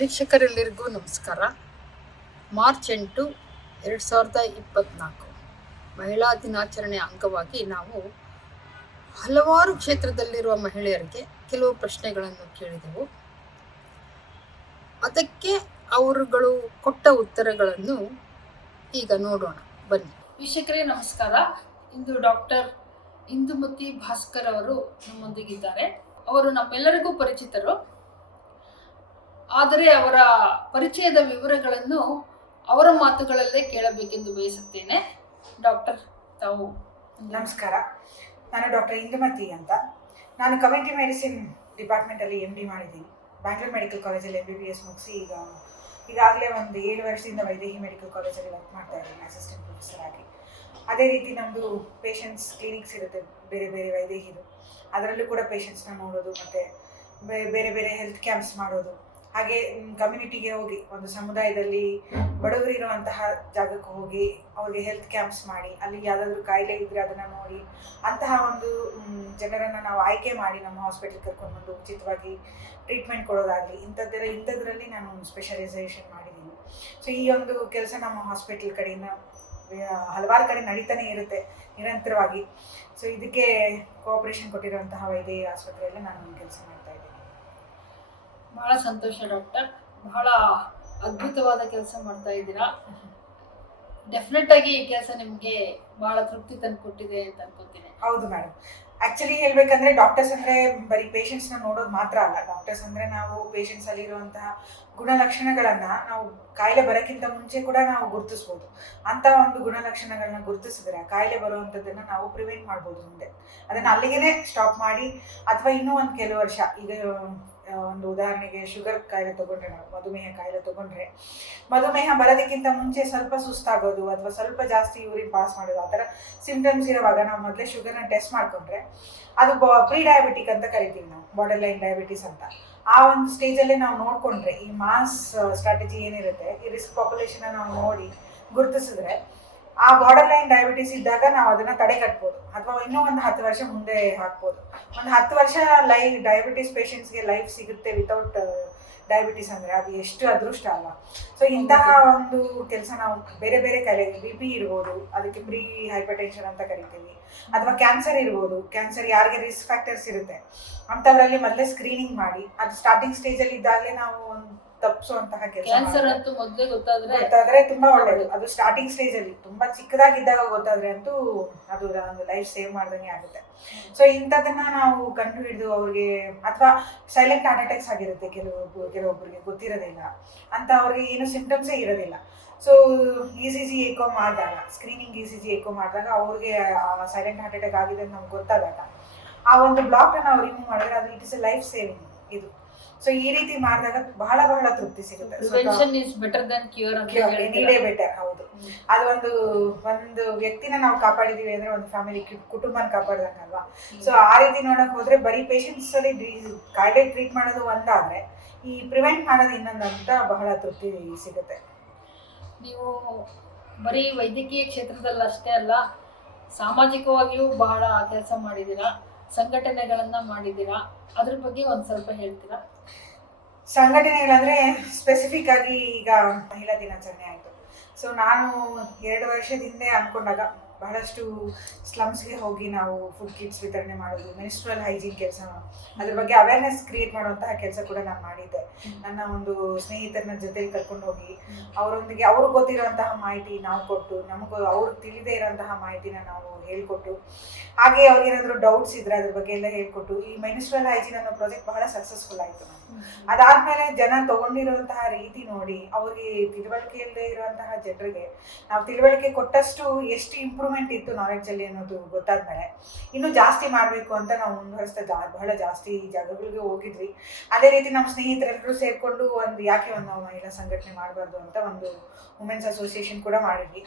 ವೀಕ್ಷಕರೆಲ್ಲರಿಗೂ ನಮಸ್ಕಾರ. ಮಾರ್ಚ್ 8, 2024 ಮಹಿಳಾ ದಿನಾಚರಣೆ ಅಂಗವಾಗಿ ನಾವು ಹಲವಾರು ಕ್ಷೇತ್ರದಲ್ಲಿರುವ ಮಹಿಳೆಯರಿಗೆ ಕೆಲವು ಪ್ರಶ್ನೆಗಳನ್ನು ಕೇಳಿದೆವು. ಅದಕ್ಕೆ ಅವರುಗಳು ಕೊಟ್ಟ ಉತ್ತರಗಳನ್ನು ಈಗ ನೋಡೋಣ ಬನ್ನಿ. ವೀಕ್ಷಕರೇ ನಮಸ್ಕಾರ. ಇಂದು ಡಾಕ್ಟರ್ ಇಂದುಮತಿ ಭಾಸ್ಕರ್ ಅವರು ನಮ್ಮೊಂದಿಗಿದ್ದಾರೆ. ಅವರು ನಮ್ಮೆಲ್ಲರಿಗೂ ಪರಿಚಿತರು, ಆದರೆ ಅವರ ಪರಿಚಯದ ವಿವರಗಳನ್ನು ಅವರ ಮಾತುಗಳಲ್ಲೇ ಕೇಳಬೇಕೆಂದು ಬಯಸುತ್ತೇನೆ. ಡಾಕ್ಟರ್, ತಾವು? ನಮಸ್ಕಾರ, ನಾನು ಡಾಕ್ಟರ್ ಇಂದುಮತಿ ಅಂತ. ನಾನು ಕಮ್ಯುನಿಟಿ ಮೆಡಿಸಿನ್ ಡಿಪಾರ್ಟ್ಮೆಂಟಲ್ಲಿ MD ಮಾಡಿದ್ದೀನಿ. ಬ್ಯಾಂಗ್ಳೂರ್ ಮೆಡಿಕಲ್ ಕಾಲೇಜಲ್ಲಿ MBBS ಮುಗಿಸಿ ಈಗಾಗಲೇ ಒಂದು 7 ವರ್ಷದಿಂದ ವೈದೇಹಿ ಮೆಡಿಕಲ್ ಕಾಲೇಜಲ್ಲಿ ವರ್ಕ್ ಮಾಡ್ತಾ ಇದ್ದೀನಿ ಅಸಿಸ್ಟೆಂಟ್ ಪ್ರೊಫೆಸರ್ ಆಗಿ. ಅದೇ ರೀತಿ ನಮ್ಮದು ಪೇಷಂಟ್ಸ್ ಕ್ಲಿನಿಕ್ಸ್ ಇರುತ್ತೆ, ಬೇರೆ ಬೇರೆ ವೈದೇಹಿದು. ಅದರಲ್ಲೂ ಕೂಡ ಪೇಷಂಟ್ಸ್ನ ನೋಡೋದು ಮತ್ತು ಬೇರೆ ಬೇರೆ ಹೆಲ್ತ್ ಕ್ಯಾಂಪ್ಸ್ ಮಾಡೋದು. ಹಾಗೆ ಕಮ್ಯುನಿಟಿಗೆ ಹೋಗಿ, ಒಂದು ಸಮುದಾಯದಲ್ಲಿ ಬಡವರಿರುವಂತಹ ಜಾಗಕ್ಕೆ ಹೋಗಿ ಅವ್ರಿಗೆ ಹೆಲ್ತ್ ಕ್ಯಾಂಪ್ಸ್ ಮಾಡಿ, ಅಲ್ಲಿ ಯಾವುದಾದ್ರೂ ಕಾಯಿಲೆ ಇದ್ದರೆ ಅದನ್ನು ನೋಡಿ ಅಂತಹ ಒಂದು ಜನರನ್ನು ನಾವು ಆಯ್ಕೆ ಮಾಡಿ ನಮ್ಮ ಹಾಸ್ಪಿಟಲ್ ಕರ್ಕೊಂಡ್ಬಂದು ಉಚಿತವಾಗಿ ಟ್ರೀಟ್ಮೆಂಟ್ ಕೊಡೋದಾಗಲಿ, ಇಂಥದ್ರಲ್ಲಿ ನಾನು ಸ್ಪೆಷಲೈಸೇಷನ್ ಮಾಡಿದ್ದೀನಿ. ಸೊ ಈ ಒಂದು ಕೆಲಸ ನಮ್ಮ ಹಾಸ್ಪಿಟಲ್ ಕಡೆಯಿಂದ ಹಲವಾರು ಕಡೆ ನಡೀತಾನೆ ಇರುತ್ತೆ ನಿರಂತರವಾಗಿ. ಸೊ ಇದಕ್ಕೆ ಕೋಆಪರೇಷನ್ ಕೊಟ್ಟಿರುವಂತಹ ವೈದ್ಯ ಆಸ್ಪತ್ರೆಯಲ್ಲಿ ನಾನು ಕೆಲಸ ಮಾಡ್ತಾ ಇದ್ದೀನಿ. ಬಹಳ ಸಂತೋಷ ಡಾಕ್ಟರ್. ಬಹಳ ಅದ್ಭುತವಾದ ಕೆಲಸ ಮಾಡ್ತಾ ಇದ್ದೀರಾ. ಡೆಫಿನೆಟ್ ಆಗಿ ಈ ಕೆಲಸ ನಿಮಗೆ ಬಹಳ ತೃಪ್ತಿ ತಂದು ಕೊಟ್ಟಿದೆ ಅಂತ ಅನ್ಕೋತೀನಿ. ಹೌದು ಮೇಡಮ್. ಆ್ಯಕ್ಚುಲಿ ಹೇಳ್ಬೇಕಂದ್ರೆ ಡಾಕ್ಟರ್ಸ್ ಅಂದರೆ ಬರೀ ಪೇಷಂಟ್ಸ್ನ ನೋಡೋದು ಮಾತ್ರ ಅಲ್ಲ. ಡಾಕ್ಟರ್ಸ್ ಅಂದರೆ ನಾವು ಪೇಷಂಟ್ಸಲ್ಲಿರುವಂತಹ ಗುಣಲಕ್ಷಣಗಳನ್ನು ನಾವು ಕಾಯಿಲೆ ಬರೋಕ್ಕಿಂತ ಮುಂಚೆ ಕೂಡ ನಾವು ಗುರುತಿಸ್ಬೋದು. ಅಂತಹ ಒಂದು ಗುಣಲಕ್ಷಣಗಳನ್ನ ಗುರುತಿಸಿದ್ರೆ ಕಾಯಿಲೆ ಬರುವಂಥದ್ದನ್ನು ನಾವು ಪ್ರಿವೆಂಟ್ ಮಾಡ್ಬೋದು ಮುಂದೆ. ಅದನ್ನು ಅಲ್ಲಿಗೆ ಸ್ಟಾಪ್ ಮಾಡಿ, ಅಥವಾ ಇನ್ನೂ ಒಂದು ಕೆಲವು ವರ್ಷ, ಈಗ ಒಂದು ಉದಾಹರಣೆಗೆ ಶುಗರ್ ಕಾಯಿಲೆ ತೊಗೊಂಡ್ರೆ, ನಾವು ಮಧುಮೇಹ ಕಾಯಿಲೆ ತೊಗೊಂಡ್ರೆ, ಮಧುಮೇಹ ಬರೋದಕ್ಕಿಂತ ಮುಂಚೆ ಸ್ವಲ್ಪ ಸುಸ್ತಾಗೋದು ಅಥವಾ ಸ್ವಲ್ಪ ಜಾಸ್ತಿ ಯೂರಿನ್ ಪಾಸ್ ಮಾಡೋದು, ಆ ಥರ ಸಿಂಪ್ಟಮ್ಸ್ ಇರುವಾಗ ನಾವು ಮೊದಲೇ ಶುಗರ್ನ ಟೆಸ್ಟ್ ಮಾಡಿಕೊಂಡ್ರೆ ಅದು ಪ್ರೀ ಡಯಾಬಿಟಿಕ್ ಅಂತ ಕರಿತೀವಿ ನಾವು, ಬಾರ್ಡರ್ ಲೈನ್ ಡಯಾಬಿಟಿಸ್ ಅಂತ. ಆ ಒಂದು ಸ್ಟೇಜಲ್ಲೇ ನಾವು ನೋಡಿಕೊಂಡ್ರೆ, ಈ ಮಾಸ್ ಸ್ಟ್ರಾಟಜಿ ಏನಿರುತ್ತೆ, ಈ ರಿಸ್ಕ್ ಪಾಪ್ಯುಲೇಷನ್ನ ನಾವು ನೋಡಿ ಗುರುತಿಸಿದ್ರೆ ಆ ಬಾರ್ಡರ್ ಲೈನ್ ಡಯಾಬಿಟಿಸ್ ಇದ್ದಾಗ ನಾವು ಅದನ್ನು ತಡೆಗಟ್ಬೋದು, ಅಥವಾ ಇನ್ನೂ ಒಂದು 10 ವರ್ಷ ಮುಂದೆ ಹಾಕ್ಬೋದು. ಒಂದು 10 ವರ್ಷ ಡಯಾಬಿಟಿಸ್ ಪೇಷಂಟ್ಸ್ಗೆ ಲೈಫ್ ಸಿಗುತ್ತೆ ವಿತೌಟ್ ಡಯಾಬಿಟಿಸ್ ಅಂದರೆ ಅದು ಎಷ್ಟು ಅದೃಷ್ಟ ಅಲ್ವಾ. ಸೊ ಇಂತಹ ಒಂದು ಕೆಲಸ ನಾವು ಬೇರೆ ಬೇರೆ ಕಾಯಿಲೆ, BP ಇರ್ಬೋದು, ಅದಕ್ಕೆ ಪ್ರೀ ಹೈಪರ್ಟೆನ್ಷನ್ ಅಂತ ಕರಿತೀವಿ, ಅಥವಾ ಕ್ಯಾನ್ಸರ್ ಇರ್ಬೋದು. ಕ್ಯಾನ್ಸರ್ ಯಾರಿಗೆ ರಿಸ್ಕ್ ಫ್ಯಾಕ್ಟರ್ಸ್ ಇರುತ್ತೆ ಅಂಥವರಲ್ಲಿ ಮೊದಲೇ ಸ್ಕ್ರೀನಿಂಗ್ ಮಾಡಿ, ಅದು ಸ್ಟಾರ್ಟಿಂಗ್ ಸ್ಟೇಜಲ್ಲಿ ಇದ್ದಾಗಲೇ ನಾವು ತಪ್ಪಿಸುವಂತಹ ಕೆಲಸ. ಕ್ಯಾನ್ಸರ್ ಅಂತೂ ಮೊದಲೇ ಗೊತ್ತಾದ್ರೆ ತುಂಬಾ ಒಳ್ಳೇದು. ಅದು ಸ್ಟಾರ್ಟಿಂಗ್ ಸ್ಟೇಜಲ್ಲಿ ತುಂಬಾ ಚಿಕ್ಕದಾಗಿದ್ದಾಗ ಗೊತ್ತಾದ್ರೆ ಅಂತೂ ಅದು ಒಂದು ಲೈಫ್ ಸೇವ್ ಮಾಡ್ದಂಗೆ ಆಗುತ್ತೆ. ಸೊ ಇಂಥದನ್ನ ನಾವು ಕಂಡು ಹಿಡಿದು ಅವ್ರಿಗೆ, ಅಥವಾ ಸೈಲೆಂಟ್ ಹಾರ್ಟ್ ಅಟ್ಯಾಕ್ಸ್ ಆಗಿರುತ್ತೆ ಕೆಲವೊಬ್ಬರಿಗೆ ಗೊತ್ತಿರೋದಿಲ್ಲ ಅಂತ, ಅವ್ರಿಗೆ ಏನು ಸಿಂಪ್ಟಮ್ಸೇ ಇರೋದಿಲ್ಲ. ಸೊ ECG ಎಕೋ ಮಾಡಿದಾಗ, ಸ್ಕ್ರೀನಿಂಗ್ ECG ಎಕೋ ಮಾಡಿದಾಗ ಅವ್ರಿಗೆ ಸೈಲೆಂಟ್ ಹಾರ್ಟ್ ಅಟ್ಯಾಕ್ ಆಗಿದೆ ಅಂತ ನಮ್ಗೆ ಗೊತ್ತಾದಾಗ ಆ ಒಂದು ಬ್ಲಾಕ್ನ ನಾವು ರಿಮೂವ್ ಮಾಡಿದ್ರೆ ಅದು it is A life saving ಇದು. ಸೊ ಈ ರೀತಿ ಮಾಡಿದಾಗ ಬಹಳ ಬಹಳ ತೃಪ್ತಿ ಸಿಗುತ್ತೆ. Prevention is better than cure ಅಂತ ಎನಿ ಡೇ ಬೆಟರ್. ಹೌದು, ಅದು ಒಂದು ವ್ಯಕ್ತಿನ ನಾವು ಕಾಪಾಡಿದೀವಿ ಅಂದ್ರೆ ಒಂದು ಫ್ಯಾಮಿಲಿ, ಕುಟುಂಬನ ಕಾಪಾಡ್ದಂಗಲ್ವಾ. ಸೊ ಆ ರೀತಿ ನೋಡಕ್ ಹೋದ್ರೆ ಬರೀ ಪೇಷಂಟ್ಸ್ ಅಲ್ಲಿ ಕಾಯಿಲೆ ಟ್ರೀಟ್ ಮಾಡೋದು ಒಂದಾದ್ರೆ, ಈ ಪ್ರಿವೆಂಟ್ ಮಾಡೋದು ಇನ್ನೊಂದು ಅಂತ ಬಹಳ ತೃಪ್ತಿ ಸಿಗುತ್ತೆ. ನೀವು ಬರೀ ವೈದ್ಯಕೀಯ ಕ್ಷೇತ್ರದಲ್ಲಿ ಅಷ್ಟೇ ಅಲ್ಲ, ಸಾಮಾಜಿಕವಾಗಿಯೂ ಬಹಳ ಕೆಲಸ ಮಾಡಿದ್ದೀರಾ, ಸಂಘಟನೆಗಳನ್ನ ಮಾಡಿದ್ದೀರಾ. ಅದ್ರ ಬಗ್ಗೆ ಒಂದು ಸ್ವಲ್ಪ ಹೇಳ್ತೀರಾ? ಸಂಘಟನೆಗಳಂದ್ರೆ ಸ್ಪೆಸಿಫಿಕ್ ಆಗಿ ಈಗ ಮಹಿಳಾ ದಿನಾಚರಣೆ ಆಯಿತು. ಸೊ ನಾನು 2 ವರ್ಷದಿಂದ ಅಂದ್ಕೊಂಡಾಗ ಬಹಳಷ್ಟು ಸ್ಲಮ್ಸ್ಗೆ ಹೋಗಿ ನಾವು ಫುಡ್ ಕಿಟ್ಸ್ ವಿತರಣೆ ಮಾಡೋದು, ಮೆನ್ಸ್ಟ್ರುವಲ್ ಹೈಜೀನ್ ಕೆಲಸ, ಅದ್ರ ಬಗ್ಗೆ ಅವೇರ್ನೆಸ್ ಕ್ರಿಯೇಟ್ ಮಾಡುವಂತಹ ಕೆಲಸ ಕೂಡ ನಾನು ಮಾಡಿದ್ದೆ. ನನ್ನ ಒಂದು ಸ್ನೇಹಿತರನ್ನ ಜೊತೆಲಿ ಕರ್ಕೊಂಡು ಹೋಗಿ ಅವರೊಂದಿಗೆ ಅವ್ರಿಗೆ ಗೊತ್ತಿರೋಂತಹ ಮಾಹಿತಿ ನಾವು ಕೊಟ್ಟು, ಅವ್ರಿಗೆ ತಿಳಿದೇ ಇರೋಂತಹ ಮಾಹಿತಿನ ನಾವು ಹೇಳ್ಕೊಟ್ಟು, ಹಾಗೆ ಅವ್ರಿಗೇನಾದರೂ ಡೌಟ್ಸ್ ಇದ್ರೆ ಅದ್ರ ಬಗ್ಗೆ ಎಲ್ಲ ಹೇಳ್ಕೊಟ್ಟು, ಈ ಮೆನ್ಸ್ಟ್ರುವಲ್ ಹೈಜೀನ್ ಅನ್ನೋ ಪ್ರಾಜೆಕ್ಟ್ ಬಹಳ ಸಕ್ಸಸ್ಫುಲ್ ಆಯಿತು. ಅದಾದ್ಮೇಲೆ ಜನ ತಗೊಂಡಿರುವಂತಹ ರೀತಿ ನೋಡಿ ಅವ್ರಿಗೆ ತಿಳುವಳಿಕೆ ಇಲ್ಲದೆ ಇರುವಂತಹ ಜನರಿಗೆ ನಾವು ತಿಳುವಳಿಕೆ ಕೊಟ್ಟಷ್ಟು ಎಷ್ಟು ಇಂಪ್ರೂವ್ಮೆಂಟ್ ಇತ್ತು ನಾಲೆಡ್ಜಲ್ಲಿ ಅನ್ನೋದು ಗೊತ್ತಾದ್ಮೇಲೆ ಇನ್ನೂ ಜಾಸ್ತಿ ಮಾಡಬೇಕು ಅಂತ ನಾವು ಮುಂದುವರಿಸ್ತಾ ಬಹಳ ಜಾಸ್ತಿ ಜಾಗಗಳಿಗೆ ಹೋಗಿದ್ವಿ. ಅದೇ ರೀತಿ ನಮ್ಮ ಸ್ನೇಹಿತರೆಲ್ಲರೂ ಸೇರಿಕೊಂಡು ಯಾಕೆ ನಾವು ಮಹಿಳಾ ಸಂಘಟನೆ ಮಾಡಬಾರ್ದು ಅಂತ ಒಂದು ವುಮೆನ್ಸ್ ಅಸೋಸಿಯೇಷನ್ ಕೂಡ ಮಾಡಿದ್ವಿ.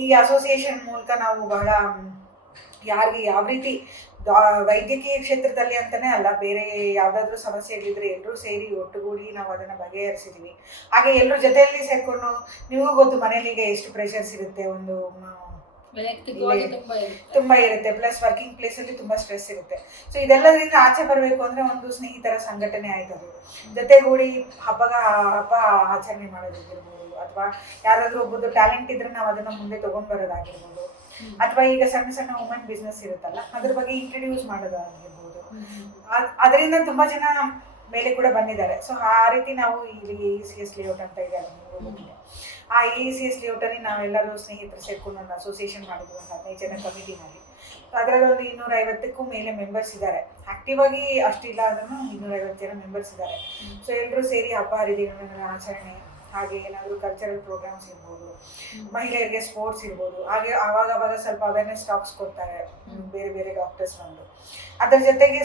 ಈ ಅಸೋಸಿಯೇಷನ್ ಮೂಲಕ ನಾವು ಬಹಳ ಯಾರಿಗೆ ಯಾವ ರೀತಿ ವೈದ್ಯಕೀಯ ಕ್ಷೇತ್ರದಲ್ಲಿ ಅಂತಾನೆ ಅಲ್ಲ, ಬೇರೆ ಯಾವುದಾದ್ರೂ ಸಮಸ್ಯೆಗಳಿದ್ರೆ ಎಲ್ಲರೂ ಸೇರಿ ಒಟ್ಟುಗೂಡಿ ನಾವು ಅದನ್ನು ಬಗೆಹರಿಸಿದ್ವಿ. ಹಾಗೆ ಎಲ್ಲರೂ ಜೊತೆಯಲ್ಲಿ ಸೇರಿಕೊಂಡು, ನಿಮಗೂ ಗೊತ್ತು ಮನೇಲಿಗೆ ಎಷ್ಟು ಪ್ರೆಷರ್ಸ್ ಇರುತ್ತೆ, ಒಂದು ವೈಯಕ್ತಿಕವಾಗಿ ತುಂಬಾ ಇರುತ್ತೆ. ಪ್ಲಸ್ ವರ್ಕಿಂಗ್ ಪ್ಲೇಸ್ ಅಲ್ಲಿ ತುಂಬಾ ಸ್ಟ್ರೆಸ್ ಇರುತ್ತೆ. ಸೊ ಇದೆಲ್ಲದರಿಂದ ಆಚೆ ಬರಬೇಕು ಅಂದ್ರೆ ಒಂದು ಸ್ನೇಹಿತರ ಸಂಘಟನೆ ಆಯ್ತದು, ಜೊತೆಗೂಡಿ ಹಬ್ಬ ಆಚರಣೆ ಮಾಡೋದಿರ್ಬೋದು, ಅಥವಾ ಯಾರಾದ್ರೂ ಒಬ್ಬರು ಟ್ಯಾಲೆಂಟ್ ಇದ್ರೆ ನಾವು ಅದನ್ನ ಮುಂದೆ ತಗೊಂಡ್ ಬರೋದಾಗಿರ್ಬೋದು, ಅಥವಾ ಈಗ ಸಣ್ಣ ಸಣ್ಣ ವುಮೆನ್ ಬಿಸ್ನೆಸ್ ಇರುತ್ತಲ್ಲ ಅದ್ರ ಬಗ್ಗೆ ಇಂಟ್ರಡ್ಯೂಸ್ ಮಾಡೋದಾಗಿರ್ಬೋದು. ಅದರಿಂದ ತುಂಬಾ ಜನ ಮೇಲೆ ಕೂಡ ಬಂದಿದ್ದಾರೆ. ಸೊ ಆ ರೀತಿ ನಾವು ಇಲ್ಲಿ AECS ಲೇಔಟ್ ಅಂತ ಇದೆ, ಆ AECS ಲೇಔಟ್ ಅಲ್ಲಿ ನಾವೆಲ್ಲರೂ ಸ್ನೇಹಿತರು ಸೇರ್ಕೊಂಡು ಒಂದು ಅಸೋಸಿಯೇಷನ್ ಮಾಡಿದ್ವಿ, ಒಂದು 15 ಜನ ಕಮಿಟಿನಲ್ಲಿ. ಅದರಲ್ಲಿ ಒಂದು 250ಕ್ಕೂ ಮೇಲೆ ಮೆಂಬರ್ಸ್ ಇದ್ದಾರೆ. ಆಕ್ಟಿವ್ ಆಗಿ ಅಷ್ಟಿಲ್ಲ ಅದನ್ನು 250 ಜನ ಮೆಂಬರ್ಸ್ ಇದ್ದಾರೆ. ಸೊ ಎಲ್ಲರೂ ಸೇರಿ ಹಬ್ಬ ಹರಿದಿನಗಳ ಆಚರಣೆ, ಹಾಗೆ ಏನಾದರೂ ಕಲ್ಚರಲ್ ಪ್ರೋಗ್ರಾಮ್ಸ್ ಇರ್ಬೋದು, ಮಹಿಳೆಯರಿಗೆ ಸ್ಪೋರ್ಟ್ಸ್ ಇರ್ಬೋದು, ಹಾಗೆ ಅವಾಗ ಸ್ವಲ್ಪ ಅವೇರ್ನೆಸ್ ಟಾಕ್ಸ್ ಕೊಡ್ತಾರೆ ಬೇರೆ ಬೇರೆ ಡಾಕ್ಟರ್ಸ್ ಬಂದು. ಅದ್ರ ಜೊತೆಗೆ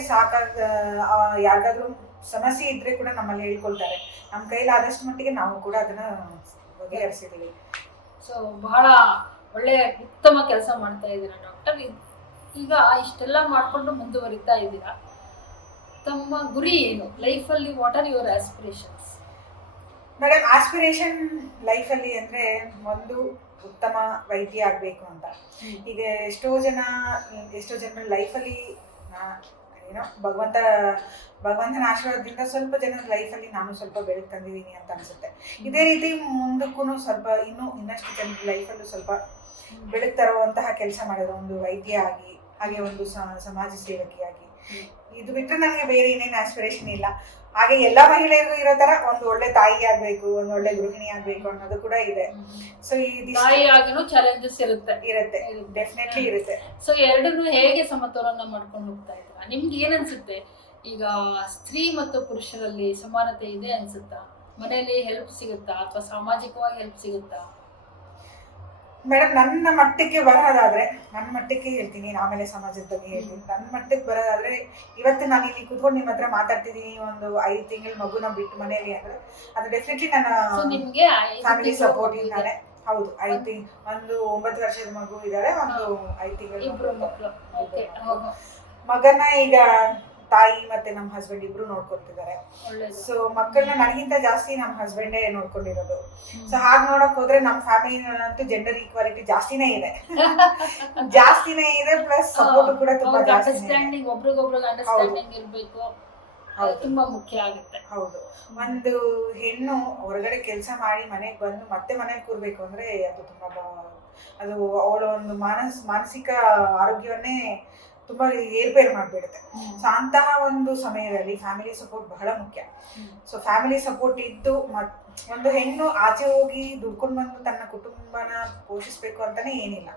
ಯಾರಿಗಾದ್ರೂ ಸಮಸ್ಯೆ ಇದ್ರೆ ಕೂಡ ನಮ್ಮಲ್ಲಿ ಹೇಳ್ಕೊಳ್ತಾರೆ. ನಮ್ಮ ಕೈಲಾದಷ್ಟು ಮಟ್ಟಿಗೆ ನಾವು ಕೂಡ ಅದನ್ನ ಬಗೆಹರಿಸಿದ್ದೀವಿ. ಸೊ ಬಹಳ ಒಳ್ಳೆ ಉತ್ತಮ ಕೆಲಸ ಮಾಡ್ತಾ ಇದ್ದೀರಾ ಡಾಕ್ಟರ್. ಈಗ ಇಷ್ಟೆಲ್ಲ ಮಾಡ್ಕೊಂಡು ಮುಂದುವರಿತಾ ಇದ್ದೀರಾ, ತಮ್ಮ ಗುರಿ ಏನು ಲೈಫಲ್ಲಿ? What are your aspirations? Madam, aspiration ಲೈಫಲ್ಲಿ ಅಂದರೆ ಒಂದು ಉತ್ತಮ ವೈದ್ಯ ಆಗಬೇಕು ಅಂತ. ಈಗ ಎಷ್ಟೋ ಜನರ ಲೈಫಲ್ಲಿ ಏನೋ ಭಗವಂತನ ಆಶೀರ್ವಾದದಿಂದ ಸ್ವಲ್ಪ ಜನರ ಲೈಫಲ್ಲಿ ನಾನು ಸ್ವಲ್ಪ ಬೆಳಕು ತಂದಿದ್ದೀನಿ ಅಂತ ಅನ್ಸುತ್ತೆ. ಇದೇ ರೀತಿ ಮುಂದಕ್ಕೂ ಇನ್ನಷ್ಟು ಜನರ ಲೈಫಲ್ಲೂ ಸ್ವಲ್ಪ ಬೆಳಕು ತರುವಂತಹ ಕೆಲಸ ಮಾಡಿದ್ರು, ಒಂದು ವೈದ್ಯ ಆಗಿ, ಹಾಗೆ ಒಂದು ಸಮಾಜ ಸೇವಕಿಯಾಗಿ. ಇದು ಬಿಟ್ಟರೆ ನನಗೆ ಬೇರೆ ಏನೇನು ಆಸ್ಪಿರೇಷನ್ ಇಲ್ಲ. ಹಾಗೆ ಎಲ್ಲ ಮಹಿಳೆಯರಿಗೂ ಇರೋ ತರ ಒಂದು ಒಳ್ಳೆ ತಾಯಿ ಆಗ್ಬೇಕು, ಒಂದು ಒಳ್ಳೆ ಗೃಹಿಣಿ ಆಗ್ಬೇಕು ಅನ್ನೋದು ಕೂಡ ಇದೆ. ಸೊ ತಾಯಿಯಾಗಿನೂ ಚಾಲೆಂಜಸ್ ಇರುತ್ತೆ, ಡೆಫಿನೆಟ್ಲಿ ಇರುತ್ತೆ. ಸೊ ಎರಡನ್ನೂ ಹೇಗೆ ಸಮತೋಲನ ಮಾಡ್ಕೊಂಡು ಹೋಗ್ತಾ ಇದ್ದೀರಾ? ನಿಮ್ಗೆ ಏನನ್ಸುತ್ತೆ, ಈಗ ಸ್ತ್ರೀ ಮತ್ತು ಪುರುಷರಲ್ಲಿ ಸಮಾನತೆ ಇದೆ ಅನ್ಸುತ್ತಾ? ಮನೆಯಲ್ಲಿ ಹೆಲ್ಪ್ ಸಿಗುತ್ತಾ ಅಥವಾ ಸಾಮಾಜಿಕವಾಗಿ ಹೆಲ್ಪ್ ಸಿಗುತ್ತಾ? ಮೇಡಮ್, ನನ್ನ ಮಟ್ಟಕ್ಕೆ ಹೇಳ್ತೀನಿ, ಆಮೇಲೆ ಸಮಾಜದ ಬಗ್ಗೆ ಹೇಳ್ತೀನಿ. ನನ್ನ ಮಟ್ಟಕ್ಕೆ ಬರೋದಾದ್ರೆ, ಇವತ್ತು ನಾನು ಇಲ್ಲಿ ಕೂತ್ಕೊಂಡು ನಿಮ್ಮ ಹತ್ರ ಮಾತಾಡ್ತಿದ್ದೀನಿ, ಒಂದು 5 ತಿಂಗಳ ಮಗುನ ಬಿಟ್ಟು ಮನೆಯಲ್ಲಿ ಅಂದ್ರೆ ಅದು ಡೆಫಿನೆಟ್ಲಿ ನನ್ನ ಫ್ಯಾಮಿಲಿ ಸಪೋರ್ಟ್ ಇಂದಾನೆ. ಹೌದು, 9 ವರ್ಷದ ಮಗು ಇದ್ದಾರೆ, ಒಂದು 5 ತಿಂಗಳ ಮಗನ ಈಗ ತಾಯಿ ಮತ್ತೆ ನಮ್ಮ ಹಸ್ಬೆಂಡ್ ಇಬ್ರು ನೋಡ್ಕೊತಿದ್ದಾರೆ. ಸೊ ಮಕ್ಕಳನ್ನ ನನಗಿಂತ ಜಾಸ್ತಿ ನಮ್ಮ ಹಸ್ಬೆಂಡೇ ನೋಡ್ಕೊಂಡಿರೋದು. ಸೊ ಹಾಗೆ ನೋಡಕ್ ಹೋದ್ರೆ ನಮ್ಮ ಫ್ಯಾಮಿಲಿನಂತೂ ಜೆಂಡರ್ ಈಕ್ವಾಲಿಟಿ ಜಾಸ್ತಿನೇ ಇದೆ. ಪ್ಲಸ್ ಸಪೋರ್ಟ್ ಕೂಡ ತುಂಬಾ ಜಾಸ್ತಿ. ಒಬ್ರಿಗೊಬ್ರಿಗೆ ಅಂಡರ್ಸ್ಟ್ಯಾಂಡಿಂಗ್ ಇರಬೇಕು, ತುಂಬಾ ಮುಖ್ಯ ಆಗುತ್ತೆ. ಹೌದು, ಒಂದು ಹೆಣ್ಣು ಹೊರಗಡೆ ಕೆಲಸ ಮಾಡಿ ಮನೆಗೆ ಬಂದು ಮತ್ತೆ ಮನೆಗೆ ಕೂರ್ಬೇಕು ಅಂದ್ರೆ ಅದು ಅವಳ ಒಂದು ಮಾನಸಿಕ ಆರೋಗ್ಯವನ್ನೇ ತುಂಬಾ ಏರ್ಪೇರ್ ಮಾಡ್ಬಿಡುತ್ತೆ. ಸೊ ಅಂತಹ ಒಂದು ಸಮಯದಲ್ಲಿ ಫ್ಯಾಮಿಲಿ ಸಪೋರ್ಟ್ ಬಹಳ ಮುಖ್ಯ. ಸೊ ಫ್ಯಾಮಿಲಿ ಸಪೋರ್ಟ್ ಇದ್ದು ಒಂದು ಹೆಣ್ಣು ಆಚೆ ಹೋಗಿ ದುಡ್ಕೊಂಡು ಬಂದು ತನ್ನ ಕುಟುಂಬನ ಪೋಷಿಸ್ಬೇಕು ಅಂತಾನೆ ಏನಿಲ್ಲ,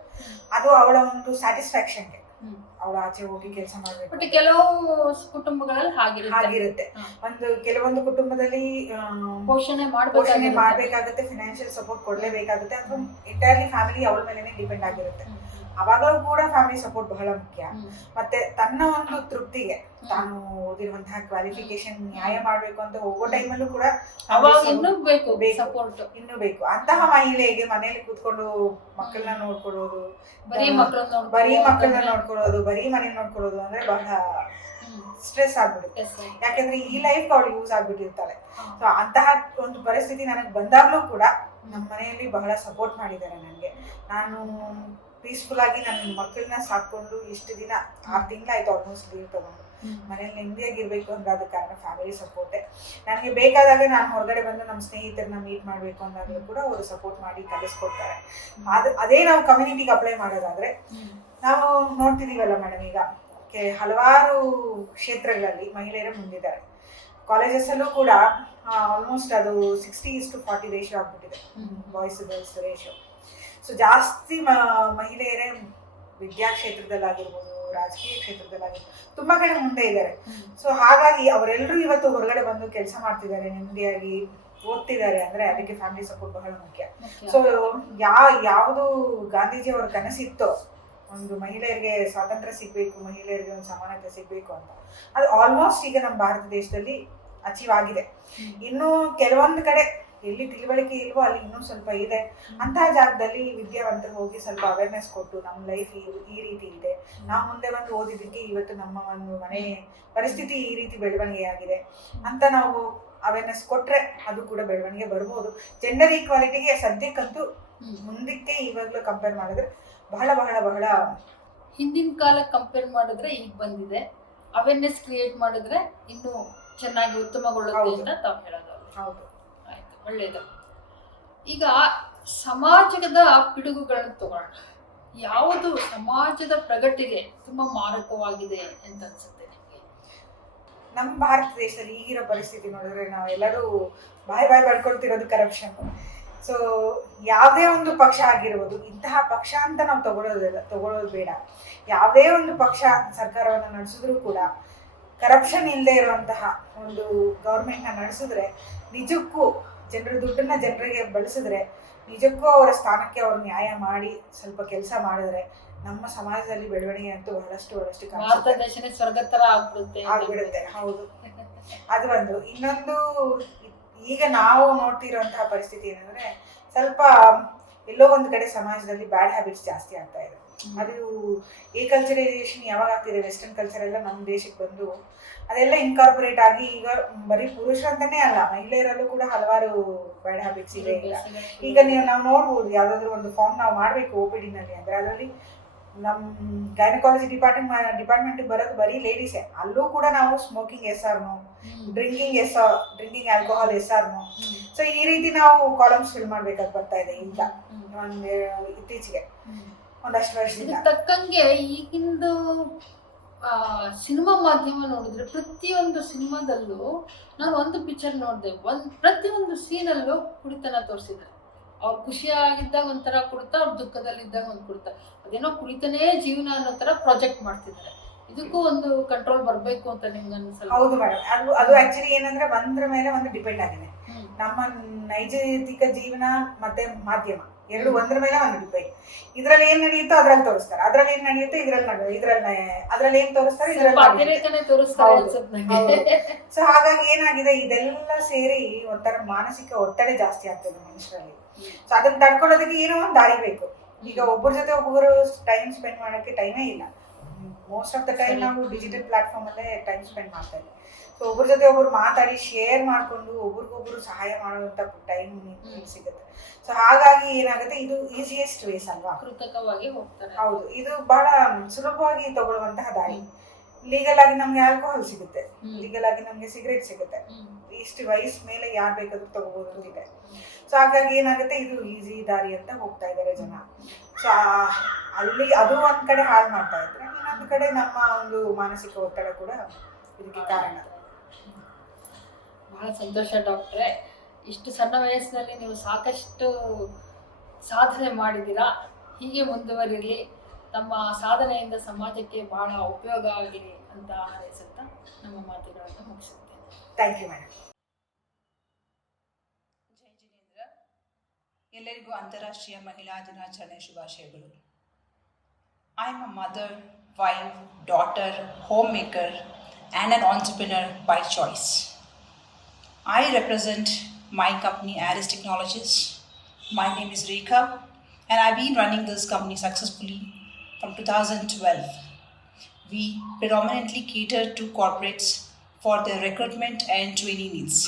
ಅದು ಅವಳ ಒಂದು ಸ್ಯಾಟಿಸ್ಫ್ಯಾಕ್ಷನ್ಗೆ ಅವಳು ಆಚೆ ಹೋಗಿ ಕೆಲಸ ಮಾಡ್ಬೇಕು. ಬಟ್ ಕೆಲವು ಕುಟುಂಬಗಳಲ್ಲಿ ಹಾಗಿರುತ್ತೆ. ಕೆಲವೊಂದು ಕುಟುಂಬದಲ್ಲಿ ಪೋಷಣೆ ಮಾಡ್ಬೇಕಾಗುತ್ತೆ, ಫಿನಾನ್ಷಿಯಲ್ ಸಪೋರ್ಟ್ ಕೊಡ್ಲೇಬೇಕಾಗುತ್ತೆ. ಅದು ಎಂಟೈರ್ಲಿ ಫ್ಯಾಮಿಲಿ ಅವಳ ಮೇಲೆನೆ ಡಿಪೆಂಡ್ ಆಗಿರುತ್ತೆ. ಅವಾಗಲೂ ಕೂಡ ಫ್ಯಾಮಿಲಿ ಸಪೋರ್ಟ್ ಬಹಳ ಮುಖ್ಯ. ಮತ್ತೆ ತನ್ನ ಒಂದು ತೃಪ್ತಿಗೆ ತಾನು ಓದಿರುವಂತಹ ಕ್ವಾಲಿಫಿಕೇಶನ್ ನ್ಯಾಯ ಮಾಡ್ಬೇಕು ಅಂತ ಹೋಗೋ ಟೈಮಲ್ಲೂ ಕೂಡ ಇನ್ನೂ ಬೇಕು. ಅಂತಹ ಮಹಿಳೆಗೆ ಮನೆಯಲ್ಲಿ ಕೂತ್ಕೊಂಡು ಮಕ್ಕಳನ್ನ ನೋಡ್ಕೊಳ್ಳೋದು, ಬರೀ ಮಕ್ಕಳನ್ನ ನೋಡ್ಕೊಳ್ಳೋದು, ಬರೀ ಮನೆ ನೋಡ್ಕೊಳ್ಳೋದು ಅಂದ್ರೆ ಬಹಳ ಸ್ಟ್ರೆಸ್ ಆಗ್ಬಿಡುತ್ತೆ. ಯಾಕಂದ್ರೆ ಈ ಲೈಫ್ ಅವಳು ಯೂಸ್ ಆಗ್ಬಿಟ್ಟಿರ್ತಾಳೆ. ಸೊ ಅಂತಹ ಒಂದು ಪರಿಸ್ಥಿತಿ ನನಗೆ ಬಂದಾಗ್ಲೂ ಕೂಡ ನಮ್ಮ ಮನೆಯಲ್ಲಿ ಬಹಳ ಸಪೋರ್ಟ್ ಮಾಡಿದ್ದಾರೆ ನನಗೆ. ನಾನು ಪೀಸ್ಫುಲ್ ಆಗಿ ನನ್ನ ಮಕ್ಕಳನ್ನ ಸಾಕೊಂಡು ಇಷ್ಟು ದಿನ 6 ತಿಂಗಳಾಯ್ತು ಆಲ್ಮೋಸ್ಟ್ ಲೀವ್ ತಗೊಂಡು ಮನೇಲಿ ನೆಮ್ಮದಿಯಾಗಿರ್ಬೇಕು ಅಂದ್ರೆ ಅದಕ್ಕೆ ಕಾರಣ ಫ್ಯಾಮಿಲಿ ಸಪೋರ್ಟೇ. ನನಗೆ ಬೇಕಾದಾಗ ನಾನು ಹೊರಗಡೆ ಬಂದು ನಮ್ಮ ಸ್ನೇಹಿತರನ್ನ ಮೀಟ್ ಮಾಡಬೇಕು ಅಂದಾಗಲೂ ಕೂಡ ಅವರು ಸಪೋರ್ಟ್ ಮಾಡಿ ಕಲಿಸ್ಕೊಡ್ತಾರೆ. ಅದೇ ನಾವು ಕಮ್ಯುನಿಟಿಗೆ ಅಪ್ಲೈ ಮಾಡೋದಾದ್ರೆ ನಾವು ನೋಡ್ತಿದೀವಲ್ಲ ಮೇಡಮ್, ಈಗ ಹಲವಾರು ಕ್ಷೇತ್ರಗಳಲ್ಲಿ ಮಹಿಳೆಯರೇ ಮುಂದಿದ್ದಾರೆ. ಕಾಲೇಜಸ್ ಅಲ್ಲೂ ಕೂಡ ಆಲ್ಮೋಸ್ಟ್ ಅದು 60:40 ರೇಷಿಯೋ ಆಗ್ಬಿಟ್ಟಿದೆ, ಬಾಯ್ಸ್ ಗರ್ಲ್ಸ್ ರೇಷಿಯೋ. ಸೊ ಜಾಸ್ತಿ ಮಹಿಳೆಯರೇ ವಿದ್ಯಾ ಕ್ಷೇತ್ರದಲ್ಲಾಗಿರ್ಬೋದು, ರಾಜಕೀಯ ಕ್ಷೇತ್ರದಲ್ಲಾಗಿರ್ಬೋದು ತುಂಬಾ ಕಡೆ ಮುಂದೆ ಇದ್ದಾರೆ. ಸೊ ಹಾಗಾಗಿ ಅವರೆಲ್ಲರೂ ಇವತ್ತು ಹೊರಗಡೆ ಬಂದು ಕೆಲಸ ಮಾಡ್ತಿದ್ದಾರೆ, ನೆಮ್ಮದಿಯಾಗಿ ಓದ್ತಿದ್ದಾರೆ ಅಂದ್ರೆ ಅದಕ್ಕೆ ಫ್ಯಾಮಿಲಿ ಸಪೋರ್ಟ್ ಬಹಳ ಮುಖ್ಯ. ಸೊ ಯಾವುದು ಗಾಂಧೀಜಿ ಅವರ ಕನಸಿತ್ತೋ, ಒಂದು ಮಹಿಳೆಯರಿಗೆ ಸ್ವಾತಂತ್ರ್ಯ ಸಿಗ್ಬೇಕು, ಮಹಿಳೆಯರಿಗೆ ಒಂದು ಸಮಾನತೆ ಸಿಗ್ಬೇಕು ಅಂತ, ಅದು ಆಲ್ಮೋಸ್ಟ್ ಈಗ ನಮ್ಮ ಭಾರತ ದೇಶದಲ್ಲಿ ಅಚೀವ್ ಆಗಿದೆ. ಇನ್ನು ಕೆಲವೊಂದು ಕಡೆ ಎಲ್ಲಿ ತಿಳುವಳಿಕೆ ಇಲ್ವೋ ಅಲ್ಲಿ ಇನ್ನೂ ಸ್ವಲ್ಪ ಇದೆ. ಅಂತಹ ಜಾಗದಲ್ಲಿ ವಿದ್ಯಾವಂತರು ಹೋಗಿ ಸ್ವಲ್ಪ ಅವೇರ್ನೆಸ್ ಕೊಟ್ಟು ನಮ್ಮ ಲೈಫ್ ಈ ರೀತಿ ಇದೆ, ನಾವು ಮುಂದೆ ಬಂದು ಓದಿದ್ದಕ್ಕೆ ಇವತ್ತು ನಮ್ಮ ಒಂದು ಮನೆ ಪರಿಸ್ಥಿತಿ ಈ ರೀತಿ ಬೆಳವಣಿಗೆ ಆಗಿದೆ ಅಂತ ನಾವು ಅವೇರ್ನೆಸ್ ಕೊಟ್ರೆ ಅದು ಕೂಡ ಬೆಳವಣಿಗೆ ಬರ್ಬೋದು. ಜೆಂಡರ್ ಈಕ್ವಾಲಿಟಿಗೆ ಸದ್ಯಕ್ಕಂತೂ ಮುಂದಕ್ಕೆ ಇವಾಗಲೂ ಕಂಪೇರ್ ಮಾಡಿದ್ರೆ ಬಹಳ ಬಹಳ ಬಹಳ ಹಿಂದಿನ ಕಾಲಕ್ಕೆ ಕಂಪೇರ್ ಮಾಡಿದ್ರೆ ಈಗ ಬಂದಿದೆ. ಅವೇರ್ನೆಸ್ ಕ್ರಿಯೇಟ್ ಮಾಡಿದ್ರೆ ಇನ್ನೂ ಚೆನ್ನಾಗಿ ಉತ್ತಮಗೊಳ್ಳುತ್ತೆ ಅಂತ ತಾವು ಹೇಳೋದು. ಹೌದು. ಆಯ್ತು, ಒಳ್ಳೇದು. ಈಗ ಸಮಾಜದ ಪಿಡುಗುಗಳನ್ನು ತಗೊಳ್ಳೋಣ. ಯಾವುದು ಸಮಾಜದ ಪ್ರಗತಿಗೆ ತುಂಬಾ ಮಾರಕವಾಗಿದೆ ಅಂತ ಅನ್ಸುತ್ತೆ ನಿಮಗೆ? ನಮ್ಮ ಭಾರತ ದೇಶದಲ್ಲಿ ಈಗಿರೋ ಪರಿಸ್ಥಿತಿ ನೋಡಿದ್ರೆ ನಾವೆಲ್ಲರೂ ಬಾಯಿ ಬಡ್ಕೊಳ್ತಿರೋದು ಕರಪ್ಷನ್. ಸೊ ಯಾವುದೇ ಒಂದು ಪಕ್ಷ ಆಗಿರ್ಬೋದು, ಇಂತಹ ಪಕ್ಷ ಅಂತ ನಾವು ತಗೊಳ್ಳೋದು ಬೇಡ. ಯಾವುದೇ ಒಂದು ಪಕ್ಷ ಸರ್ಕಾರವನ್ನು ನಡೆಸಿದ್ರು ಕೂಡ ಕರಪ್ಷನ್ ಇಲ್ಲದೆ ಇರುವಂತಹ ಒಂದು ಗೌರ್ಮೆಂಟ್ನ ನಡೆಸಿದ್ರೆ, ನಿಜಕ್ಕೂ ಜನರ ದುಡ್ಡನ್ನ ಜನರಿಗೆ ಬಳಸಿದ್ರೆ, ನಿಜಕ್ಕೂ ಅವರ ಸ್ಥಾನಕ್ಕೆ ಅವ್ರು ನ್ಯಾಯ ಮಾಡಿ ಸ್ವಲ್ಪ ಕೆಲಸ ಮಾಡಿದ್ರೆ ನಮ್ಮ ಸಮಾಜದಲ್ಲಿ ಬೆಳವಣಿಗೆ ಅಂತೂ ಬಹಳಷ್ಟು ಭಾರತ ದೇಶನೇ ಸ್ವರ್ಗ ತರ ಆಗ್ಬಿಡುತ್ತೆ. ಹೌದು, ಅದು ಒಂದು. ಇನ್ನೊಂದು, ಈಗ ನಾವು ನೋಡ್ತಿರುವಂತಹ ಪರಿಸ್ಥಿತಿ ಏನಂದ್ರೆ, ಸ್ವಲ್ಪ ಎಲ್ಲೋ ಒಂದು ಕಡೆ ಸಮಾಜದಲ್ಲಿ ಬ್ಯಾಡ್ ಹ್ಯಾಬಿಟ್ಸ್ ಜಾಸ್ತಿ ಆಗ್ತಾ ಇದೆ. ಅದು ಈ ಕಲ್ಚರೈಸೇಷನ್ ಯಾವಾಗ ಆಗ್ತಿದೆ, ವೆಸ್ಟರ್ನ್ ಕಲ್ಚರ್ ಎಲ್ಲ ನಮ್ಮ ದೇಶಕ್ಕೆ ಬಂದು ಅದೆಲ್ಲ ಇನ್ಕಾರ್ಪೊರೇಟ್ ಆಗಿ ಈಗ ಬರೀ ಪುರುಷರು ಅಂತಾನೆ ಅಲ್ಲ, ಮಹಿಳೆಯರಲ್ಲೂ ಕೂಡ ಹಲವಾರು ಬ್ಯಾಡ್ ಹ್ಯಾಬಿಟ್ಸ್ ಇದೆ. ಈಗ ನಾವು ನೋಡ್ಬೋದು, ಯಾವ್ದಾದ್ರು ಒಂದು ಫಾರ್ಮ್ ನಾವು ಮಾಡಬೇಕು OPD ನಲ್ಲಿ ಅಂದ್ರೆ ಅದರಲ್ಲಿ ನಮ್ಮ ಗೈನಕಾಲಜಿ ಡಿಪಾರ್ಟ್ಮೆಂಟ್ ಬರೋದು ಬರೀ ಲೇಡೀಸೇ. ಅಲ್ಲೂ ಕೂಡ ನಾವು ಸ್ಮೋಕಿಂಗ್ SR-ನೋ, ಡ್ರಿಂಕಿಂಗ್ ಆಲ್ಕೋಹಾಲ್ SR-ನೋ. ಸೊ ಈ ರೀತಿ ನಾವು ಕಾಲಮ್ಸ್ ಫಿಲ್ ಮಾಡ್ಬೇಕಾಗಿ ಬರ್ತಾ ಇದೆ ಈಗ ಒಂದು ಇತ್ತೀಚೆಗೆ ಒಂದಷ್ಟು ವರ್ಷದಿಂದ. ತಕ್ಕಂಗೆ ಈಗಿಂದು ಸಿನಿಮಾ ಮಾಧ್ಯಮ ನೋಡಿದ್ರೆ ಪ್ರತಿಯೊಂದು ಸಿನಿಮಾದಲ್ಲೂ ನಾನು ಒಂದು ಪಿಕ್ಚರ್ ನೋಡಿದೆ, ಪ್ರತಿಯೊಂದು ಸೀನಲ್ಲೂ ಕುಡಿತನ ತೋರಿಸಿದ್ದಾರೆ. ಅವ್ರು ಖುಷಿಯಾಗಿದ್ದಾಗ ಒಂಥರ ಕುಡ್ತಾ, ಅವ್ರ ದುಃಖದಲ್ಲಿದ್ದಾಗ ಒಂದು ಕುಡ್ತಾ, ಅದೇನೋ ಕುಡಿತನೇ ಜೀವನ ಅನ್ನೋ ತರ ಪ್ರಾಜೆಕ್ಟ್ ಮಾಡ್ತಿದ್ದಾರೆ. ಇದಕ್ಕೂ ಒಂದು ಕಂಟ್ರೋಲ್ ಬರಬೇಕು ಅಂತ ನಿಮ್ಗೆ ಅನ್ಸಲ್ಲ? ಹೌದು ಮೇಡಮ್, ಅದು ಆಕ್ಚುಲಿ ಏನಂದ್ರೆ ಒಂದ್ರ ಮೇಲೆ ಒಂದು ಡಿಪೆಂಡ್ ಆಗಿದೆ. ನಮ್ಮ ನೈಜಾಯಿಕ ಜೀವನ ಮತ್ತೆ ಮಾಧ್ಯಮ ಎರಡು ಒಂದ್ರ ಮೇಲೆ ಒಂದು ಡಿಪೆಂಡ್. ಇದ್ರಲ್ಲಿ ಏನ್ ನಡೆಯುತ್ತೋ ಅದ್ರಲ್ಲಿ ತೋರಿಸ್ತಾರೆ, ಅದ್ರಲ್ಲಿ ಏನ್ ನಡೆಯುತ್ತೋ ಅದ್ರಲ್ಲಿ ಏನ್ ತೋರಿಸ್ತಾರೆ, ಸೊ ಹಾಗಾಗಿ ಏನಾಗಿದೆ, ಇದೆಲ್ಲ ಸೇರಿ ಒಂಥರ ಮಾನಸಿಕ ಒತ್ತಡ ಜಾಸ್ತಿ ಆಗ್ತದೆ ಮನುಷ್ಯರಲ್ಲಿ. ಸೊ ಅದನ್ನ ತಡ್ಕೊಳ್ಳೋದಕ್ಕೆ ಏನೋ ಒಂದು ದಾರಿ ಬೇಕು. ಈಗ ಒಬ್ಬರ ಜೊತೆ ಒಬ್ಬರು ಟೈಮ್ ಸ್ಪೆಂಡ್ ಮಾಡೋಕ್ಕೆ ಟೈಮೇ ಇಲ್ಲ. ಮೋಸ್ಟ್ ಆಫ್ ದ ಟೈಮ್ ನಾವು ಡಿಜಿಟಲ್ ಪ್ಲಾಟ್ಫಾರ್ಮ್ ಅಲ್ಲೇ ಟೈಮ್ ಸ್ಪೆಂಡ್ ಮಾಡ್ತಾ ಇದ್ದೀವಿ. ಸೊ ಒಬ್ಬರ ಜೊತೆ ಒಬ್ಬರು ಮಾತಾಡಿ ಶೇರ್ ಮಾಡಿಕೊಂಡು ಒಬ್ರಿಗೊಬ್ರು ಸಹಾಯ ಮಾಡುವಂತ ಟೈಮ್ ಸಿಗುತ್ತೆ. ಸೊ ಹಾಗಾಗಿ ಏನಾಗುತ್ತೆ, ಇದು ಈಸಿಯೆಸ್ಟ್ ವೇಸ್ ಅಲ್ವಾ, ಕೃತಕವಾಗಿ ಹೋಗ್ತಾರೆ. ಹೌದು, ಇದು ಬಹಳ ಸುಲಭವಾಗಿ ತಗೊಳ್ಳುವಂತಹ ದಾರಿ. ಲೀಗಲ್ ಆಗಿ ನಮ್ಗೆ ಆಲ್ಕೋಹಾಲ್ ಸಿಗುತ್ತೆ, ಲೀಗಲ್ ಆಗಿ ನಮ್ಗೆ ಸಿಗರೇಟ್ ಸಿಗುತ್ತೆ, ಇಷ್ಟು ವಯಸ್ಸು ಮೇಲೆ ಯಾರು ಬೇಕಾದ್ರೂ ತಗೋಬಹುದು ಅಂತಿದೆ. ಸೊ ಹಾಗಾಗಿ ಏನಾಗುತ್ತೆ, ಇದು ಈಸಿ ದಾರಿ ಅಂತ ಹೋಗ್ತಾ ಇದ್ದಾರೆ ಜನ. ಸೊ ಅಲ್ಲಿ ಅದು ಒಂದ್ ಕಡೆ ಹಾಳು ಮಾಡ್ತಾ ಇದ್ರೆ, ಇನ್ನೊಂದು ಕಡೆ ನಮ್ಮ ಒಂದು ಮಾನಸಿಕ ಒತ್ತಡ ಕೂಡ ಇದಕ್ಕೆ ಕಾರಣ. ಬಹಳ ಸಂತೋಷ ಡಾಕ್ಟ್ರೆ, ಇಷ್ಟು ಸಣ್ಣ ವಯಸ್ಸಿನಲ್ಲಿ ನೀವು ಸಾಕಷ್ಟು ಸಾಧನೆ ಮಾಡಿದ್ದೀರಾ. ಹೀಗೆ ಮುಂದುವರಿರಲಿ, ತಮ್ಮ ಸಾಧನೆಯಿಂದ ಸಮಾಜಕ್ಕೆ ಬಹಳ ಉಪಯೋಗ ಆಗಲಿ ಅಂತ ಹಾರೈಸುತ್ತಾ ನಮ್ಮ ಮಾತುಗಳನ್ನು ಮುಗಿಸುತ್ತೇನೆ. Thank you madam. ಜೈ ಜಿನೇಂದ್ರ. ಎಲ್ಲರಿಗೂ ಅಂತಾರಾಷ್ಟ್ರೀಯ ಮಹಿಳಾ ದಿನಾಚರಣೆ ಶುಭಾಶಯಗಳು. I am a mother, wife, daughter, homemaker and an entrepreneur by choice. I represent my company Aris Technologies. My name is Rekha and I've been running this company successfully from 2012. We predominantly cater to corporates for their recruitment and training needs.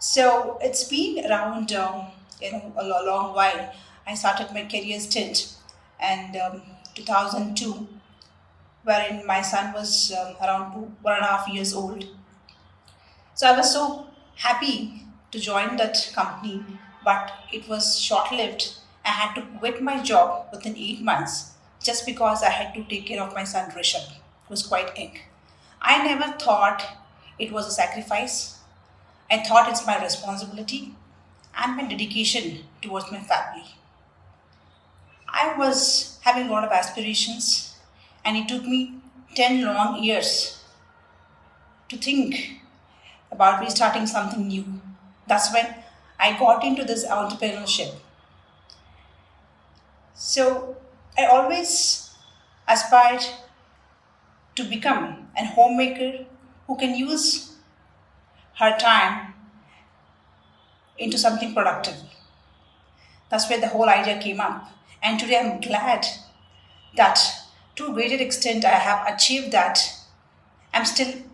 So it's been around a long while. I started my career stint and 2002, wherein my son was around 1.5 years old. So I was so happy to join that company, but it was short-lived. I had to quit my job within 8 months just because I had to take care of my son Rishabh, who was quite young. I never thought it was a sacrifice. I thought it's my responsibility and my dedication towards my family. I was having a lot of aspirations, and it took me 10 long years to think about restarting something new. That's when I got into this entrepreneurship. So I always aspired to become a homemaker who can use her time into something productive. That's where the whole idea came up. And today I'm glad that to a greater extent I have achieved that.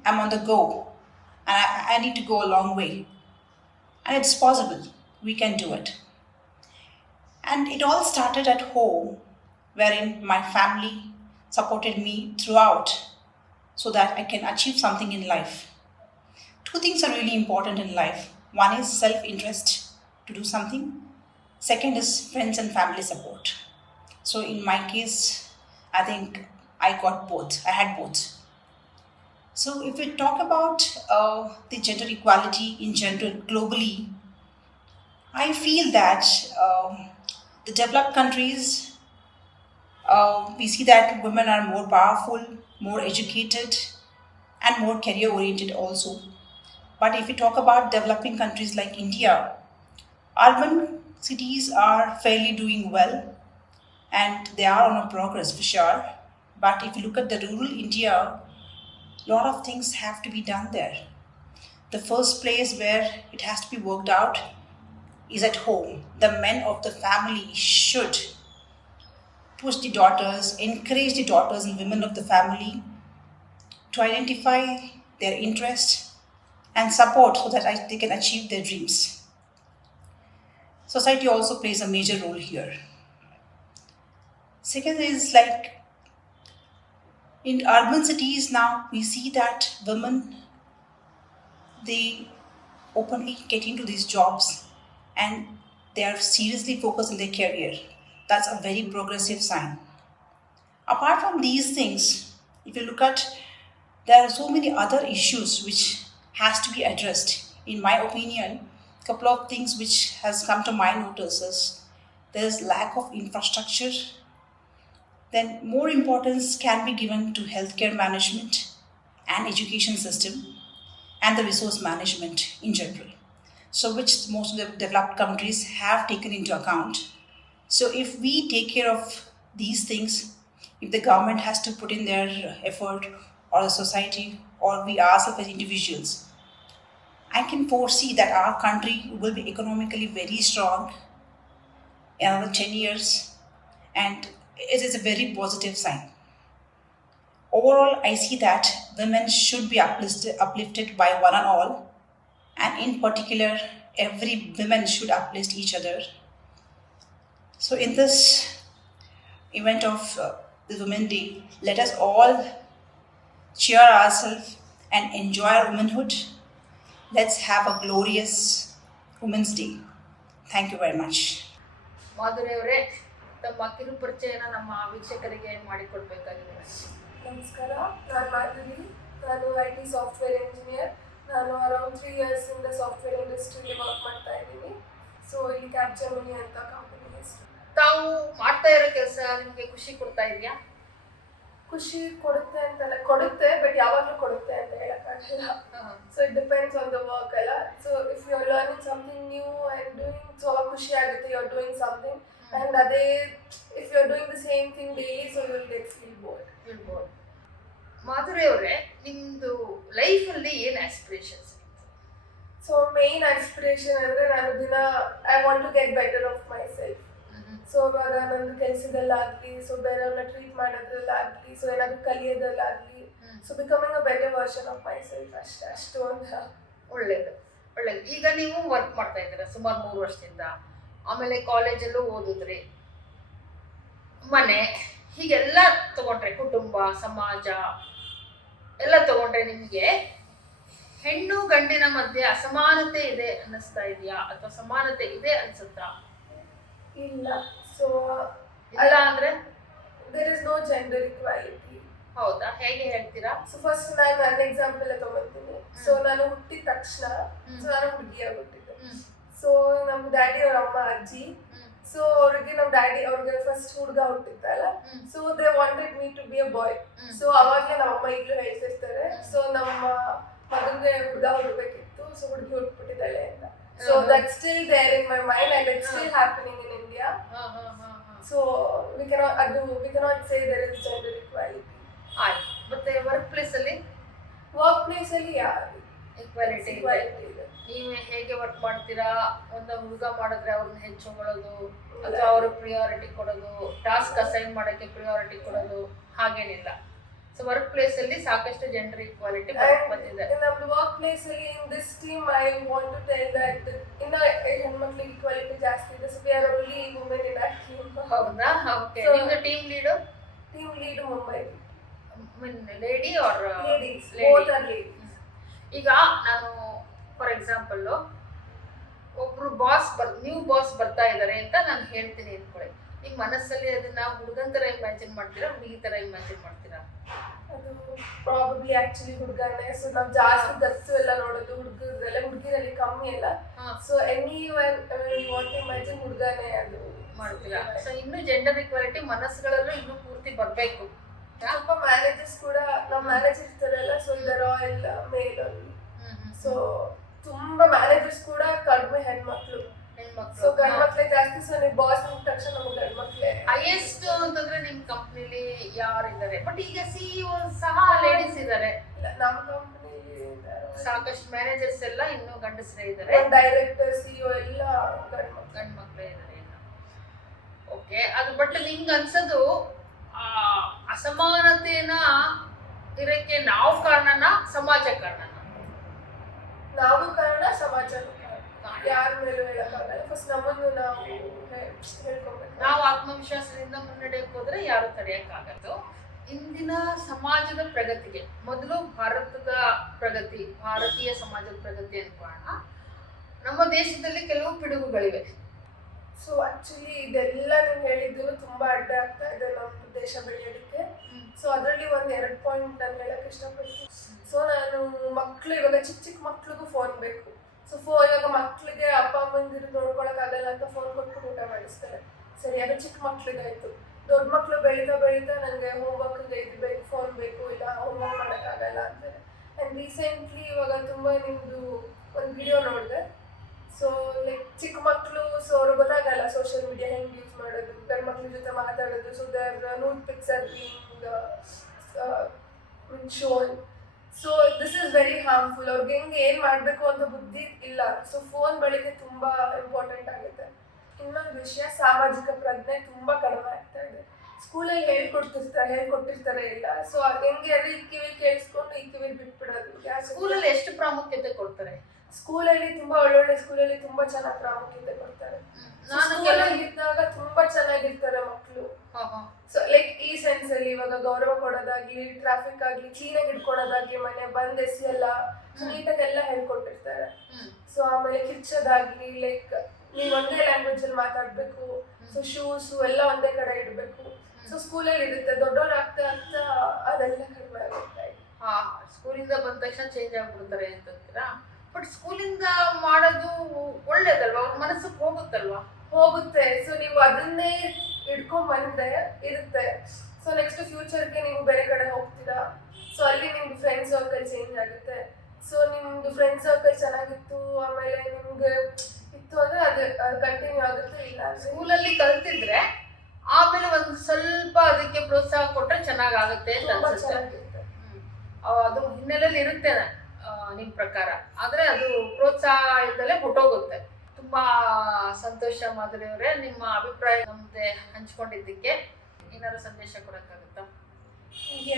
I'm on the go, and I need to go a long way, and it's possible. We can do it. And it all started at home, wherein my family supported me throughout so that I can achieve something in life. Two things are really important in life. One is self-interest to do something. Second is friends and family support. So in my case, I think I got both. I had both. So if we talk about the gender equality in general globally, I feel that the developed countries, we see that women are more powerful, more educated, and more career oriented also. But if we talk about developing countries like India, urban cities are fairly doing well and they are on a progress for sure. But if you look at the rural India, a lot of things have to be done there. The first place where it has to be worked out is at home. The men of the family should push the daughters, encourage the daughters and women of the family to identify their interest and support so that they can achieve their dreams. Society also plays a major role here. Second is like in urban cities now we see that women, they openly get into these jobs and they are seriously focused in their career. That's a very progressive sign. Apart from these things, if you look at, there are so many other issues which has to be addressed. In my opinion, a couple of things which has come to my notice is there's lack of infrastructure. Then more importance can be given to healthcare management and education system and the resource management in general. So which most of the developed countries have taken into account. So if we take care of these things, if the government has to put in their effort or the society or we ourselves as individuals, I can foresee that our country will be economically very strong in another 10 years and it is a very positive sign. Overall, I see that women should be uplifted by one and all, and in particular, every woman should uplift each other. So, in this event of the Women Day, let us all cheer ourselves and enjoy our womanhood. Let's have a glorious Women's Day. Thank you very much. Madhuri ಅವರೇ, ತಮ್ಮ ಕಿರು ಪರಿಚಯನ ನಮ್ಮ ವೀಕ್ಷಕರಿಗೆ ಮಾಡಿಕೊಡ್ಬೇಕಾಗಿದೆ. ನಮಸ್ಕಾರ, ನಾನು ಮಾಧುರಿ. ನಾನು IT software engineer. ನಾನು around 3 years ಇಂದ ಸಾಫ್ಟ್ವೇರ್ ಇಂಡಸ್ಟ್ರಿಯಲ್ಲಿ ವರ್ಕ್ ಮಾಡ್ತಾ ಇದ್ದೀನಿ. ಸೊ ಇಲ್ಲಿ ಕ್ಯಾಪ್ಜೆಮಿನಿ ಅಂತ ಕಂಪನಿ ಹೆಸರು. ತಾವು ಮಾಡ್ತಾ ಇರೋ ಕೆಲಸ ನಿಮಗೆ ಖುಷಿ ಕೊಡ್ತಾ ಇದೆಯಾ? ಖುಷಿ ಕೊಡುತ್ತೆ ಅಂತಲ್ಲ, ಕೊಡುತ್ತೆ, ಬಟ್ ಯಾವಾಗಲೂ ಕೊಡುತ್ತೆ ಅಂತ ಹೇಳಕ್ಕಾಗಲ್ಲ. So it depends on the work ಅಲ್ಲ. So if you are learning something new and doing, so ಅವಾಗ ಖುಷಿ ಆಗುತ್ತೆ, you are doing something. And ಅದೇ if you are doing the same thing daily, so you will get feel bored. Madhuri ಅವರೇ, ನಿಮ್ಮದು ಲೈಫಲ್ಲಿ ಏನು aspirations? So main aspiration ಅಂದರೆ ನಾನು ದಿನ I want to get better of myself. So ಇವಾಗ ನಂದು ಕೆಲಸದಲ್ಲಾಗಲಿ, ಸೊ ಬೇರೆಯವ್ರನ್ನ ಟ್ರೀಟ್ ಮಾಡೋದ್ರಲ್ಲಾಗಲಿ, ಸೊ ಏನಾದರೂ ಕಲಿಯೋದ್ರಲ್ಲಾಗಲಿ, so becoming a better version of myself. ಅಷ್ಟು ಒಂದು ಒಳ್ಳೇದು. ಈಗ ನೀವು ವರ್ಕ್ ಮಾಡ್ತಾ ಇದ್ದೀರಾ ಸುಮಾರು 3 ವರ್ಷದಿಂದ. ಆಮೇಲೆ ಕಾಲೇಜಲ್ಲೂ ಓದಿದ್ರಿ, ಮನೆ ಹೀಗೆಲ್ಲ ತಗೊಂಡ್ರೆ, ಕುಟುಂಬ, ಸಮಾಜ ಎಲ್ಲ ತಗೊಂಡ್ರೆ ನಿಮಗೆ ಹೆಣ್ಣು ಗಂಡಿನ ಮಧ್ಯೆ ಅಸಮಾನತೆ ಇದೆ ಅನ್ನಿಸ್ತಾ ಇದೆಯಾ ಅಥವಾ ಸಮಾನತೆ ಇದೆ ಅನ್ಸುತ್ತಾ? ಇಲ್ಲ. ಸೊ ಇಲ್ಲ ಅಂದ್ರೆ there is no gender equality. ಹೌದಾ? ಹೇಗೆ ಹೇಳ್ತೀರಾ? ಸೊ ಫಸ್ಟ್ ನಾನು ನನ್ನ ಎಕ್ಸಾಂಪಲ್ ತಗೊಳ್ತೀನಿ. ಸೊ ನಾನು ಹುಟ್ಟಿದ ತಕ್ಷಣ, ಸೊ ನಾನು ಹುಡುಗಿಯಾಗಿ ಹುಟ್ಟಿದ್ದೆ. ಸೊ ನಮ್ಮ ಡ್ಯಾಡಿ ಅವ್ರ ಅಮ್ಮ ಅಜ್ಜಿ, ಸೊ ಅವ್ರಿಗೆ ನಮ್ಮ ಡ್ಯಾಡಿ ಅವ್ರಿಗೆ ಫಸ್ಟ್ ಹುಡುಗ ಹುಟ್ಟಿತ್ತಲ್ಲ, so they wanted me to be a boy. So ಅವಾಗಲೇ ನಮ್ಮ ಅಮ್ಮ ಈಗಲೂ ಹೇಳ್ತಿರ್ತಾರೆ, ಸೊ ನಮ್ಮ ಮಗನಿಗೆ ಹುಡುಗ ಹುಡ್ಬೇಕಿತ್ತು, ಸೊ ಹುಡುಗಿ ಹುಟ್ಬಿಟ್ಟಿದ್ದಾಳೆ ಅಂತ. So that still there in my mind and it's still happening in India. So we cannot say there is gender equality. ಆಯ್ತು. ಮತ್ತೆ ವರ್ಕ್ ಪ್ಲೇಸಲ್ಲಿ ಈಕ್ವಾಲಿಟಿ ಇದೆ. ನೀವು ಹೇಗೆ ವರ್ಕ್ ಮಾಡ್ತೀರಾ? ಒಂದು ಹುಡುಗ ಮಾಡಿದ್ರೆ ಅವ್ರನ್ನ ಹೆಚ್ಚು ಹೊಗಳೋದು ಅಥವಾ ಅವ್ರಿಗೆ ಪ್ರಿಯಾರಿಟಿ ಕೊಡೋದು, ಟಾಸ್ಕ್ ಅಸೈನ್ ಮಾಡೋಕ್ಕೆ ಪ್ರಿಯಾರಿಟಿ ಕೊಡೋದು, ಹಾಗೇನಿಲ್ಲ. ಸೊ ವರ್ಕ್ ಪ್ಲೇಸ್ ಅಲ್ಲಿ ಸಾಕಷ್ಟು ಜೆಂಡರ್ ಈಕ್ವಾಲಿಟಿ ಬಂದಿದೆ. in the workplace ಅಲ್ಲಿ in this team I want to tell that ಇನ್ನ ಹೆಣ್ಮಕ್ಳಿಗೆ ಈಕ್ವಾಲಿಟಿ ಜಾಸ್ತಿ ಇದೆ. So we are only women in that team. ಹೌದಾ? ಓಕೆ. So- ನಿಮ್ದು team lead Team lead Mumbai. Lady or Ladies. Both are ladies. ಈಗ ನಾನು for example ಒಬ್ರು new boss ಬರ್ತಾ ಇದ್ದಾರೆ ಅಂತ ನಾನು ಹೇಳ್ತೀನಿ ಅಂದ್ಕೊಳ್ಳಿ. ಈಗ ಮನಸ್ಸಲ್ಲಿ ಅದನ್ನ ಹುಡುಗನ್ ತರ ಇಮ್ಯಾಜಿನ್ ಮಾಡ್ತೀರಾ, ಹುಡುಗಿ ತರ ಇಮ್ಯಾಜಿನ್ ಮಾಡ್ತೀರಾ? ಅದು ಪ್ರಾಬಬ್ಲಿ ಆಕ್ಚುಲಿ ಹುಡುಗನೇ. ಸೊ ನಾವು ಜಾಸ್ತಿ ಗತ್ತು ಎಲ್ಲ ನೋಡೋದು ಹುಡುಗರದೆಲ್ಲ, ಹುಡುಗಿರಲ್ಲಿ ಕಮ್ಮಿ ಅಲ್ಲ. ಹಾ. ಸೊ ಎನಿ ವಾಂಟ್ ಇಮ್ಯಾಜಿನ್ ಹುಡುಗನೇ ಅದು ಮಾಡ್ತೀರಾ? ಸೊ ಇನ್ನು ಜೆಂಡರ್ ಈಕ್ವಾಲಿಟಿ ಮನಸ್ಸುಗಳಲ್ಲೂ ಇನ್ನೂ ಪೂರ್ತಿ ಬರ್ಬೇಕು. ಸ್ವಲ್ಪ ಮ್ಯಾನೇಜರ್ಸ್ ಕೂಡ ನಮ್ಮ ಮ್ಯಾನೇಜರ್ ಇರ್ತಾರಲ್ಲ, ಸೊ ಇದರ ಆಯಿಲ್ ಮೇಲ್ ಅಲ್ಲಿ. ಸೊ ತುಂಬಾ ಮ್ಯಾನೇಜರ್ಸ್ ಕೂಡ ಕಡಿಮೆ ಹೆಣ್ಮಕ್ಳು. ಸೊ ಹೆಣ್ಮಕ್ಳು ಗಂಡ್ಮಕ್ಳೇ ಜಾಸ್ತಿ. ಸೊ ನೀವು ಬಾಸ್ ಅಂದ ತಕ್ಷಣ ನಮ್ಗೆ ಗಂಡ್ಮಕ್ಳೇ. ಹೈಯೆಸ್ಟ್ ಅಂತಂದ್ರೆ ನಿಮ್ ಕಂಪ್ನಿಲಿ ಯಾರಿದ್ದಾರೆ? ಬಟ್ ಈಗ ಸಿಇಒ ಸಹ ಲೇಡೀಸ್ ಇದ್ದಾರೆ, ಇಲ್ಲ, ನಮ್ಮ ಕಂಪನಿ ಸಾಕಷ್ಟು ಮ್ಯಾನೇಜರ್ಸ್ ಎಲ್ಲ ಇನ್ನೂ ಗಂಡಸರೇ ಇದ್ದಾರೆ, ಡೈರೆಕ್ಟರ್ ಸಿಇಒ ಎಲ್ಲ ಗಂಡ್ಮಕ್ಳು. ಗಂಡ್ ಮಕ್ಳೇ ಇದ್ದಾರೆ. ಓಕೆ. ಅದು ಬಟ್ ನಿಮ್ಗೆ ಅನ್ಸೋದು ಅಸಮಾನತೆನ ಇರಕ್ಕೆ ನಾವು ಕಾರಣನ, ಸಮಾಜ ಕಾರಣನ? ನಾವು ಕಾರಣ, ಸಮಾಜ ಯಾರ ಮೇಲೂ ಹೇಳಕ್ಕಾಗಲ್ಲ. ಫಸ್ಟ್ ನಮ್ಮನ್ನು ನಾವು ಹೇಳ್ಕೊಬೇಕು. ನಾವು ಆತ್ಮವಿಶ್ವಾಸದಿಂದ ಮುನ್ನಡೆಯಕ್ಕೆ ಹೋದ್ರೆ ಯಾರು ತಡೆಯಕ್ಕಾಗತ್ತೋ. ಇಂದಿನ ಸಮಾಜದ ಪ್ರಗತಿಗೆ ಮೊದಲು ಭಾರತದ ಪ್ರಗತಿ, ಭಾರತೀಯ ಸಮಾಜದ ಪ್ರಗತಿ ಅನ್ಕೋಣ. ನಮ್ಮ ದೇಶದಲ್ಲಿ ಕೆಲವು ಪಿಡುಗುಗಳಿವೆ. ಸೊ ಆಕ್ಚುಲಿ ಇದೆಲ್ಲ ನೀವು ಹೇಳಿದ್ದು ತುಂಬಾ ಅಡ್ಡ ಆಗ್ತಾ ಇದೆ ನಮ್ಮ ದೇಶ ಬೆಳೆಯೋದಕ್ಕೆ. ಸೊ ಅದರಲ್ಲಿ ಒಂದು 2 ಪಾಯಿಂಟ್ ನಾನು ಹೇಳಕ್ ಇಷ್ಟಪಡ್ತೀನಿ. ಸೊ ನಾನು ಮಕ್ಳು ಇವಾಗ ಚಿಕ್ಕ ಮಕ್ಳಿಗೂ ಫೋನ್ ಬೇಕು. ಸೊ ಇವಾಗ ಮಕ್ಳಿಗೆ ಅಪ್ಪ ಅಮ್ಮಂದಿರು ನೋಡ್ಕೊಳಕ್ ಆಗಲ್ಲ ಅಂತ ಫೋನ್ ಕೊಟ್ಬಿಟ್ಟು ಊಟ ಮಾಡಿಸ್ತಾರೆ. ಸರಿ, ಅದು ಚಿಕ್ಕ ಮಕ್ಳಿಗಾಯ್ತು. ದೊಡ್ಡ ಮಕ್ಳು ಬೆಳೀತಾ ಬೆಳೀತಾ ನನಗೆ ಹೋಮ್ವರ್ಕ್ಗೆ ಇದು ಬೇಕು, ಫೋನ್ ಬೇಕು, ಇಲ್ಲ ಹೋಮ್ವರ್ಕ್ ಮಾಡೋಕ್ಕಾಗಲ್ಲ ಅಂತಾರೆ. ಆ್ಯಂಡ್ ರೀಸೆಂಟ್ಲಿ ಇವಾಗ ತುಂಬ ನಿಮ್ಮದು ಒಂದು ವಿಡಿಯೋ ನೋಡಿದೆ. ಸೊ ಲೈಕ್ ಚಿಕ್ಕ ಮಕ್ಕಳು, ಸೊ ಅವ್ರಿಗೆ ಗೊತ್ತಾಗಲ್ಲ ಸೋಷಿಯಲ್ ಮೀಡಿಯಾ ಹೆಂಗೆ ಯೂಸ್ ಮಾಡೋದು, ಗಂಡು ಮಕ್ಳ ಜೊತೆ ಮಾತಾಡೋದು. So there nude pics are being shown. So this is very harmful. ಅವ್ರಿಗೆ ಹೆಂಗೆ ಏನು ಮಾಡಬೇಕು ಅಂತ ಬುದ್ಧಿ ಇಲ್ಲ. ಸೊ ಫೋನ್ ಬಳಕೆ ತುಂಬ ಇಂಪಾರ್ಟೆಂಟ್ ಆಗುತ್ತೆ. ಇನ್ನೊಂದು ವಿಷಯ, ಸಾಮಾಜಿಕ ಪ್ರಜ್ಞೆ ತುಂಬ ಕಡಿಮೆ ಆಗ್ತಾ ಇದೆ. ಸ್ಕೂಲಲ್ಲಿ ಹೇಳ್ಕೊಟ್ಟಿರ್ತಾರೆ ಇಲ್ಲ. ಸೊ ಹೆಂಗೆ ಅದು ಈ ಕಿವಿಲಿ ಕೇಳಿಸ್ಕೊಂಡು ಈ ಕಿವಿಲಿ ಬಿಟ್ಬಿಡೋದು. ಸ್ಕೂಲಲ್ಲಿ ಎಷ್ಟು ಪ್ರಾಮುಖ್ಯತೆ ಕೊಡ್ತಾರೆ? ಸ್ಕೂಲಲ್ಲಿ ತುಂಬಾ ಒಳ್ಳೊಳ್ಳೆ ಸ್ಕೂಲಲ್ಲಿ ತುಂಬಾ ಚೆನ್ನಾಗಿ ಪ್ರಾಮುಖ್ಯತೆ ಕೊಡ್ತಾರೆ. ನಾನು ಇದ್ದಾಗ ತುಂಬಾ ಚೆನ್ನಾಗಿರ್ತಾರೆ ಮಕ್ಕಳು. ಸೊ ಲೈಕ್ ಈ ಸೆನ್ಸ್ ಅಲ್ಲಿ ಇವಾಗ ಗೌರವ ಕೊಡೋದಾಗ್ಲಿ, ಟ್ರಾಫಿಕ್ ಆಗ್ಲಿ, ಕ್ಲೀನ್ ಆಗಿ ಇಟ್ಕೊಳೋದಾಗ್ಲಿ, ಮನೆ ಬಂದ್ ಎಸಿ ಎಲ್ಲ ನೀಟಾಗೆಲ್ಲ ಹೇಳ್ಕೊಟ್ಟಿರ್ತಾರೆ. ಸೊ ಆಮೇಲೆ ಕಿರ್ಚೋದಾಗ್ಲಿ, ಲೈಕ್ ನೀವು ಒಂದೇ ಲ್ಯಾಂಗ್ವೇಜ್ ಅಲ್ಲಿ ಮಾತಾಡ್ಬೇಕು. ಸೊ ಶೂಸ್ ಎಲ್ಲ ಒಂದೇ ಕಡೆ ಇಡ್ಬೇಕು. ಸೊ ಸ್ಕೂಲಲ್ಲಿ ಇರುತ್ತೆ. ದೊಡ್ಡವ್ರು ಆಗ್ತಾ ಆಗ್ತಾ ಅದೆಲ್ಲ ಕಡಿಮೆ ಆಗುತ್ತೆ. ಸ್ಕೂಲಿಂದ ಬಂದ ತಕ್ಷಣ ಚೇಂಜ್ ಆಗ್ಬಿಡ್ತಾರೆ ಅಂತೀರಾ? ಬಟ್ ಸ್ಕೂಲಿಂದ ಮಾಡೋದು ಒಳ್ಳೇದಲ್ವಾ? ಅವ್ರ ಮನಸ್ಸಿಗೆ ಹೋಗುತ್ತೆ. ಸೊ ನೀವು ಅದನ್ನೇ ಇಟ್ಕೊಂಡ್ ಬಂದ್ರೆ ಇರುತ್ತೆ. ಸೊ ನೆಕ್ಸ್ಟ್ ಫ್ಯೂಚರ್ಗೆ ನೀವು ಬೇರೆ ಕಡೆ ಹೋಗ್ತೀರಾ. ಸೊ ಅಲ್ಲಿ ನಿಮ್ದು ಫ್ರೆಂಡ್ ಸರ್ಕಲ್ ಚೇಂಜ್ ಆಗುತ್ತೆ. ಸೊ ನಿಮ್ದು ಫ್ರೆಂಡ್ ಸರ್ಕಲ್ ಚೆನ್ನಾಗಿತ್ತು, ಆಮೇಲೆ ನಿಮ್ಗೆ ಇತ್ತು ಅಂದ್ರೆ ಅದು ಕಂಟಿನ್ಯೂ ಆಗುತ್ತೆ. ಇಲ್ಲ ಸ್ಕೂಲಲ್ಲಿ ಕಲ್ತಿದ್ರೆ ಆಮೇಲೆ ಒಂದು ಸ್ವಲ್ಪ ಅದಕ್ಕೆ ಪ್ರೋತ್ಸಾಹ ಕೊಟ್ಟರೆ ಚೆನ್ನಾಗಾಗುತ್ತೆ ಅಂತ ಅನ್ಸುತ್ತೆ. ಅದು ಹಿನ್ನೆಲೆಯಲ್ಲಿ ಇರುತ್ತೆ ನಿಮ್ಮ ಪ್ರಕಾರ. ಆದರೆ ಅದು ಪ್ರೋತ್ಸಾಹ ಇದ್ದಲೇ ಹೊಟ್ಟೋಗುತ್ತೆ. ತುಂಬ ಸಂತೋಷ ಮಾಧುರಿ ಅವರೇ, ನಿಮ್ಮ ಅಭಿಪ್ರಾಯ ನಮ್ಮದೇ ಹಂಚ್ಕೊಂಡಿದ್ದಕ್ಕೆ. ಏನಾದ್ರು ಸಂದೇಶ ಕೊಡೋಕ್ಕಾಗುತ್ತಾ?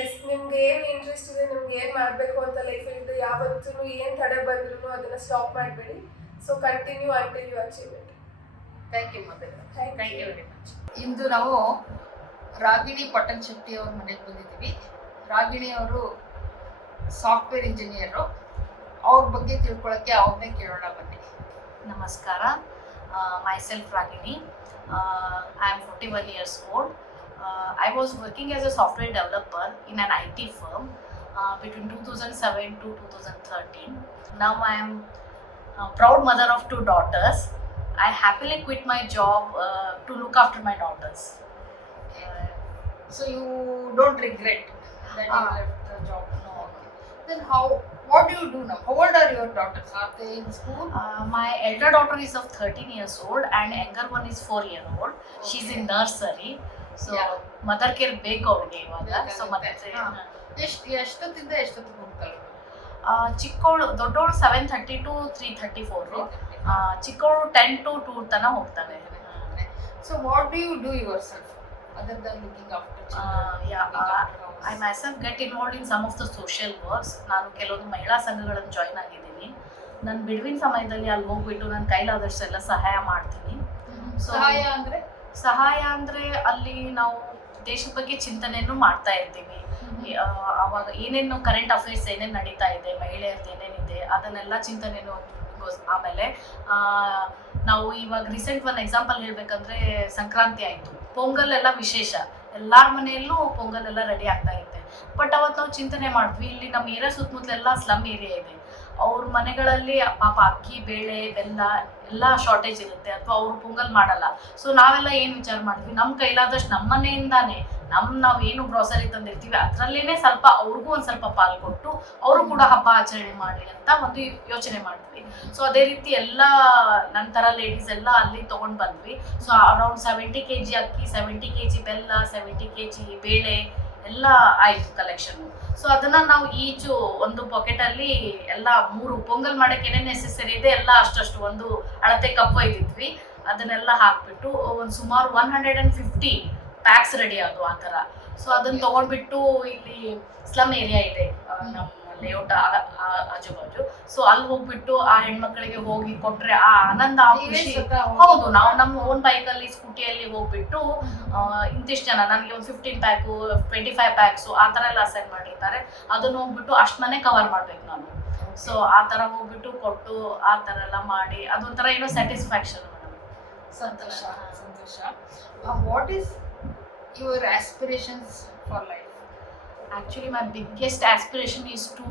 ಎಸ್, ನಿಮ್ಗೆ ಏನು ಇಂಟ್ರೆಸ್ಟ್ ಇದೆ, ನಿಮ್ಗೆ ಏನು ಮಾಡಬೇಕು ಅಂತ ಲೈಫಲ್ಲಿ ಯಾವತ್ತೂ ಏನು ತಡೆ ಬಂದ್ರೂ ಅದನ್ನು ಸ್ಟಾಪ್ ಮಾಡಬೇಡಿ. So continue until you achieve it. Thank you Madhuri. Thank thank you very much. ಇಂದು ನಾವು ರಾಗಿಣಿ ಪಟ್ಟಣ್ ಶೆಟ್ಟಿ ಅವ್ರ ಮನೆಗೆ ಬಂದಿದ್ದೀವಿ. ರಾಗಿಣಿ ಅವರು ಸಾಫ್ಟ್ವೇರ್ ಇಂಜಿನಿಯರು. ಅವ್ರ ಬಗ್ಗೆ ತಿಳ್ಕೊಳ್ಳೋಕ್ಕೆ ಅವ್ರನ್ನೇ ಕೇಳೋಣ ಬನ್ನಿ. ನಮಸ್ಕಾರ. Myself Ragini. I am 41 years old. I was working as a software developer in an IT firm between 2007 to 2013. Now I am a proud mother of 2 daughters. I happily quit my job to look after my daughters. So you don't regret that you left the job? No. Okay. Then what do you do now? How old are your daughters? Are they in school? My elder daughter is of 13 years old and younger one is 4 years old. Okay. She's in nursery. So mother care ಬೇಕು ಅವಳಿಗೆ ಇವಾಗ. So mother ಎಷ್ಟೊತ್ತಿಂದ ಎಷ್ಟೊತ್ತಿಗೆ ಹೋಗ್ತಾರೆ? ಚಿಕ್ಕವಳು ದೊಡ್ಡವಳು 7:30 to 3:34. ಚಿಕ್ಕವಳು 10 to 2 ತನಕ ಹೋಗ್ತಾನೆ. So what do you do yourself? other than looking after Yeah, looking after house? I myself get involved in some of the social works. ನಾನು ಕೆಲವೊಂದು ಮಹಿಳಾ ಸಂಘಗಳನ್ನು ಜಾಯ್ನ್ ಆಗಿದ್ದೀನಿ. ನಾನು ಬಿಡುವಿನ ಸಮಯದಲ್ಲಿ ಅಲ್ಲಿ ಹೋಗ್ಬಿಟ್ಟು ನನ್ನ ಕೈಲಾದಷ್ಟು ಎಲ್ಲ ಸಹಾಯ ಮಾಡ್ತೀನಿ. ಸಹಾಯ ಅಂದ್ರೆ ಸಹಾಯ ಅಂದರೆ ಅಲ್ಲಿ ನಾವು ದೇಶದ ಬಗ್ಗೆ ಚಿಂತನೆಯನ್ನು ಮಾಡ್ತಾ ಇರ್ತೀವಿ. ಅವಾಗ ಏನೇನು ಕರೆಂಟ್ ಅಫೇರ್ಸ್ ಏನೇನು ನಡೀತಾ ಇದೆ, ಮಹಿಳೆಯರದ್ದು ಏನೇನಿದೆ ಅದನ್ನೆಲ್ಲ ಚಿಂತನೆಯನ್ನು. ಆಮೇಲೆ ನಾವು ಇವಾಗ ರೀಸೆಂಟ್ ಒಂದು ಎಕ್ಸಾಂಪಲ್ ಹೇಳ್ಬೇಕಂದ್ರೆ ಸಂಕ್ರಾಂತಿ ಆಯಿತು, ಪೊಂಗಲ್ ಎಲ್ಲ ವಿಶೇಷ, ಎಲ್ಲರ ಮನೆಯಲ್ಲೂ ಪೊಂಗಲ್ ಎಲ್ಲ ರೆಡಿ ಆಗ್ತಾ ಇರುತ್ತೆ. ಬಟ್ ಅವತ್ತು ನಾವು ಚಿಂತನೆ ಮಾಡಿದ್ವಿ, ಇಲ್ಲಿ ನಮ್ಮ ಏರಿಯಾ ಸುತ್ತಮುತ್ತಲೆಲ್ಲ ಸ್ಲಮ್ ಏರಿಯಾ ಇದೆ, ಅವ್ರ ಮನೆಗಳಲ್ಲಿ ಪಾಪ ಅಕ್ಕಿ ಬೇಳೆ ಬೆಲ್ಲ ಎಲ್ಲ ಶಾರ್ಟೇಜ್ ಇರುತ್ತೆ, ಅಥವಾ ಅವ್ರು ಪೊಂಗಲ್ ಮಾಡಲ್ಲ. ಸೊ ನಾವೆಲ್ಲ ಏನು ವಿಚಾರ ಮಾಡಿದ್ವಿ, ನಮ್ಮ ಕೈಲಾದಷ್ಟು ನಮ್ಮ ಮನೆಯಿಂದಾನೆ ನಾವು ಏನು ಗ್ರೋಸರಿ ತಂದಿರ್ತೀವಿ ಅದರಲ್ಲೇನೆ ಸ್ವಲ್ಪ ಅವ್ರಿಗೂ ಒಂದು ಸ್ವಲ್ಪ ಪಾಲು ಕೊಟ್ಟು ಅವರು ಕೂಡ ಹಬ್ಬ ಆಚರಣೆ ಮಾಡಲಿ ಅಂತ ಒಂದು ಯೋಚನೆ ಮಾಡಿದ್ವಿ. ಸೊ ಅದೇ ರೀತಿ ಎಲ್ಲ ನಂತರ ಲೇಡೀಸ್ ಎಲ್ಲ ಅಲ್ಲಿ ತೊಗೊಂಡು ಬಂದ್ವಿ. ಸೊ ಅರೌಂಡ್ 70 kg ಅಕ್ಕಿ, 70 kg ಬೆಲ್ಲ, 70 kg ಬೇಳೆ ಎಲ್ಲ ಆಯಿತು ಕಲೆಕ್ಷನ್ನು. ಸೊ ಅದನ್ನ ನಾವು ಈಚು ಒಂದು ಪಾಕೆಟಲ್ಲಿ ಎಲ್ಲ 3 ಪೊಂಗಲ್ ಮಾಡೋಕ್ಕೆ ಏನೇನು ನೆಸೆಸರಿ ಇದೆ ಎಲ್ಲ ಅಷ್ಟಷ್ಟು ಒಂದು ಅಳತೆ ಕಪ್ ಒಯ್ದಿದ್ವಿ. ಅದನ್ನೆಲ್ಲ ಹಾಕ್ಬಿಟ್ಟು ಒಂದು ಸುಮಾರು 150 ಪ್ಯಾಕ್ಸ್ ರೆಡಿ ಆದವು ಆ ಥರ. ಸೊ ಅದನ್ನು ತೊಗೊಂಡ್ಬಿಟ್ಟು ಇಲ್ಲಿ ಸ್ಲಮ್ ಏರಿಯಾ ಇದೆ ನಮ್ಮ ಲೇಔಟ್ ಆಜುಬಾಜು. ಸೊ ಅಲ್ಲಿ ಹೋಗ್ಬಿಟ್ಟು ಆ ಹೆಣ್ಮಕ್ಳಿಗೆ ಹೋಗಿ ಕೊಟ್ರೆ ಆ ಆನಂದ, ಆ ಖುಷಿ. ಹೌದು, ನಾವು ನಮ್ಮ ಓನ್ ಬೈಕಲ್ಲಿ ಸ್ಕೂಟಿಯಲ್ಲಿ ಹೋಗ್ಬಿಟ್ಟು ಇಂತಿಷ್ಟು ಜನ, ನನಗೆ ಒಂದು 15 ಪ್ಯಾಕು 25 ಪ್ಯಾಕ್ಸು ಆ ಥರ ಎಲ್ಲ ಅಸೈನ್ ಮಾಡಿರ್ತಾರೆ, ಅದನ್ನು ಹೋಗ್ಬಿಟ್ಟು ಅಷ್ಟು ಮನೆ ಕವರ್ ಮಾಡ್ಬೇಕು ನಾನು. ಸೊ ಆ ಥರ ಹೋಗ್ಬಿಟ್ಟು ಕೊಟ್ಟು ಆ ಥರ ಎಲ್ಲ ಮಾಡಿ ಅದೊಂಥರ ಏನೋ ಸ್ಯಾಟಿಸ್ಫ್ಯಾಕ್ಷನ್ ಮೇಡಮ್. ಸಂತೋಷ. What is your aspirations for life? Actually, my biggest aspiration is to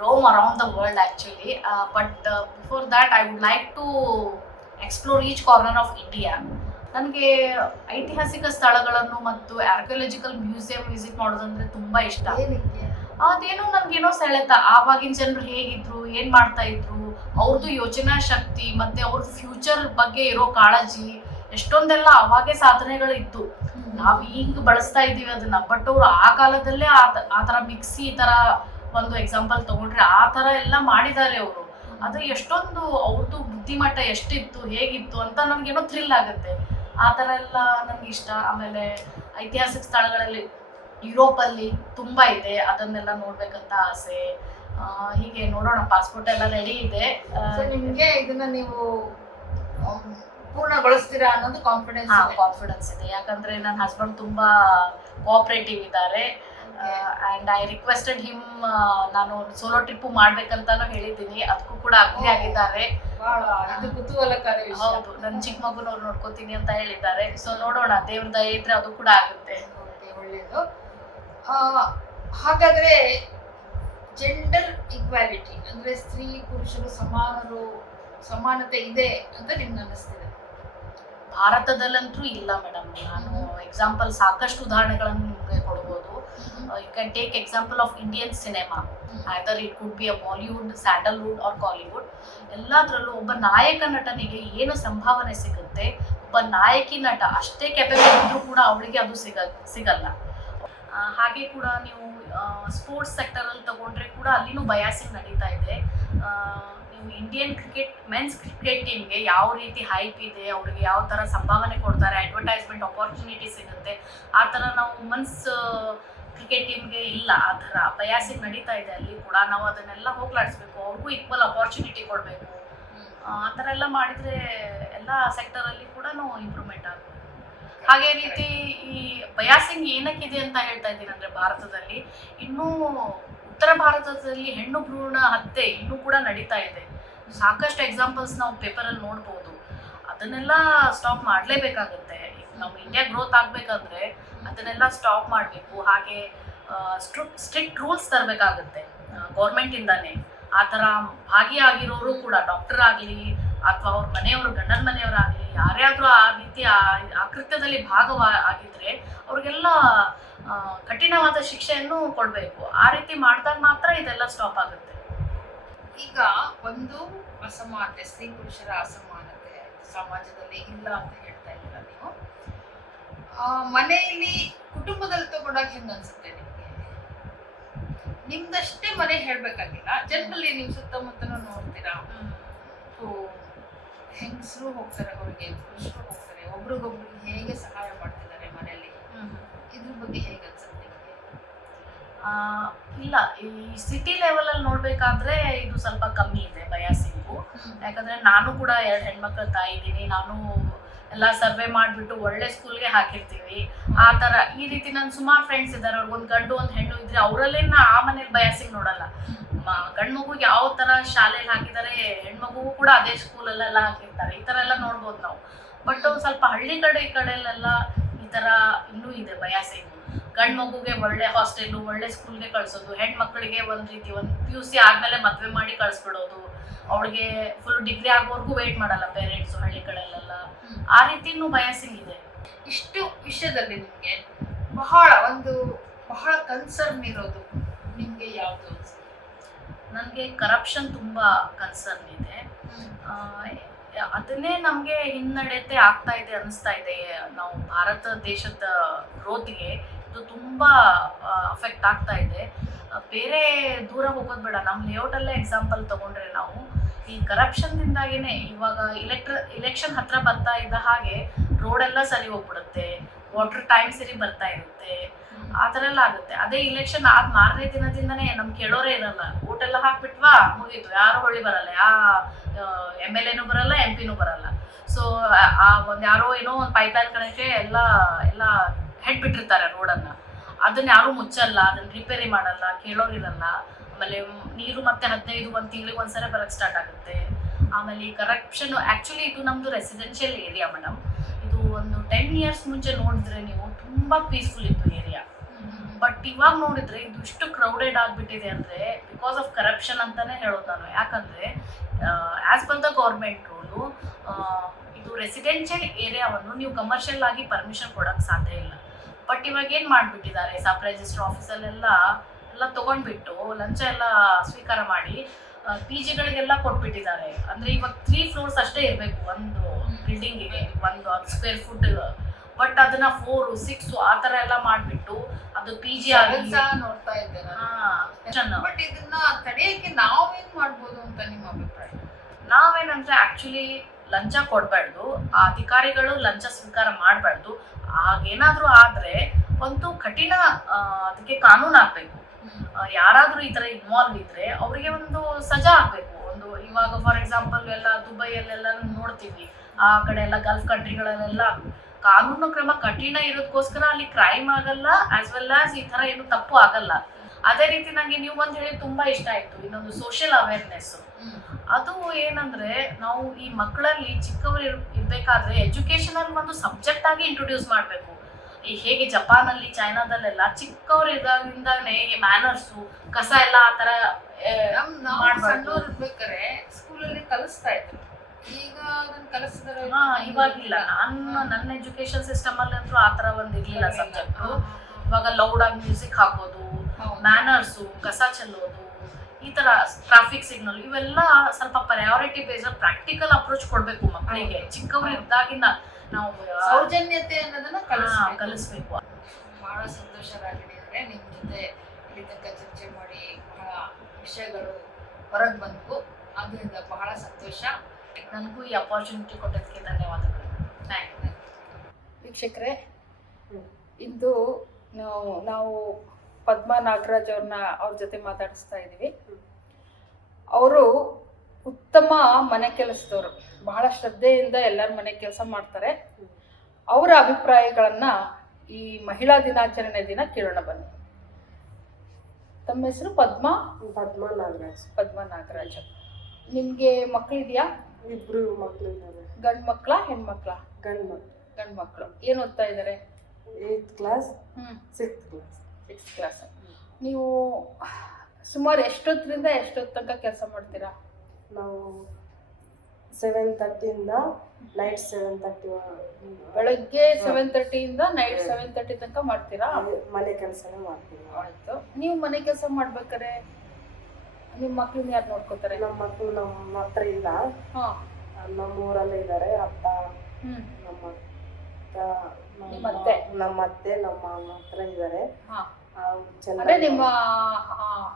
roam around the world actually. But before that, I would like to explore each corner of India. ನನಗೆ ಐತಿಹಾಸಿಕ ಸ್ಥಳಗಳನ್ನು ಮತ್ತು archaeological museum visit ಮಾಡೋದಂದ್ರೆ ತುಂಬ ಇಷ್ಟ. ಏನಕ್ಕೆ? ಅದೇನೋ ನನಗೇನೋ ಸೆಳೆತ. ಆವಾಗಿನ ಜನರು ಹೇಗಿದ್ರು, ಏನು ಮಾಡ್ತಾ ಇದ್ರು, ಅವ್ರದ್ದು ಯೋಚನಾ ಶಕ್ತಿ ಮತ್ತು ಅವ್ರ ಫ್ಯೂಚರ್ ಬಗ್ಗೆ ಇರೋ ಕಾಳಜಿ, ಎಷ್ಟೊಂದೆಲ್ಲ ಅವಾಗೇ ಸಾಧನೆಗಳಿತ್ತು. ನಾವು ಈಗ ಬಳಸ್ತಾ ಇದ್ದೀವಿ ಅದನ್ನ, ಬಟ್ ಅವರು ಆ ಕಾಲದಲ್ಲೇ ಆ ಥರ ಮಿಕ್ಸಿ ಈ ಥರ ಒಂದು ಎಕ್ಸಾಂಪಲ್ ತಗೊಂಡ್ರೆ ಆ ಥರ ಎಲ್ಲ ಮಾಡಿದ್ದಾರೆ ಅವರು. ಅದು ಎಷ್ಟೊಂದು ಅವ್ರದ್ದು ಬುದ್ಧಿಮಟ್ಟ ಎಷ್ಟಿತ್ತು, ಹೇಗಿತ್ತು ಅಂತ ನನಗೇನೋ ಥ್ರಿಲ್ ಆಗುತ್ತೆ. ಆ ಥರ ಎಲ್ಲ ನನಗೆ ಇಷ್ಟ. ಆಮೇಲೆ ಐತಿಹಾಸಿಕ ಸ್ಥಳಗಳಲ್ಲಿ ಯುರೋಪಲ್ಲಿ ತುಂಬ ಇದೆ, ಅದನ್ನೆಲ್ಲ ನೋಡ್ಬೇಕಂತ ಆಸೆ. ಹೀಗೆ ನೋಡೋಣ, ಪಾಸ್ಪೋರ್ಟ್ ಎಲ್ಲ ರೆಡಿ ಇದೆ. ನಿಮಗೆ ಇದನ್ನ ನೀವು ಪೂರ್ಣಗೊಳಿಸ್ತೀರಾ ಅನ್ನೋದು ಕಾನ್ಫಿಡೆನ್ಸ್ ಇದೆ. ಯಾಕಂದ್ರೆ ನನ್ನ ಹಸ್ಬೆಂಡ್ ತುಂಬಾ ಕೋಆಪರೇಟಿವ್ ಇದ್ದಾರೆ. ಆ್ಯಂಡ್ ಐ ರಿಕ್ವೆಸ್ಟೆಡ್ ಹಿಮ್, ನಾನು ಸೋಲೋ ಟ್ರಿಪ್ಪು ಮಾಡ್ಬೇಕಂತಾನು ಹೇಳಿದ್ದೀನಿ, ಅದಕ್ಕೂ ಕೂಡ ಅಗ್ರಿ ಆಗಿದ್ದಾರೆ. ಇದು ಕುತೂಹಲಕಾರಿ ವಿಷಯ. ಹೌದು, ನನ್ನ ಚಿಕ್ಕ ಮಗುನವ್ರು ನೋಡ್ಕೋತೀನಿ ಅಂತ ಹೇಳಿದ್ದಾರೆ. ಸೊ ನೋಡೋಣ, ದೇವ್ರ ದಯೆ ಇದ್ರೆ ಅದು ಕೂಡ ಆಗುತ್ತೆ. ಒಳ್ಳೇದು. ಹಾಗಾದ್ರೆ ಜೆಂಡರ್ ಈಕ್ವಾಲಿಟಿ ಅಂದ್ರೆ ಸ್ತ್ರೀ ಪುರುಷರು ಸಮಾನತೆ ಇದೆ ಅಂತ ನಿಮ್ಗೆ ಅನ್ನಿಸ್ತಿದೆ? ಭಾರತದಲ್ಲಂತೂ ಇಲ್ಲ ಮೇಡಮ್. ನಾನು ಎಕ್ಸಾಂಪಲ್ ಸಾಕಷ್ಟು ಉದಾಹರಣೆಗಳನ್ನು ನಿಮಗೆ ಕೊಡ್ಬೋದು. You can take example of Indian cinema. Either it could be a Bollywood, Sandalwood or Kollywood. ಎಲ್ಲದರಲ್ಲೂ ಒಬ್ಬ ನಾಯಕ ನಟನಿಗೆ ಏನು ಸಂಭಾವನೆ ಸಿಗುತ್ತೆ, ಒಬ್ಬ ನಾಯಕಿ ನಟ ಅಷ್ಟೇ ಕೆಪಬಲ್ ಇದ್ರೂ ಕೂಡ ಅವಳಿಗೆ ಅದು ಸಿಗಲ್ಲ. ಹಾಗೆ ಕೂಡ ನೀವು ಸ್ಪೋರ್ಟ್ಸ್ ಸೆಕ್ಟರಲ್ಲಿ ತಗೊಂಡ್ರೆ ಕೂಡ ಅಲ್ಲಿನೂ ಬಯಾಸಿಂಗ್ ನಡೀತಾ ಇದೆ. ನೀವು ಇಂಡಿಯನ್ ಮೆನ್ಸ್ ಕ್ರಿಕೆಟ್ ಟೀಮ್ಗೆ ಯಾವ ರೀತಿ ಹೈಪ್ ಇದೆ, ಅವ್ರಿಗೆ ಯಾವ ಥರ ಸಂಭಾವನೆ ಕೊಡ್ತಾರೆ, ಅಡ್ವರ್ಟೈಸ್ಮೆಂಟ್ ಅಪಾರ್ಚುನಿಟಿ ಸಿಗುತ್ತೆ, ಆ ಥರ ನಾವು ವುಮೆನ್ಸ್ ಕ್ರಿಕೆಟ್ ಟೀಮ್ಗೆ ಇಲ್ಲ. ಆ ಥರ ಬಯಾಸಿಂಗ್ ನಡೀತಾ ಇದೆ ಅಲ್ಲಿ ಕೂಡ. ನಾವು ಅದನ್ನೆಲ್ಲ ಹೋಗ್ಲಾಡಿಸ್ಬೇಕು, ಅವ್ರಿಗೂ ಈಕ್ವಲ್ ಅಪಾರ್ಚುನಿಟಿ ಕೊಡಬೇಕು. ಆ ಥರ ಎಲ್ಲ ಮಾಡಿದರೆ ಎಲ್ಲ ಸೆಕ್ಟರಲ್ಲಿ ಕೂಡ ಇಂಪ್ರೂವ್ಮೆಂಟ್ ಆಗುತ್ತೆ. ಹಾಗೆ ರೀತಿ ಈ ಬಯಾಸಿಂಗ್ ಏನಕ್ಕಿದೆ ಅಂತ ಹೇಳ್ತಾ ಇದ್ದೀನಿ ಅಂದರೆ, ಭಾರತದಲ್ಲಿ ಇನ್ನೂ ಉತ್ತರ ಭಾರತದಲ್ಲಿ ಹೆಣ್ಣು ಭ್ರೂಣ ಹತ್ಯೆ ಇನ್ನೂ ಕೂಡ ನಡೀತಾ ಇದೆ. ಸಾಕಷ್ಟು ಎಕ್ಸಾಂಪಲ್ಸ್ ನಾವು ಪೇಪರಲ್ಲಿ ನೋಡ್ಬೋದು. ಅದನ್ನೆಲ್ಲ ಸ್ಟಾಪ್ ಮಾಡಲೇಬೇಕಾಗುತ್ತೆ. ನಾವು ಇಂಡಿಯಾ ಗ್ರೋತ್ ಆಗಬೇಕಂದ್ರೆ ಅದನ್ನೆಲ್ಲ ಸ್ಟಾಪ್ ಮಾಡಬೇಕು. ಹಾಗೆ ಸ್ಟ್ರಿಕ್ಟ್ ರೂಲ್ಸ್ ತರಬೇಕಾಗುತ್ತೆ ಗೌರ್ಮೆಂಟಿಂದಾನೇ. ಆ ಥರ ಭಾಗಿಯಾಗಿರೋರು ಕೂಡ, ಡಾಕ್ಟರ್ ಆಗಲಿ ಅಥವಾ ಅವ್ರ ಮನೆಯವರು, ಗಂಡನ ಮನೆಯವರಾಗಲಿ, ಯಾರೇ ಆದರೂ ಆ ರೀತಿ ಆ ಕೃತ್ಯದಲ್ಲಿ ಭಾಗವಾಗಿದ್ದರೆ ಅವ್ರಿಗೆಲ್ಲ ಕಠಿಣವಾದ ಶಿಕ್ಷೆಯನ್ನು ಕೊಡಬೇಕು. ಆ ರೀತಿ ಮಾಡಿದಾಗ ಮಾತ್ರ ಇದೆಲ್ಲ ಸ್ಟಾಪ್ ಆಗುತ್ತೆ. ಈಗ ಒಂದು ಅಸಮಾನತೆ, ಸ್ತ್ರೀ ಪುರುಷರ ಅಸಮಾನತೆ ಸಮಾಜದಲ್ಲಿ ಇಲ್ಲ ಅಂತ ಹೇಳ್ತಾ ಇದ್ದೀರಾ ನೀವು. ಮನೆಯಲ್ಲಿ ಕುಟುಂಬದಲ್ಲಿ ತಗೊಂಡಾಗ ಹೆಂಗ ಅನ್ಸುತ್ತೆ ನಿಮ್ಗೆ? ನಿಮ್ದಷ್ಟೇ ಮನೆ ಹೇಳ್ಬೇಕಾಗಿಲ್ಲ, ಜನರಲ್ಲಿ ನೀವು ಸುತ್ತಮುತ್ತಲೂ ನೋಡ್ತೀರಾ, ಹೆಂಗಸರು ಹೋಗ್ತಾರೆ ಹೊರಗೆ, ಪುರುಷರು ಹೋಗ್ತಾರೆ, ಒಬ್ರಿಗೊಬ್ರು ಹೇಗೆ ಸಹಾಯ ಮಾಡ್ತಿದ್ದಾರೆ ಮನೆಯಲ್ಲಿ, ಇದ್ರ ಬಗ್ಗೆ ಹೇಗೆ ಅನ್ಸುತ್ತೆ ನಿಮಗೆ? ಇಲ್ಲ, ಈ ಸಿಟಿ ಲೆವೆಲಲ್ಲಿ ನೋಡ್ಬೇಕಾದ್ರೆ ಇದು ಸ್ವಲ್ಪ ಕಮ್ಮಿ ಇದೆ ಬಯಾಸಿಂಗು. ಯಾಕಂದ್ರೆ ನಾನು ಕೂಡ 2 ಹೆಣ್ಮಕ್ಳ ತಾಯಿ ಇದ್ದೀನಿ. ನಾನು ಎಲ್ಲ ಸರ್ವೆ ಮಾಡಿಬಿಟ್ಟು ಒಳ್ಳೆ ಸ್ಕೂಲ್ಗೆ ಹಾಕಿರ್ತೀವಿ. ಆ ಥರ ಈ ರೀತಿ ನನ್ನ ಸುಮಾರು ಫ್ರೆಂಡ್ಸ್ ಇದ್ದಾರೆ, ಅವ್ರಿಗೆ ಒಂದು ಗಂಡು ಒಂದು ಹೆಣ್ಣು ಇದ್ರೆ ಅವರಲ್ಲೇನ ಆ ಮನೇಲಿ ಬಯಾಸಿಂಗ್ ನೋಡಲ್ಲ. ಗಂಡು ಮಗುಗೆ ಯಾವ ಥರ ಶಾಲೆಯಲ್ಲಿ ಹಾಕಿದ್ದಾರೆ, ಹೆಣ್ಮಗುಗೂ ಕೂಡ ಅದೇ ಸ್ಕೂಲಲ್ಲೆಲ್ಲ ಹಾಕಿರ್ತಾರೆ. ಈ ಥರ ಎಲ್ಲ ನೋಡ್ಬೋದು ನಾವು. ಬಟ್ ಸ್ವಲ್ಪ ಹಳ್ಳಿ ಈ ಕಡೆಯಲ್ಲೆಲ್ಲ ಈ ಥರ ಇನ್ನೂ ಇದೆ ಬಯಾಸಿಂಗ್. ಗಂಡು ಮಗುಗೆ ಒಳ್ಳೆ ಹಾಸ್ಟೆಲು, ಒಳ್ಳೆ ಸ್ಕೂಲ್ಗೆ ಕಳ್ಸೋದು, ಹೆಣ್ಮಕ್ಳಿಗೆ ಒಂದು ರೀತಿ ಒಂದು PUC ಆದಮೇಲೆ ಮದುವೆ ಮಾಡಿ ಕಳಿಸ್ಬಿಡೋದು, ಅವಳಿಗೆ ಫುಲ್ ಡಿಗ್ರಿ ಆಗೋವರೆಗೂ ವೆಯ್ಟ್ ಮಾಡಲ್ಲ ಪೇರೆಂಟ್ಸು ಹಳ್ಳಿ ಕಡೆಯಲ್ಲೆಲ್ಲ. ಆ ರೀತಿನೂ ಬಯಾಸಿಂಗ್ ಇದೆ. ಇಷ್ಟು ವಿಷಯದಲ್ಲಿ ನಿಮಗೆ ಬಹಳ ಕನ್ಸರ್ನ್ ಇರೋದು ನಿಮಗೆ ಯಾವುದು ಅನ್ಸುತ್ತೆ? ನನಗೆ ಕರಪ್ಷನ್ ತುಂಬ ಕನ್ಸರ್ನ್ ಇದೆ. ಅದನ್ನೇ ನಮಗೆ ಹಿನ್ನಡೆತೆ ಆಗ್ತಾ ಇದೆ ಅನಿಸ್ತಾ ಇದೆ. ನಾವು ಭಾರತ ದೇಶದ ಗ್ರೋತ್ಗೆ ಇದು ತುಂಬ ಅಫೆಕ್ಟ್ ಆಗ್ತಾ ಇದೆ. ಬೇರೆ ದೂರ ಹೋಗೋದು ಬೇಡ, ನಮ್ಮ ಲೇಔಟಲ್ಲೇ ಎಕ್ಸಾಂಪಲ್ ತೊಗೊಂಡ್ರೆ ನಾವು ಈ ಕರಪ್ಷನ್ದಿಂದಾಗೇ ಇವಾಗ ಇಲೆಕ್ಷನ್ ಹತ್ರ ಬರ್ತಾ ಇದ್ದ ಹಾಗೆ ರೋಡೆಲ್ಲ ಸರಿ ಹೋಗ್ಬಿಡುತ್ತೆ, ವಾಟರ್ ಟೈಮ್ ಸರಿ ಬರ್ತಾ ಇರುತ್ತೆ, ಆ ಥರ ಎಲ್ಲ ಆಗುತ್ತೆ. ಅದೇ ಇಲೆಕ್ಷನ್ ಆದ ಮಾರನೇ ದಿನದಿಂದನೇ ನಮ್ಗೆ ಕೇಳೋರೇ ಇರಲ್ಲ, ಓಟೆಲ್ಲ ಹಾಕ್ಬಿಟ್ವಾ ಮುಗೀತು, ಯಾರು ಹೊಳ್ಳಿ ಬರಲ್ಲ, MLAನೂ ಬರಲ್ಲ, MP ನೂ ಬರಲ್ಲ. ಸೊ ಒಂದು ಯಾರೋ ಏನೋ ಒಂದು ಪೈಪ್ಲೈನ್ ಕಣಕ್ಕೆ ಎಲ್ಲ ಹೆಡ್ಬಿಟ್ಟಿರ್ತಾರೆ ರೋಡನ್ನು. ಅದನ್ನ ಯಾರೂ ಮುಚ್ಚಲ್ಲ, ಅದನ್ನ ರಿಪೇರಿ ಮಾಡಲ್ಲ, ಕೇಳೋರಿರಲ್ಲ. ಆಮೇಲೆ ನೀರು ಮತ್ತೆ 15 ಒಂದು ತಿಂಗಳಿಗೆ ಒಂದ್ಸಲ ಬರೋಕ್ಕೆ ಸ್ಟಾರ್ಟ್ ಆಗುತ್ತೆ. ಆಮೇಲೆ ಈ ಕರಪ್ಷನ್ ಆ್ಯಕ್ಚುಲಿ ಇದು ನಮ್ಮದು ರೆಸಿಡೆನ್ಷಿಯಲ್ ಏರಿಯಾ ಮೇಡಮ್. ಇದು ಒಂದು 10 ಇಯರ್ಸ್ ಮುಂಚೆ ನೋಡಿದ್ರೆ ನೀವು ತುಂಬ ಪೀಸ್ಫುಲ್ ಇತ್ತು ಏರಿಯಾ. ಬಟ್ ಇವಾಗ ನೋಡಿದ್ರೆ ಇದು ಇಷ್ಟು ಕ್ರೌಡೆಡ್ ಆಗಿಬಿಟ್ಟಿದೆ ಅಂದರೆ ಬಿಕಾಸ್ ಆಫ್ ಕರಪ್ಷನ್ ಅಂತಲೇ ಹೇಳೋದು ನಾನು. ಯಾಕಂದರೆ as per the government rule ಇದು ರೆಸಿಡೆನ್ಷಿಯಲ್ ಏರಿಯಾವನ್ನು ನೀವು ಕಮರ್ಷಿಯಲ್ ಆಗಿ ಪರ್ಮಿಷನ್ ಕೊಡೋಕ್ಕೆ ಸಾಧ್ಯ ಇಲ್ಲ. ಬಟ್ ಇವಾಗ ಏನು ಮಾಡಿಬಿಟ್ಟಿದ್ದಾರೆ, ಸಬ್ ರಿಜಿಸ್ಟ್ರ್ ಆಫೀಸಲ್ಲೆಲ್ಲ ತೊಗೊಂಡ್ಬಿಟ್ಟು ಲಂಚ ಎಲ್ಲ ಸ್ವೀಕಾರ ಮಾಡಿ PGಗಳಿಗೆಲ್ಲ ಕೊಟ್ಬಿಟ್ಟಿದ್ದಾರೆ. ಅಂದರೆ ಇವಾಗ 3 ಫ್ಲೋರ್ಸ್ ಅಷ್ಟೇ ಇರಬೇಕು ಒಂದು ಬಿಲ್ಡಿಂಗಿಗೆ, ಒಂದು ಸ್ಕ್ವೇರ್ ಫುಟ್. ಬಟ್ ಅದನ್ನ 4, 6 ಆ ಥರ ಎಲ್ಲ ಮಾಡಿಬಿಟ್ಟು ಅದು PG ಆಗಿ ನೋಡ್ತಾ ಇದ್ದೇನೆ. ಬಟ್ ಇದನ್ನ ತಡೆಯಕ್ಕೆ ನಾವೇನ್ ಮಾಡ್ಬೋದು ಅಂತ ನಿಮ್ಮ ಅಭಿಪ್ರಾಯ? ನಾವೇನಂದ್ರೆ ಆ್ಯಕ್ಚುಲಿ ಲಂಚ ಕೊಡಬಾರ್ದು, ಆ ಅಧಿಕಾರಿಗಳು ಲಂಚ ಸ್ವೀಕಾರ ಮಾಡಬಾರ್ದು. ಹಾಗೇನಾದರೂ ಆದರೆ ಒಂದು ಕಠಿಣ ಅದಕ್ಕೆ ಕಾನೂನು ಆಗಬೇಕು. ಯಾರಾದರೂ ಈ ಥರ ಇನ್ವಾಲ್ವ್ ಇದ್ದರೆ ಅವರಿಗೆ ಒಂದು ಸಜಾ ಆಗಬೇಕು. ಒಂದು ಇವಾಗ ಫಾರ್ ಎಕ್ಸಾಂಪಲ್ ಎಲ್ಲ ದುಬೈಯಲ್ಲೆಲ್ಲ ನೋಡ್ತೀವಿ, ಆ ಕಡೆ ಎಲ್ಲ ಗಲ್ಫ್ ಕಂಟ್ರಿಗಳಲ್ಲೆಲ್ಲ ಕಾನೂನು ಕ್ರಮ ಕಠಿಣ ಇರೋದಕ್ಕೋಸ್ಕರ ಅಲ್ಲಿ ಕ್ರೈಮ್ ಆಗಲ್ಲ, ಆಸ್ ವೆಲ್ ಆಸ್ ಈ ಥರ ಏನು ತಪ್ಪು ಆಗಲ್ಲ. ಅದೇ ರೀತಿ ನನಗೆ ನೀವು ಒಂದು ಹೇಳಿ ತುಂಬ ಇಷ್ಟ ಆಯಿತು, ಇನ್ನೊಂದು ಸೋಷಿಯಲ್ ಅವೇರ್ನೆಸ್ಸು. ಅದು ಏನಂದರೆ ನಾವು ಈ ಮಕ್ಕಳಲ್ಲಿ ಚಿಕ್ಕವರು ಇರಬೇಕಾದ್ರೆ ಎಜುಕೇಷನಲ್ಲಿ ಒಂದು ಸಬ್ಜೆಕ್ಟ್ ಆಗಿ ಇಂಟ್ರೊಡ್ಯೂಸ್ ಮಾಡಬೇಕು. ಈ ಹೇಗೆ ಜಪಾನಲ್ಲಿ ಚೈನಾದಲ್ಲೆಲ್ಲ ಚಿಕ್ಕವರು ಇದ್ದಾಗಿಂದಾನೆ ಮ್ಯಾನರ್ಸು ಕಸ ಎಲ್ಲ ಆ ಥರ ಸಣ್ಣವ್ರು ಇರ್ಬೇಕಾದ್ರೆ ಸ್ಕೂಲಲ್ಲಿ ಕಲಿಸ್ತಾ ಇದ್ರು, ಈಗ ಅದನ್ನ ಕಲಿಸಿದ್ರೆ ಇವಾಗಿಲ್ಲ. ನನ್ನ ಎಜುಕೇಶನ್ ಸಿಸ್ಟಮ್ ಅಲ್ಲಿ ಅಂತೂ ಆ ಥರ ಒಂದು ಇರಲಿಲ್ಲ ಸಬ್ಜೆಕ್ಟು. ಇವಾಗ ಲೌಡಾಗಿ ಮ್ಯೂಸಿಕ್ ಹಾಕೋದು, ಮ್ಯಾನರ್ಸು, ಕಸ ಚೆಲ್ಲೋದು, ಈ ಥರ ಟ್ರಾಫಿಕ್ ಸಿಗ್ನಲ್, ಇವೆಲ್ಲ ಸ್ವಲ್ಪ ಪ್ರಯಾರಿಟಿ ಬೇಸ್ಡ್ ಪ್ರಾಕ್ಟಿಕಲ್ ಅಪ್ರೋಚ್ ಕೊಡಬೇಕು ಮಕ್ಕಳಿಗೆ. ಚಿಕ್ಕವರು ಇದ್ದಾಗಿಂದ ನಾವು ಸೌಜನ್ಯತೆ ಅನ್ನೋದನ್ನ ಕಲಿಸ್ಬೇಕು. ಬಹಳ ಸಂತೋಷ ರಾಗಿಣಿಯವರೇ, ನಿಮ್ಮ ಜೊತೆ ಇಲ್ಲಿ ತನಕ ಚರ್ಚೆ ಮಾಡಿ ಬಹಳ ವಿಷಯಗಳು ಹೊರಗೆ ಬಂದವು, ಅದರಿಂದ ಬಹಳ ಸಂತೋಷ. ನನಗೂ ಈ ಅಪಾರ್ಚುನಿಟಿ ಕೊಟ್ಟದಕ್ಕೆ ಧನ್ಯವಾದಗಳು. Thank you. ವೀಕ್ಷಕರೇ, ಇಂದು ನಾವು ಪದ್ಮಾ ನಾಗರಾಜ್ ಅವ್ರ ಜೊತೆ ಮಾತಾಡಿಸ್ತಾ ಇದ್ದೀವಿ. ಅವರು ಉತ್ತಮ ಮನೆ ಕೆಲಸದವರು, ಬಹಳ ಶ್ರದ್ಧೆಯಿಂದ ಎಲ್ಲರ ಮನೆ ಕೆಲಸ ಮಾಡ್ತಾರೆ. ಅವರ ಅಭಿಪ್ರಾಯಗಳನ್ನು ಈ ಮಹಿಳಾ ದಿನಾಚರಣೆ ದಿನ ಕೇಳೋಣ ಬನ್ನಿ. ತಮ್ಮ ಹೆಸರು? ಪದ್ಮಾ ನಾಗರಾಜ್. ನಿಮಗೆ ಮಕ್ಕಳಿದೆಯಾ? 2 ಮಕ್ಕಳು ಇದ್ದಾರೆ. ಗಂಡು ಮಕ್ಕಳ ಹೆಣ್ಮಕ್ಳ? ಗಂಡು ಮಕ್ಕಳು. ಏನು ಓದ್ತಾ ಇದ್ದಾರೆ? 8th class, 6th class. ನೀವು ಸುಮಾರು ಎಷ್ಟೊತ್ತರಿಂದ ಎಷ್ಟೊತ್ತು ತನಕ ಕೆಲಸ ಮಾಡ್ತೀರಾ? ನಾವು 7:30 ಇಂದ ನೈಟ್ 7:30. ಬೆಳಗ್ಗೆ 7:30 ಇಂದ ನೈಟ್ 7:30 ತನಕ ಮಾಡ್ತೀರಾ? ಮನೆ ಕೆಲಸನೇ ಮಾಡ್ತೀವಿ. ಆಯ್ತು. ನೀವು ಮನೆ ಕೆಲಸ ಮಾಡ್ಬೇಕಾರೆ ನಿಮ್ಮ ಮಕ್ಳನ್ನ ಯಾರು ನೋಡ್ಕೋತಾರೆ? ನಮ್ಮ ಮಕ್ಕಳು ನಮ್ಮ ಹತ್ರ ಇಲ್ಲ, ನಮ್ಮ ಊರಲ್ಲೇ ಇದ್ದಾರೆ. ಅಪ್ಪ, ನಮ್ಮ ಅತ್ತೆ, ನಮ್ಮ ಮಾಮ ಹತ್ರ ಇದ್ದಾರೆ. ಅಂದ್ರೆ ನಿಮ್ಮ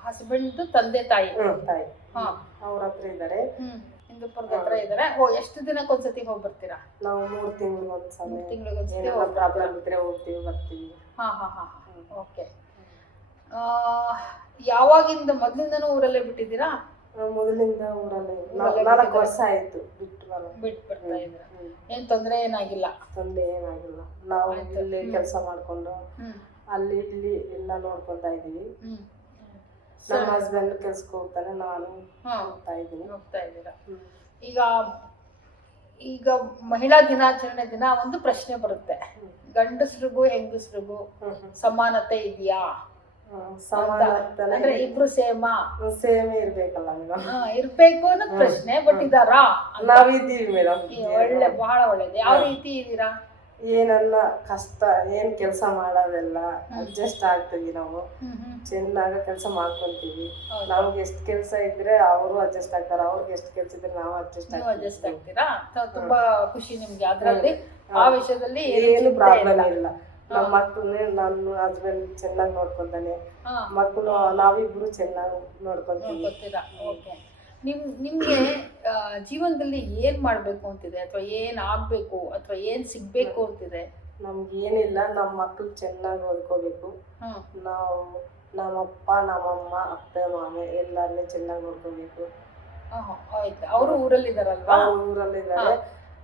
ಹಸ್ಬೆಂಡ್ ತಂದೆ ತಾಯಿ? ತಾಯಿ ಅವ್ರ ಹತ್ರ ಇದ್ದಾರೆ. ಹಿಂದೂಪುರದ ಹತ್ರ ಇದಾರೆ. ಎಷ್ಟು ದಿನಕ್ಕೊಂದ್ಸತಿ ಹೋಗಿ ಬರ್ತೀರಾ? ನಾವು 3 ತಿಂಗಳಿಗೆ ಒಂದ್ಸಲ ತಿಂಗಳಿಗೊಂದ್ಸತಿ ಏನಾದ್ರು ಹೋಗಿ ಪ್ರಾಬ್ಲಮ್ ಇದ್ರೆ ಹೋಗ್ತೀವಿ ಬರ್ತೀವಿ. ಹಾ. ಓಕೆ. ಯಾವಾಗಿಂದ ಮೊದಲಿಂದನೂ ಊರಲ್ಲೇ ಬಿಟ್ಟಿದ್ದೀರಾ? ಮೊದಲಿಂದ ಊರಲ್ಲಿ ಊರಲ್ಲೇ 4 ವರ್ಷ ಆಯ್ತು ಬಿಟ್ಟು ಬರೋದು. ಬಿಟ್ಟು ಬರ್ತಾ ಇದ್ದೀರಾ? ಏನ್ ತೊಂದ್ರೆ ಏನಾಗಿಲ್ಲ? ತೊಂದರೆ ಏನಾಗಿಲ್ಲ. ನಾವು ಆಯ್ತು. ಇಲ್ಲಿ ಕೆಲಸ ಮಾಡ್ಕೊಂಡು ಅಲ್ಲಿ ಇಲ್ಲಿ ಎಲ್ಲ ನೋಡ್ಕೊಂತಾ ಇದೀವಿ. ನಮ್ಮ ಹಸ್ಬೆಂಡ್ ಕೆಲ್ಸಕ್ಕೆ ಹೋಗ್ತಾನೆ, ನಾನು ಹೋಗ್ತಾ ಇದ್ದೀನಿ. ಹೋಗ್ತಾ ಇದ್ದೀರಾ? ಈಗ ಮಹಿಳಾ ದಿನಾಚರಣೆ ದಿನ ಒಂದು ಪ್ರಶ್ನೆ ಬರುತ್ತೆ, ಗಂಡಸ್ರಿಗೂ ಹೆಂಗಸ್ರಿಗೂ ಸಮಾನತೆ ಇದೆಯಾ? ಅಂದ್ರೆ ಇಬ್ರು ಸೇಮಾ ಸೇಮ್ ಇರ್ಬೇಕಲ್ಲ ಮೇಡಮ್? ಇರ್ಬೇಕು ಅನ್ನೋದು ಪ್ರಶ್ನೆ. ಬಟ್ ಇದಾರಾ? ನಾವಿದ್ದೀವಿ ಮೇಡಮ್. ಒಳ್ಳೆ, ಬಹಳ ಒಳ್ಳೇದು. ಯಾವ ರೀತಿ ಇದೀರಾ? ಏನನ್ನ ಕಷ್ಟ ಏನ್ ಕೆಲಸ ಮಾಡೋದೆಲ್ಲ ಅಡ್ಜಸ್ಟ್ ಆಗ್ತೀವಿ. ನಾವು ಚೆನ್ನಾಗ ಕೆಲಸ ಮಾಡ್ಕೊಂತೀವಿ. ನಮ್ಗೆ ಎಷ್ಟು ಕೆಲಸ ಇದ್ರೆ ಅವರು ಅಡ್ಜಸ್ಟ್ ಆಗ್ತಾರೆ, ಅವ್ರಿಗೆ ಎಷ್ಟು ಕೆಲಸ ಇದ್ರೆ ನಾವು ಅಡ್ಜಸ್ಟ್ ಆಗ್ತೀರಾ? ತುಂಬಾ ಖುಷಿ ನಿಮ್ಗೆ ಅದ್ರಲ್ಲಿ, ಆ ವಿಷಯದಲ್ಲಿ ಏನು ಪ್ರಾಬ್ಲಮ್ ಇಲ್ಲ. ನಮ್ಮ ಮಕ್ಕಳನ್ನೇ ನನ್ನ ಹಸ್ಬೆಂಡ್ ಚೆನ್ನಾಗಿ ನೋಡ್ಕೊಂತಾನೆ, ಮಕ್ಕಳು ನಾವಿಬ್ರು ಚೆನ್ನಾಗಿ ನೋಡ್ಕೊಂತೀವಿ. ಓಕೆ. ನಿಮ್ಗೆ ಜೀವನದಲ್ಲಿ ಏನ್ ಮಾಡ್ಬೇಕು ಅಂತಿದೆ, ಅಥವಾ ಏನ್ ಆಗ್ಬೇಕು, ಅಥವಾ ಏನ್ ಸಿಗ್ಬೇಕು ಅಂತಿದೆ? ನಮ್ಗೆ ಏನಿಲ್ಲ, ನಮ್ಮ ಮಕ್ಳು ಚೆನ್ನಾಗಿ ಓದ್ಕೋಬೇಕು. ನಾವು ನಮ್ಮಪ್ಪ ನಮ್ಮಮ್ಮ ಅತ್ತೆ ಮಾಮೆ ಎಲ್ಲಾರನ್ನೇ ಚೆನ್ನಾಗಿ ನೋಡ್ಕೋಬೇಕು. ಆಯ್ತು. ಅವರು ಊರಲ್ಲಿದ್ದಾರಲ್ವಾ? ಊರಲ್ಲಿದ್ದಾರೆ.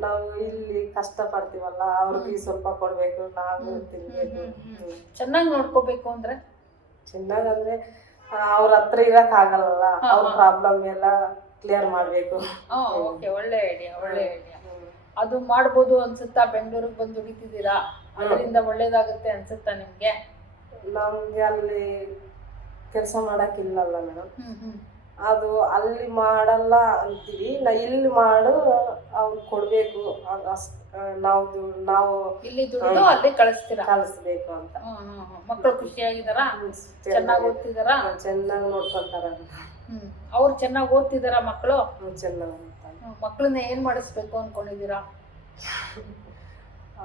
ನಾವು ಇಲ್ಲಿ ಕಷ್ಟ ಪಡ್ತೀವಲ್ಲ, ಅವ್ರಿಗೆ ಸ್ವಲ್ಪ ಕೊಡ್ಬೇಕು, ನಾವು ತಿನ್ಬೇಕು. ಚೆನ್ನಾಗಿ ನೋಡ್ಕೋಬೇಕು ಅಂದ್ರೆ ಚೆನ್ನಾಗಂದ್ರೆ ಅವ್ರ ಹತ್ರ ಇರಕ್ ಆಗಲ್ಲ, ಅವ್ರ ಪ್ರಾಬ್ಲಮ್ ಎಲ್ಲ ಕ್ಲಿಯರ್ ಮಾಡ್ಬೇಕು. ಓಕೆ, ಒಳ್ಳೆ ಐಡಿಯಾ, ಒಳ್ಳೆ ಐಡಿಯಾ. ಅದು ಮಾಡ್ಬೋದು ಅನ್ಸುತ್ತಾ? ಬೆಂಗಳೂರಿಗೆ ಬಂದು ದುಡಿತಿದ್ದೀರಾ, ಅದರಿಂದ ಒಳ್ಳೇದಾಗುತ್ತೆ ಅನ್ಸುತ್ತಾ ನಿಮ್ಗೆ? ನಮ್ಗೆ ಅಲ್ಲಿ ಕೆಲಸ ಮಾಡಕ್ಕಿಲ್ಲಲ್ಲ ಮೇಡಮ್. ಅದು ಅಲ್ಲಿ ಮಾಡಲ್ಲ ಅಂತೀವಿ, ಇಲ್ಲಿ ಮಾಡು ಅವ್ರು ಕೊಡ್ಬೇಕು, ನಾವು ಇಲ್ಲಿ ದುಡ್ಡು ಅಲ್ಲಿ ಕಳಿಸ್ಬೇಕು ಅಂತ. ಮಕ್ಕಳು ಖುಷಿಯಾಗಿದ್ದಾರಾ? ಚೆನ್ನಾಗಿ ಓದ್ತಿದಾರಾ? ಚೆನ್ನಾಗಿ ನೋಡ್ಕೊಂತಾರ. ಅವ್ರು ಚೆನ್ನಾಗಿ ಓದ್ತಿದಾರ ಮಕ್ಕಳು? ಚೆನ್ನಾಗಿ ಓದ್ತಾರೆ. ಮಕ್ಕಳನ್ನ ಏನ್ ಮಾಡಿಸ್ಬೇಕು ಅನ್ಕೊಂಡಿದೀರಾ?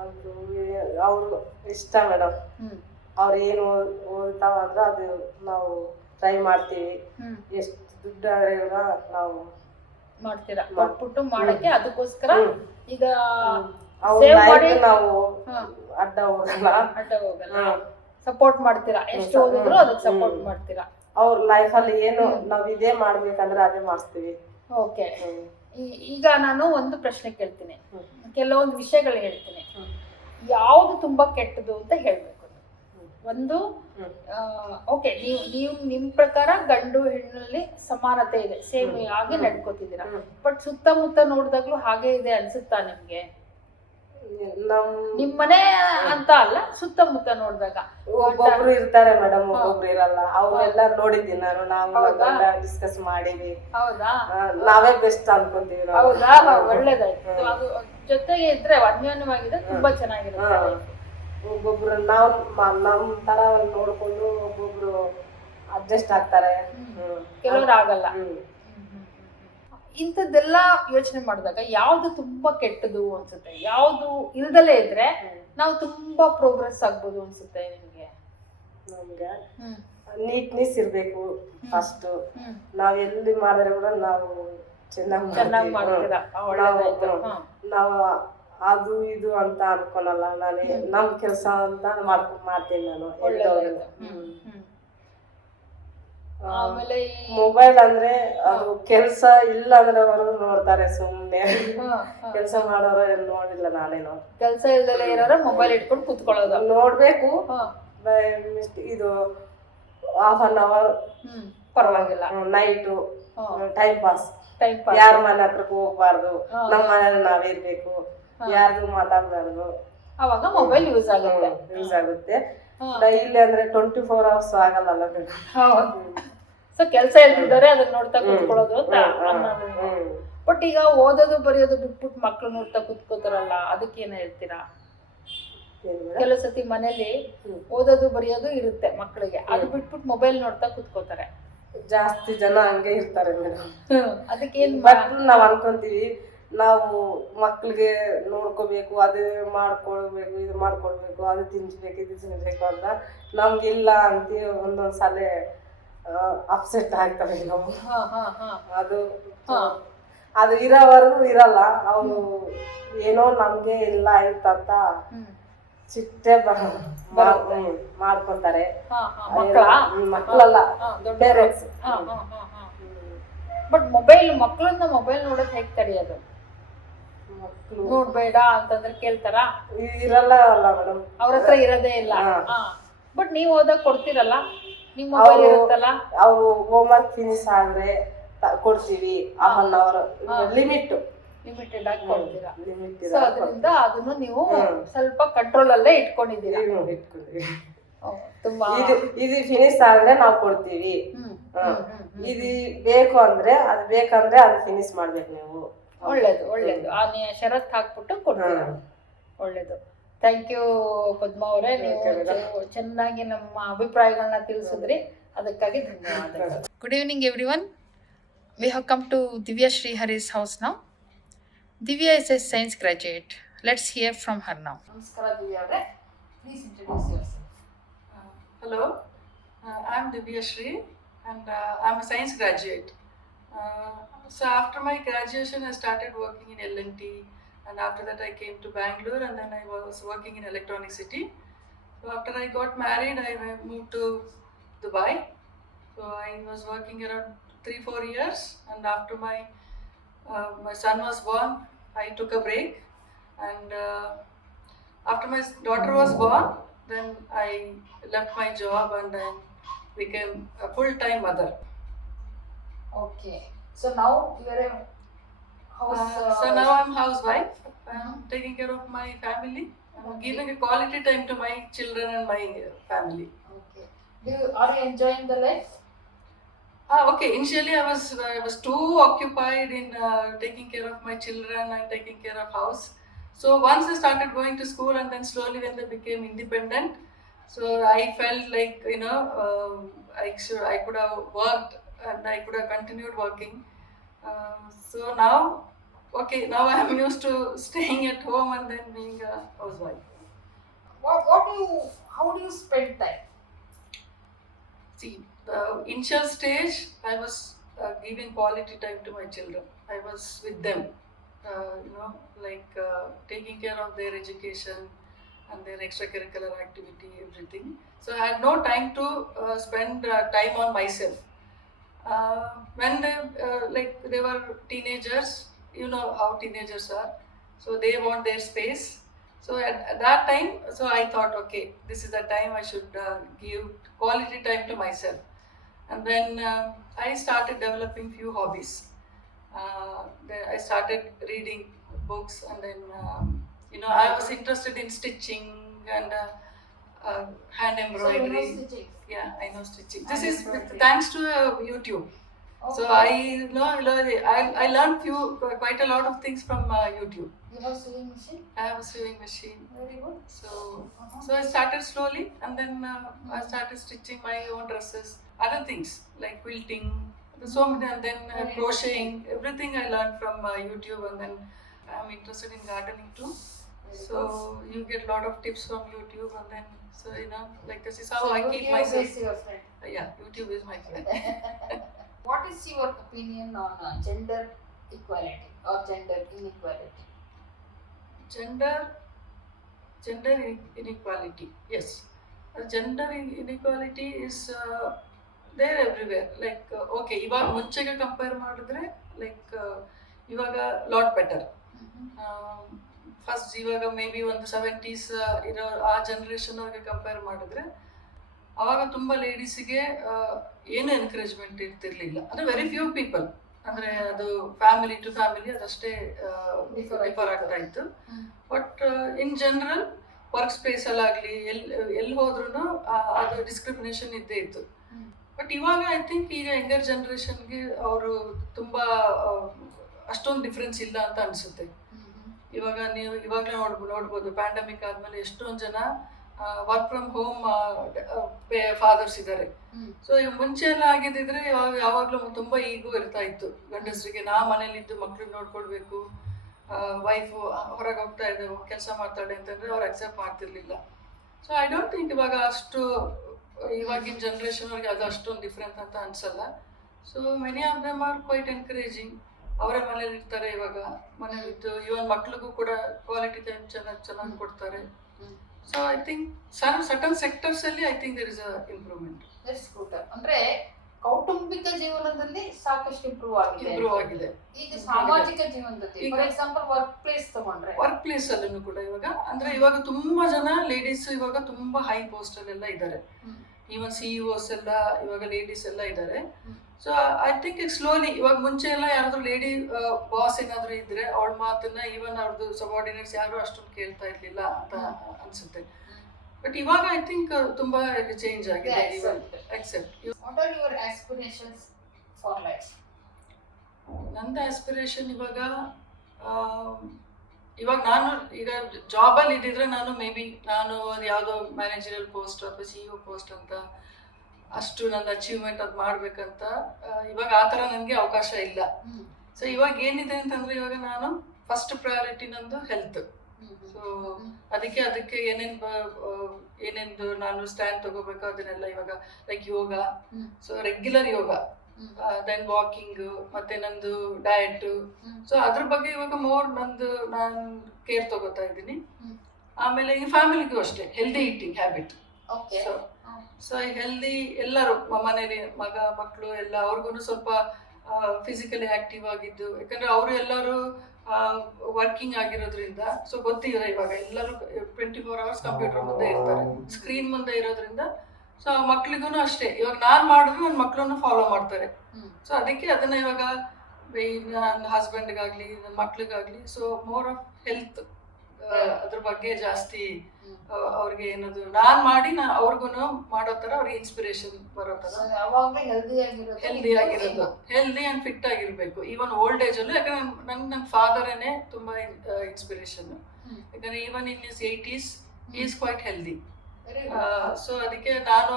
ಅದು ಅವ್ರು ಇಷ್ಟ ಮೇಡಮ್. ಅವ್ರು ಏನು ಓದ್ತಾವಂದ್ರೆ ಅದು ನಾವು ಟ್ರೈ ಮಾಡ್ತೀವಿ. ಎಷ್ಟು ದುಡ್ಡು ನಾವು ಮಾಡ್ತೀರಾ? ಕೊಟ್ಬಿಟ್ಟು ಮಾಡಕ್ಕೆ ಅದಕ್ಕೋಸ್ಕರ ಈಗ ನಾವು ಅಡ್ಡ ಹೋಗಲ್ಲ, ಸಪೋರ್ಟ್ ಮಾಡ್ತೀರಾ? ಎಷ್ಟು ಓದಿದ್ರು ಅದಕ್ಕೆ ಸಪೋರ್ಟ್ ಮಾಡ್ತೀರಾ? ಅವ್ರ ಲೈಫಲ್ಲಿ ಏನು ನಾವ್ ಇದೇ ಮಾಡ್ಬೇಕಂದ್ರೆ ಅದೇ ಮಾಡ್ತೀವಿ. ಓಕೆ. ಈಗ ನಾನು ಒಂದು ಪ್ರಶ್ನೆ ಕೇಳ್ತೀನಿ, ಕೆಲವೊಂದು ವಿಷಯಗಳು ಹೇಳ್ತೀನಿ, ಯಾವ್ದು ತುಂಬಾ ಕೆಟ್ಟದು ಅಂತ ಹೇಳ್ಬೇಕು. ಒಂದು, ಓಕೆ, ನೀವು ನಿಮ್ ಪ್ರಕಾರ ಗಂಡು ಹೆಣ್ಣಲ್ಲಿ ಸಮಾನತೆ ಇದೆ, ಸೇಮ್ ಆಗಿ ನಡ್ಕೋತಿದ್ದೀರಾ. ಬಟ್ ಸುತ್ತಮುತ್ತ ನೋಡಿದಾಗ್ಲೂ ಹಾಗೆ ಇದೆ ಅನ್ಸುತ್ತಾ ನಿಮ್ಗೆ? ನಿಮ್ಮನೆ ಅಂತ ಅಲ್ಲ, ಸುತ್ತಮುತ್ತ ನೋಡಿದಾಗ ಒಬ್ಬೊಬ್ರು ಇರ್ತಾರೆ ಮೇಡಮ್, ಒಬ್ಬೊಬ್ರು ಇರಲ್ಲ. ಅವ್ರೆಲ್ಲ ನೋಡಿದ್ದೀನಿ ನಾನು, ನಾವು ಡಿಸ್ಕಸ್ ಮಾಡಿವಿ. ಹೌದಾ? ನಾವೇ ಬೆಸ್ಟ್ ಅನ್ಕೊಂತೀವಿ. ಹೌದಾ? ಒಳ್ಳೇದಾಯ್ತು. ಅದು ಜೊತೆಗೆ ಇದ್ರೆ ಅನ್ಯೋನ್ಯವಾಗಿದೆ, ತುಂಬಾ ಚೆನ್ನಾಗಿರುತ್ತೆ. ಒಬ್ಬೊಬ್ರು ನಾವು ನಮ್ ತರ ನೋಡ್ಕೊಂಡು ಒಬ್ಬೊಬ್ರು ಅಡ್ಜಸ್ಟ್ ಆಗ್ತಾರೆ, ಕೆಲವ್ರು ಆಗಲ್ಲ. ಇಂಥದ್ದೆಲ್ಲ ಯೋಚನೆ ಮಾಡಿದಾಗ ಯಾವ್ದು ತುಂಬಾ ಕೆಟ್ಟದು ಅನ್ಸುತ್ತೆ, ಯಾವ್ದು ಇಲ್ದಲೇ ಇದ್ರೆ ನಾವು ತುಂಬಾ ಪ್ರೋಗ್ರೆಸ್ ಆಗ್ಬೋದು ಅನ್ಸುತ್ತೆ ನಿಮ್ಗೆ? ನಮ್ಗೆ ನೀಟ್ನೆಸ್ ಇರ್ಬೇಕು ಫಸ್ಟ್. ನಾವ್ ಎಲ್ಲಿ ಮಾಡಿದ್ರೆ ಕೂಡ ನಾವು ಚೆನ್ನಾಗಿ ಮಾಡ್ತೀರಾ? ನಾವು ಅದು ಇದು ಅಂತ ಅನ್ಕೊಳಲ್ಲ. ನಾನೇ ನಮ್ ಕೆಲ್ಸ ಅಂತ ಮಾಡ್ತೀನಿ ನಾನು. ಆಮೇಲೆ ಮೊಬೈಲ್ ಅಂದ್ರೆ ಅದು ಕೆಲ್ಸ ಇಲ್ಲ ಅಂದ್ರೆ ಅವರು ನೋಡ್ತಾರೆ ಸುಮ್ನೆ. ಕೆಲ್ಸ ಮಾಡೋರು ಏನು ನೋಡಿಲ್ಲ ನಾನೇನು. ಕೆಲ್ಸ ಇಲ್ದಲೇ ಇರೋರು ಮೊಬೈಲ್ ಇಟ್ಕೊಂಡು ಕುತ್ಕೊಳ್ಳೋದು ನೋಡ್ಬೇಕು. ಇದು ಹಾಫ್ ಅನ್ ಅವರ್ ಪರವಾಗಿಲ್ಲ. Night time pass. ಯಾರ ಮನೆ ಹತ್ರಕ್ಕೆ ಹೋಗ್ಬಾರ್ದು, ನಮ್ಮ ಮನೇಲಿ ನಾವಿರ್ಬೇಕು, ಯಾರ್ದು ಮಾತಾಡ್ಬಾರ್ದು. ಅವಾಗ ಮೊಬೈಲ್ ಯೂಸ್ ಆಗುತ್ತೆ. ಡೈಲಿ ಅಂದ್ರೆ 24 hours ಆಗಲ್ಲ ಮೇಡಮ್. ಸೊ ಕೆಲಸ ಇಲ್ದಿದ್ದಾರೆ ಅದನ್ನ ನೋಡ್ತಾ ಕುತ್ಕೊಳ್ಳೋದು ಅಂತ ಅನ್ನೋದು. ಬಟ್ ಈಗ ಓದೋದು ಬರೆಯೋದು ಬಿಟ್ಬಿಟ್ಟು ಮಕ್ಳು ನೋಡ್ತಾ ಕುತ್ಕೋತಾರಲ್ಲ, ಅದಕ್ಕೇನ ಹೇಳ್ತೀರಾ? ಕೆಲವು ಸತಿ ಮನೇಲಿ ಓದೋದು ಬರೆಯೋದು ಇರುತ್ತೆ ಮಕ್ಕಳಿಗೆ, ಅದು ಬಿಟ್ಬಿಟ್ಟು ಮೊಬೈಲ್ ನೋಡ್ತಾ ಕುತ್ಕೋತಾರೆ. ಜಾಸ್ತಿ ಜನ ಹಂಗೆ ಇರ್ತಾರೆ ಮೇಡಮ್. ಅದಕ್ಕೇನ್ ನಾವ್ ಅನ್ಕೊಂತೀವಿ, ನಾವು ಮಕ್ಳಿಗೆ ನೋಡ್ಕೋಬೇಕು, ಅದು ಮಾಡ್ಕೊಳ್ಬೇಕು, ಇದು ಮಾಡ್ಕೊಳ್ಬೇಕು, ಅದು ತಿನ್ಸ್ಬೇಕು, ಇದು ತಿನ್ಸ್ಬೇಕು ಅಂತ. ನಮ್ಗಿಲ್ಲ ಅಂತೀವಿ, ಒಂದೊಂದ್ಸಲ ಅಪ್ಸೆಟ್ ಆಗ್ತವೆ ನಾವು. ಅದು ಅದು ಇರೋವರೆಗೂ ಇರಲ್ಲ. ಅವರು ಏನೋ ನಮ್ಗೆ ಇಲ್ಲ ಆಯ್ತಂತ ಚಿಟ್ಟೆ ಮಾಡ್ಕೊಂತಾರೆ. ಮಕ್ಕಳಲ್ಲ, ಪೇರೆಂಟ್ಸ್. ಬಟ್ ಮಕ್ಕಳನ್ನ ಮೊಬೈಲ್ ನೋಡೋದು ಹೇಗೆ ತಡೆಯೋದು? ನೋಡ್ಬೇಡ ಅಂತಂದ್ರೆ ಕೇಳ್ತಾರ? ಇರಲ್ಲ ಅಲ್ಲ ಮೇಡಮ್, ಅವ್ರ ಹತ್ರ ಇರೋದೇ ಇಲ್ಲ. ಬಟ್ ನೀವು ಹೋದಾಗ ಕೊಡ್ತೀರಲ್ಲ, ನಿಮ್ ಮೊಬೈಲ್ ಇರುತ್ತಲ್ಲ. ಅವ್ರು ಹೋಮ್ವರ್ಕ್ ಫಿನಿಶ್ ಆದ್ರೆ ಕೊಡ್ತೀವಿ. 1 hour ಲಿಮಿಟೆಡ್ ಆಗಿ ಕೊಡ್ತೀರಾ. ಸೊ ಅದರಿಂದ ಅದನ್ನು ನೀವು ಸ್ವಲ್ಪ ಕಂಟ್ರೋಲ್ ಅಲ್ಲೇ ಇಟ್ಕೊಂಡಿದ್ದೀರಾ. ತುಂಬಾ ಇದು ಫಿನಿಶ್ ಆದ್ರೆ ನಾವು ಕೊಡ್ತೀವಿ. ಇದು ಬೇಕು ಅಂದ್ರೆ ಅದು ಫಿನಿಶ್ ಮಾಡ್ಬೇಕು ನೀವು. ಒಳ್ಳೇದು ಆ ಷರತ್ ಹಾಕ್ಬಿಟ್ಟು ಕೊಡ್ತೀರಾ. ಒಳ್ಳೇದು. ಥ್ಯಾಂಕ್ ಯು ಪದ್ಮಾ ಅವರೇ, ನೀವು ಚೆನ್ನಾಗಿ ನಮ್ಮ ಅಭಿಪ್ರಾಯಗಳನ್ನ ತಿಳಿಸಿದ್ರಿ, ಅದಕ್ಕಾಗಿ ಧನ್ಯವಾದಗಳು. Good evening everyone. We have come to Divya Srihari's house now. Divya is a science graduate. Let's hear from her now. Namaskara Divya avare. Please introduce yourself. Hello, I'm Divya Shri and I'm a science graduate. So after my graduation I started working in L&T, and after that I came to Bangalore, and then I was working in Electronic City. So after I got married I moved to Dubai. So I was working around 3-4 years, and after my son was born I took a break, and after my daughter was born then I left my job and then became a full-time mother. Okay, so now you are a house So now I'm housewife. I'm taking care of my family. I'm giving a quality time to my children and my family. Okay, are you enjoying the life? Okay. Initially, I was too occupied in taking care of my children and taking care of house. So once I started going to school, and then slowly when they became independent, so I felt like I could have worked and I could have continued working. So now I am used to staying at home and then being a housewife. How do you spend time? See, the initial stage, I was giving quality time to my children. I was with them, taking care of their education and their extracurricular activity, everything. So I had no time to spend time on myself. When they were teenagers, you know how teenagers are, so they want their space. So at that time, so I thought, okay, this is the time I should give quality time to myself. And then I started developing few hobbies. Then I started reading books, and then I was interested in stitching and hand embroidery. So you know stitching? Yeah, I know stitching. This is thanks to YouTube. Okay. So I learned quite a lot of things from YouTube. You have sewing machine? I have a sewing machine. Very good. So I started slowly, and then I started stitching my own dresses, other things like quilting, so many, and then crocheting. Everything I learned from YouTube, and then I'm interested in gardening too. So you get a lot of tips from YouTube, and then this is how I keep myself. Is your friend. Yeah, YouTube is my friend. What is your opinion on gender equality or gender inequality? Gender inequality, yes. Gender inequality is there everywhere. Okay, ಇವಾಗ ಮುಂಚೆಗೆ compare ಮಾಡಿದ್ರೆ ಇವಾಗ lot better. First ಇವಾಗ may be ಒಂದು 70s ಇರೋ ಆ generation ಅವ್ರಿಗೆ compare ಮಾಡಿದ್ರೆ ಅವಾಗ ತುಂಬ ಲೇಡೀಸಿಗೆ ಏನು ಎನ್ಕರೇಜ್ಮೆಂಟ್ ಇರ್ತಿರ್ಲಿಲ್ಲ. ಅಂದರೆ ವೆರಿ ಫ್ಯೂ ಪೀಪಲ್, ಅಂದರೆ ಅದು ಫ್ಯಾಮಿಲಿ ಟು ಫ್ಯಾಮಿಲಿ ಅದಷ್ಟೇ ಡಿಫರ್ ಆಗ್ತಾ ಇತ್ತು. ಬಟ್ ಇನ್ ಜನರಲ್ ವರ್ಕ್ ಸ್ಪೇಸಲ್ಲಾಗಲಿ ಎಲ್ಲಿ ಹೋದ್ರೂ ಅದು ಡಿಸ್ಕ್ರಿಮಿನೇಷನ್ ಇದ್ದೇ ಇತ್ತು. ಬಟ್ ಇವಾಗ ಐ ಥಿಂಕ್ ಈಗ ಯಂಗರ್ ಜನ್ರೇಷನ್ಗೆ ಅವರು ತುಂಬ ಅಷ್ಟೊಂದು ಡಿಫ್ರೆನ್ಸ್ ಇಲ್ಲ ಅಂತ ಅನಿಸುತ್ತೆ. ಇವಾಗ ನೀವು ಇವಾಗಲೇ ನೋಡ್ಬೋದು ಪ್ಯಾಂಡಮಿಕ್ ಆದಮೇಲೆ ಎಷ್ಟೊಂದು ಜನ ವರ್ಕ್ ಫ್ರಮ್ ಹೋಮ್ ಫಾದರ್ಸ್ ಇದ್ದಾರೆ. ಸೊ ಮುಂಚೆ ಎಲ್ಲ ಆಗಿದ್ದಿದ್ರೆ ಯಾವಾಗಲೂ ತುಂಬ ಈಗೋ ಇರ್ತಾ ಇತ್ತು ಗಂಡಸರಿಗೆ. ನಾ ಮನೇಲಿದ್ದು ಮಕ್ಳಿಗೆ ನೋಡ್ಕೊಳ್ಬೇಕು, ವೈಫು ಹೊರಗೆ ಹೋಗ್ತಾ ಇದ್ದಾರೆ, ಕೆಲಸ ಮಾಡ್ತಾಳೆ ಅಂತಂದರೆ ಅವ್ರು ಅಕ್ಸೆಪ್ಟ್ ಮಾಡ್ತಿರ್ಲಿಲ್ಲ. ಸೊ ಐ ಡೋಂಟ್ ಥಿಂಕ್ ಇವಾಗ ಅಷ್ಟು ಇವಾಗಿನ ಜನ್ರೇಷನ್ ಅವ್ರಿಗೆ ಅದು ಅಷ್ಟೊಂದು ಡಿಫ್ರೆಂಟ್ ಅಂತ ಅನ್ಸಲ್ಲ. So many of them are quite encouraging. ಅವರೇ ಮನೇಲಿ ಇರ್ತಾರೆ ಇವಾಗ, ಮನೇಲಿದ್ದು ಇವನ್ ಮಕ್ಳಿಗೂ ಕೂಡ ಕ್ವಾಲಿಟಿ ಟೈಮ್ ಚೆನ್ನಾಗಿ ಕೊಡ್ತಾರೆ. So I think certain sectors ಅಲ್ಲಿ I think there is a improvement. That's good. ಅಂದ್ರೆ ಕೌಟುಂಬಿಕ ಜೀವನದಲ್ಲಿ ಸಾಕಷ್ಟು ಇಂಪ್ರೂವ್ ಆಗಿದೆ. ಈಗ ಸಾಮಾಜಿಕ ಜೀವನದಲ್ಲಿ ಫಾರ್ ಎಕ್ಸಾಂಪಲ್ ವರ್ಕ್ ಪ್ಲೇಸ್ ತಗೊಂಡ್ರೆ, ವರ್ಕ್ ಪ್ಲೇಸ್ ಅಲ್ಲೂ ಕೂಡ ಇವಾಗ ತುಂಬಾ ಜನ ಲೇಡೀಸ್ ಇವಾಗ ತುಂಬಾ ಹೈ ಪೋಸ್ಟ್ ಅಲ್ಲೆಲ್ಲ ಇದ್ದಾರೆ. ಈವನ್ CEOs ಎಲ್ಲ ಇವಾಗ ಲೇಡೀಸ್ ಎಲ್ಲ ಇದ್ದಾರೆ. ಸೊ ಐ ಥಿಂಕ್ ಸ್ಲೋಲಿ ಇವಾಗ ಮುಂಚೆ ಎಲ್ಲ ಯಾರಾದ್ರೂ ಲೇಡಿ ಬಾಸ್ ಏನಾದ್ರು ಇದ್ರೆ ಅವಳ ಮಾತನ್ನ ಈವನ್ ಅವ್ರದ್ದು ಸಬಾರ್ಡಿನೇಟ್ಸ್ ಯಾರು ಅಷ್ಟೊಂದು ಕೇಳ್ತಾ ಇರ್ಲಿಲ್ಲ ಅಂತ ಅನ್ಸುತ್ತೆ. ಬಟ್ ಇವಾಗ ಐ ಥಿಂಕ್ ತುಂಬಾ ಚೇಂಜ್ ಆಗಿದೆ. Accept. What are your aspirations for life? ನಂದು ಆಸ್ಪಿರೇಷನ್ ಇವಾಗ ನಾನು ಈಗ ಜಾಬಲ್ಲಿ ಇದ್ದಿದ್ರೆ ನಾನು ಮೇ ಬಿ ನಾನು ಅದು ಯಾವುದೋ ಮ್ಯಾನೇಜರಲ್ ಪೋಸ್ಟ್ ಅಥವಾ CEO ಪೋಸ್ಟ್ ಅಂತ ಅಷ್ಟು ನನ್ನ ಅಚೀವ್ಮೆಂಟ್ ಅದು ಮಾಡ್ಬೇಕಂತ ಇವಾಗ ಆ ಥರ ನನಗೆ ಅವಕಾಶ ಇಲ್ಲ. ಸೊ ಇವಾಗ ಏನಿದೆ ಅಂತಂದ್ರೆ ಇವಾಗ ನಾನು ಫಸ್ಟ್ ಪ್ರಯಾರಿಟಿ ನಂದು ಹೆಲ್ತ್. ಸೊ ಅದಕ್ಕೆ ಏನೇನು ನಾನು ಸ್ಟ್ಯಾಂಡ್ ತಗೋಬೇಕು ಅದನ್ನೆಲ್ಲ ಇವಾಗ ಲೈಕ್ ಯೋಗ, ಸೊ ರೆಗ್ಯುಲರ್ ಯೋಗ, ದೆನ್ ವಾಕಿಂಗ್, ಮತ್ತೆ ನಂದು ಡಯಟ್. ಸೊ ಅದ್ರ ಬಗ್ಗೆ ಇವಾಗ ನಾನು ಕೇರ್ ತಗೋತಾ ಇದ್ದೀನಿ. ಆಮೇಲೆ ಈ ಫ್ಯಾಮಿಲಿಗೂ ಅಷ್ಟೇ healthy eating habit. So healthy ಎಲ್ಲರೂ ಮನೇಲಿ ಮಕ್ಕಳು ಎಲ್ಲ ಅವ್ರಿಗೂ ಸ್ವಲ್ಪ ಫಿಸಿಕಲಿ ಆಕ್ಟಿವ್ ಆಗಿದ್ದು, ಯಾಕಂದ್ರೆ ಅವರು ಎಲ್ಲರೂ ವರ್ಕಿಂಗ್ ಆಗಿರೋದ್ರಿಂದ. ಸೊ ಗೊತ್ತಿದೆ ಇವಾಗ ಎಲ್ಲರೂ 24 hours ಕಂಪ್ಯೂಟರ್ ಮುಂದೆ ಇರ್ತಾರೆ, ಸ್ಕ್ರೀನ್ ಮುಂದೆ ಇರೋದ್ರಿಂದ. ಸೊ ಮಕ್ಳಿಗೂ ಅಷ್ಟೇ ಇವಾಗ ನಾನು ಮಾಡಿದ್ರೆ ನನ್ನ ಮಕ್ಕಳನ್ನು ಫಾಲೋ ಮಾಡ್ತಾರೆ. ಸೊ ಅದಕ್ಕೆ ಅದನ್ನ ಇವಾಗ ನನ್ನ ಹಸ್ಬೆಂಡ್ಗಾಗ್ಲಿ ನನ್ನ ಮಕ್ಳಿಗಾಗ್ಲಿ ಸೊ ಮೋರ್ ಆಫ್ ಹೆಲ್ತ್ ಅದ್ರ ಬಗ್ಗೆ ಜಾಸ್ತಿ ಅವ್ರಿಗೆ ಏನದು ನಾನು ಮಾಡಿ ಅವ್ರಿಗೂ ಮಾಡೋ ತರ ಅವ್ರಿಗೆ ಇನ್ಸ್ಪಿರೇಷನ್ ಬರೋ ತರ ಹೆಲ್ದಿ ಅಂಡ್ ಫಿಟ್ ಆಗಿರ್ಬೇಕು. ಈವನ್ ಓಲ್ಡ್ ಏಜ್ ಅಲ್ಲೂ ಯಾಕಂದ್ರೆ ನನ್ನ ಫಾದರೇನೆ ತುಂಬಾ ಇನ್ಸ್ಪಿರೇಷನ್. ಯಾಕಂದ್ರೆ even in his 80s is quite healthy. So ಅದಕ್ಕೆ ನಾನು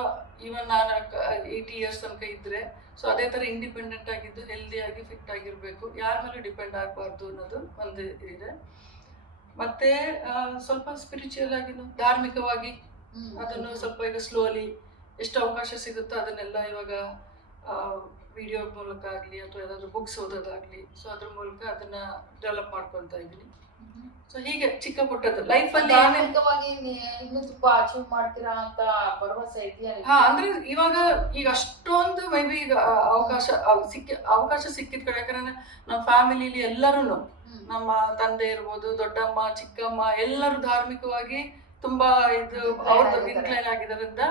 80 years ತನಕ ಇದ್ರೆ ಸೊ ಅದೇ ತರ ಇಂಡಿಪೆಂಡೆಂಟ್ ಆಗಿದ್ದು ಹೆಲ್ದಿ ಆಗಿ ಫಿಟ್ ಆಗಿರ್ಬೇಕು, ಯಾರ ಮೇಲೂ ಡಿಪೆಂಡ್ ಆಗಬಾರ್ದು ಅನ್ನೋದು ಒಂದು ಇದೆ. ಮತ್ತೆ ಸ್ವಲ್ಪ ಸ್ಪಿರಿಚುವಲ್ ಆಗಿನೂ ಧಾರ್ಮಿಕವಾಗಿ ಅದನ್ನು ಸ್ವಲ್ಪ ಈಗ ಸ್ಲೋಲಿ ಎಷ್ಟು ಅವಕಾಶ ಸಿಗುತ್ತೋ ಅದನ್ನೆಲ್ಲ ಇವಾಗ ವಿಡಿಯೋ ಮೂಲಕ ಆಗಲಿ ಅಥವಾ ಯಾವ್ದಾದ್ರು ಬುಕ್ಸ್ ಓದೋದಾಗ್ಲಿ ಸೊ ಅದ್ರ ಮೂಲಕ ಅದನ್ನ ಡೆವಲಪ್ ಮಾಡ್ಕೊಳ್ತಾ ಇದ್ದೀನಿ. ಸೊ ಹೀಗೆ ಚಿಕ್ಕ ಪುಟ್ಟದ್ದು ಲೈಫಲ್ಲಿ ಇನ್ನೂ ತುಂಬಾ ಅಚೀವ್ ಮಾಡ್ತೀರಾ ಅಂತ ಭರವಸೆ ಇದೆಯಾ? ಅಂದ್ರೆ ಈಗ ಅಷ್ಟೊಂದು ಮೇ ಬಿ ಈಗ ಅವಕಾಶ ಸಿಕ್ಕಿದ ಕಡೆ, ಯಾಕಂದ್ರೆ ನಮ್ಮ ಫ್ಯಾಮಿಲಿಲಿ ಎಲ್ಲರೂ ನಮ್ಮ ತಂದೆ ಇರ್ಬೋದು, ದೊಡ್ಡಮ್ಮ, ಚಿಕ್ಕಮ್ಮ ಎಲ್ಲರೂ ಧಾರ್ಮಿಕವಾಗಿ ತುಂಬಾ ಇದು ಅವ್ರದ್ದು ಇನ್ಕ್ಲೈನ್ ಆಗಿರೋದ್ರಿಂದ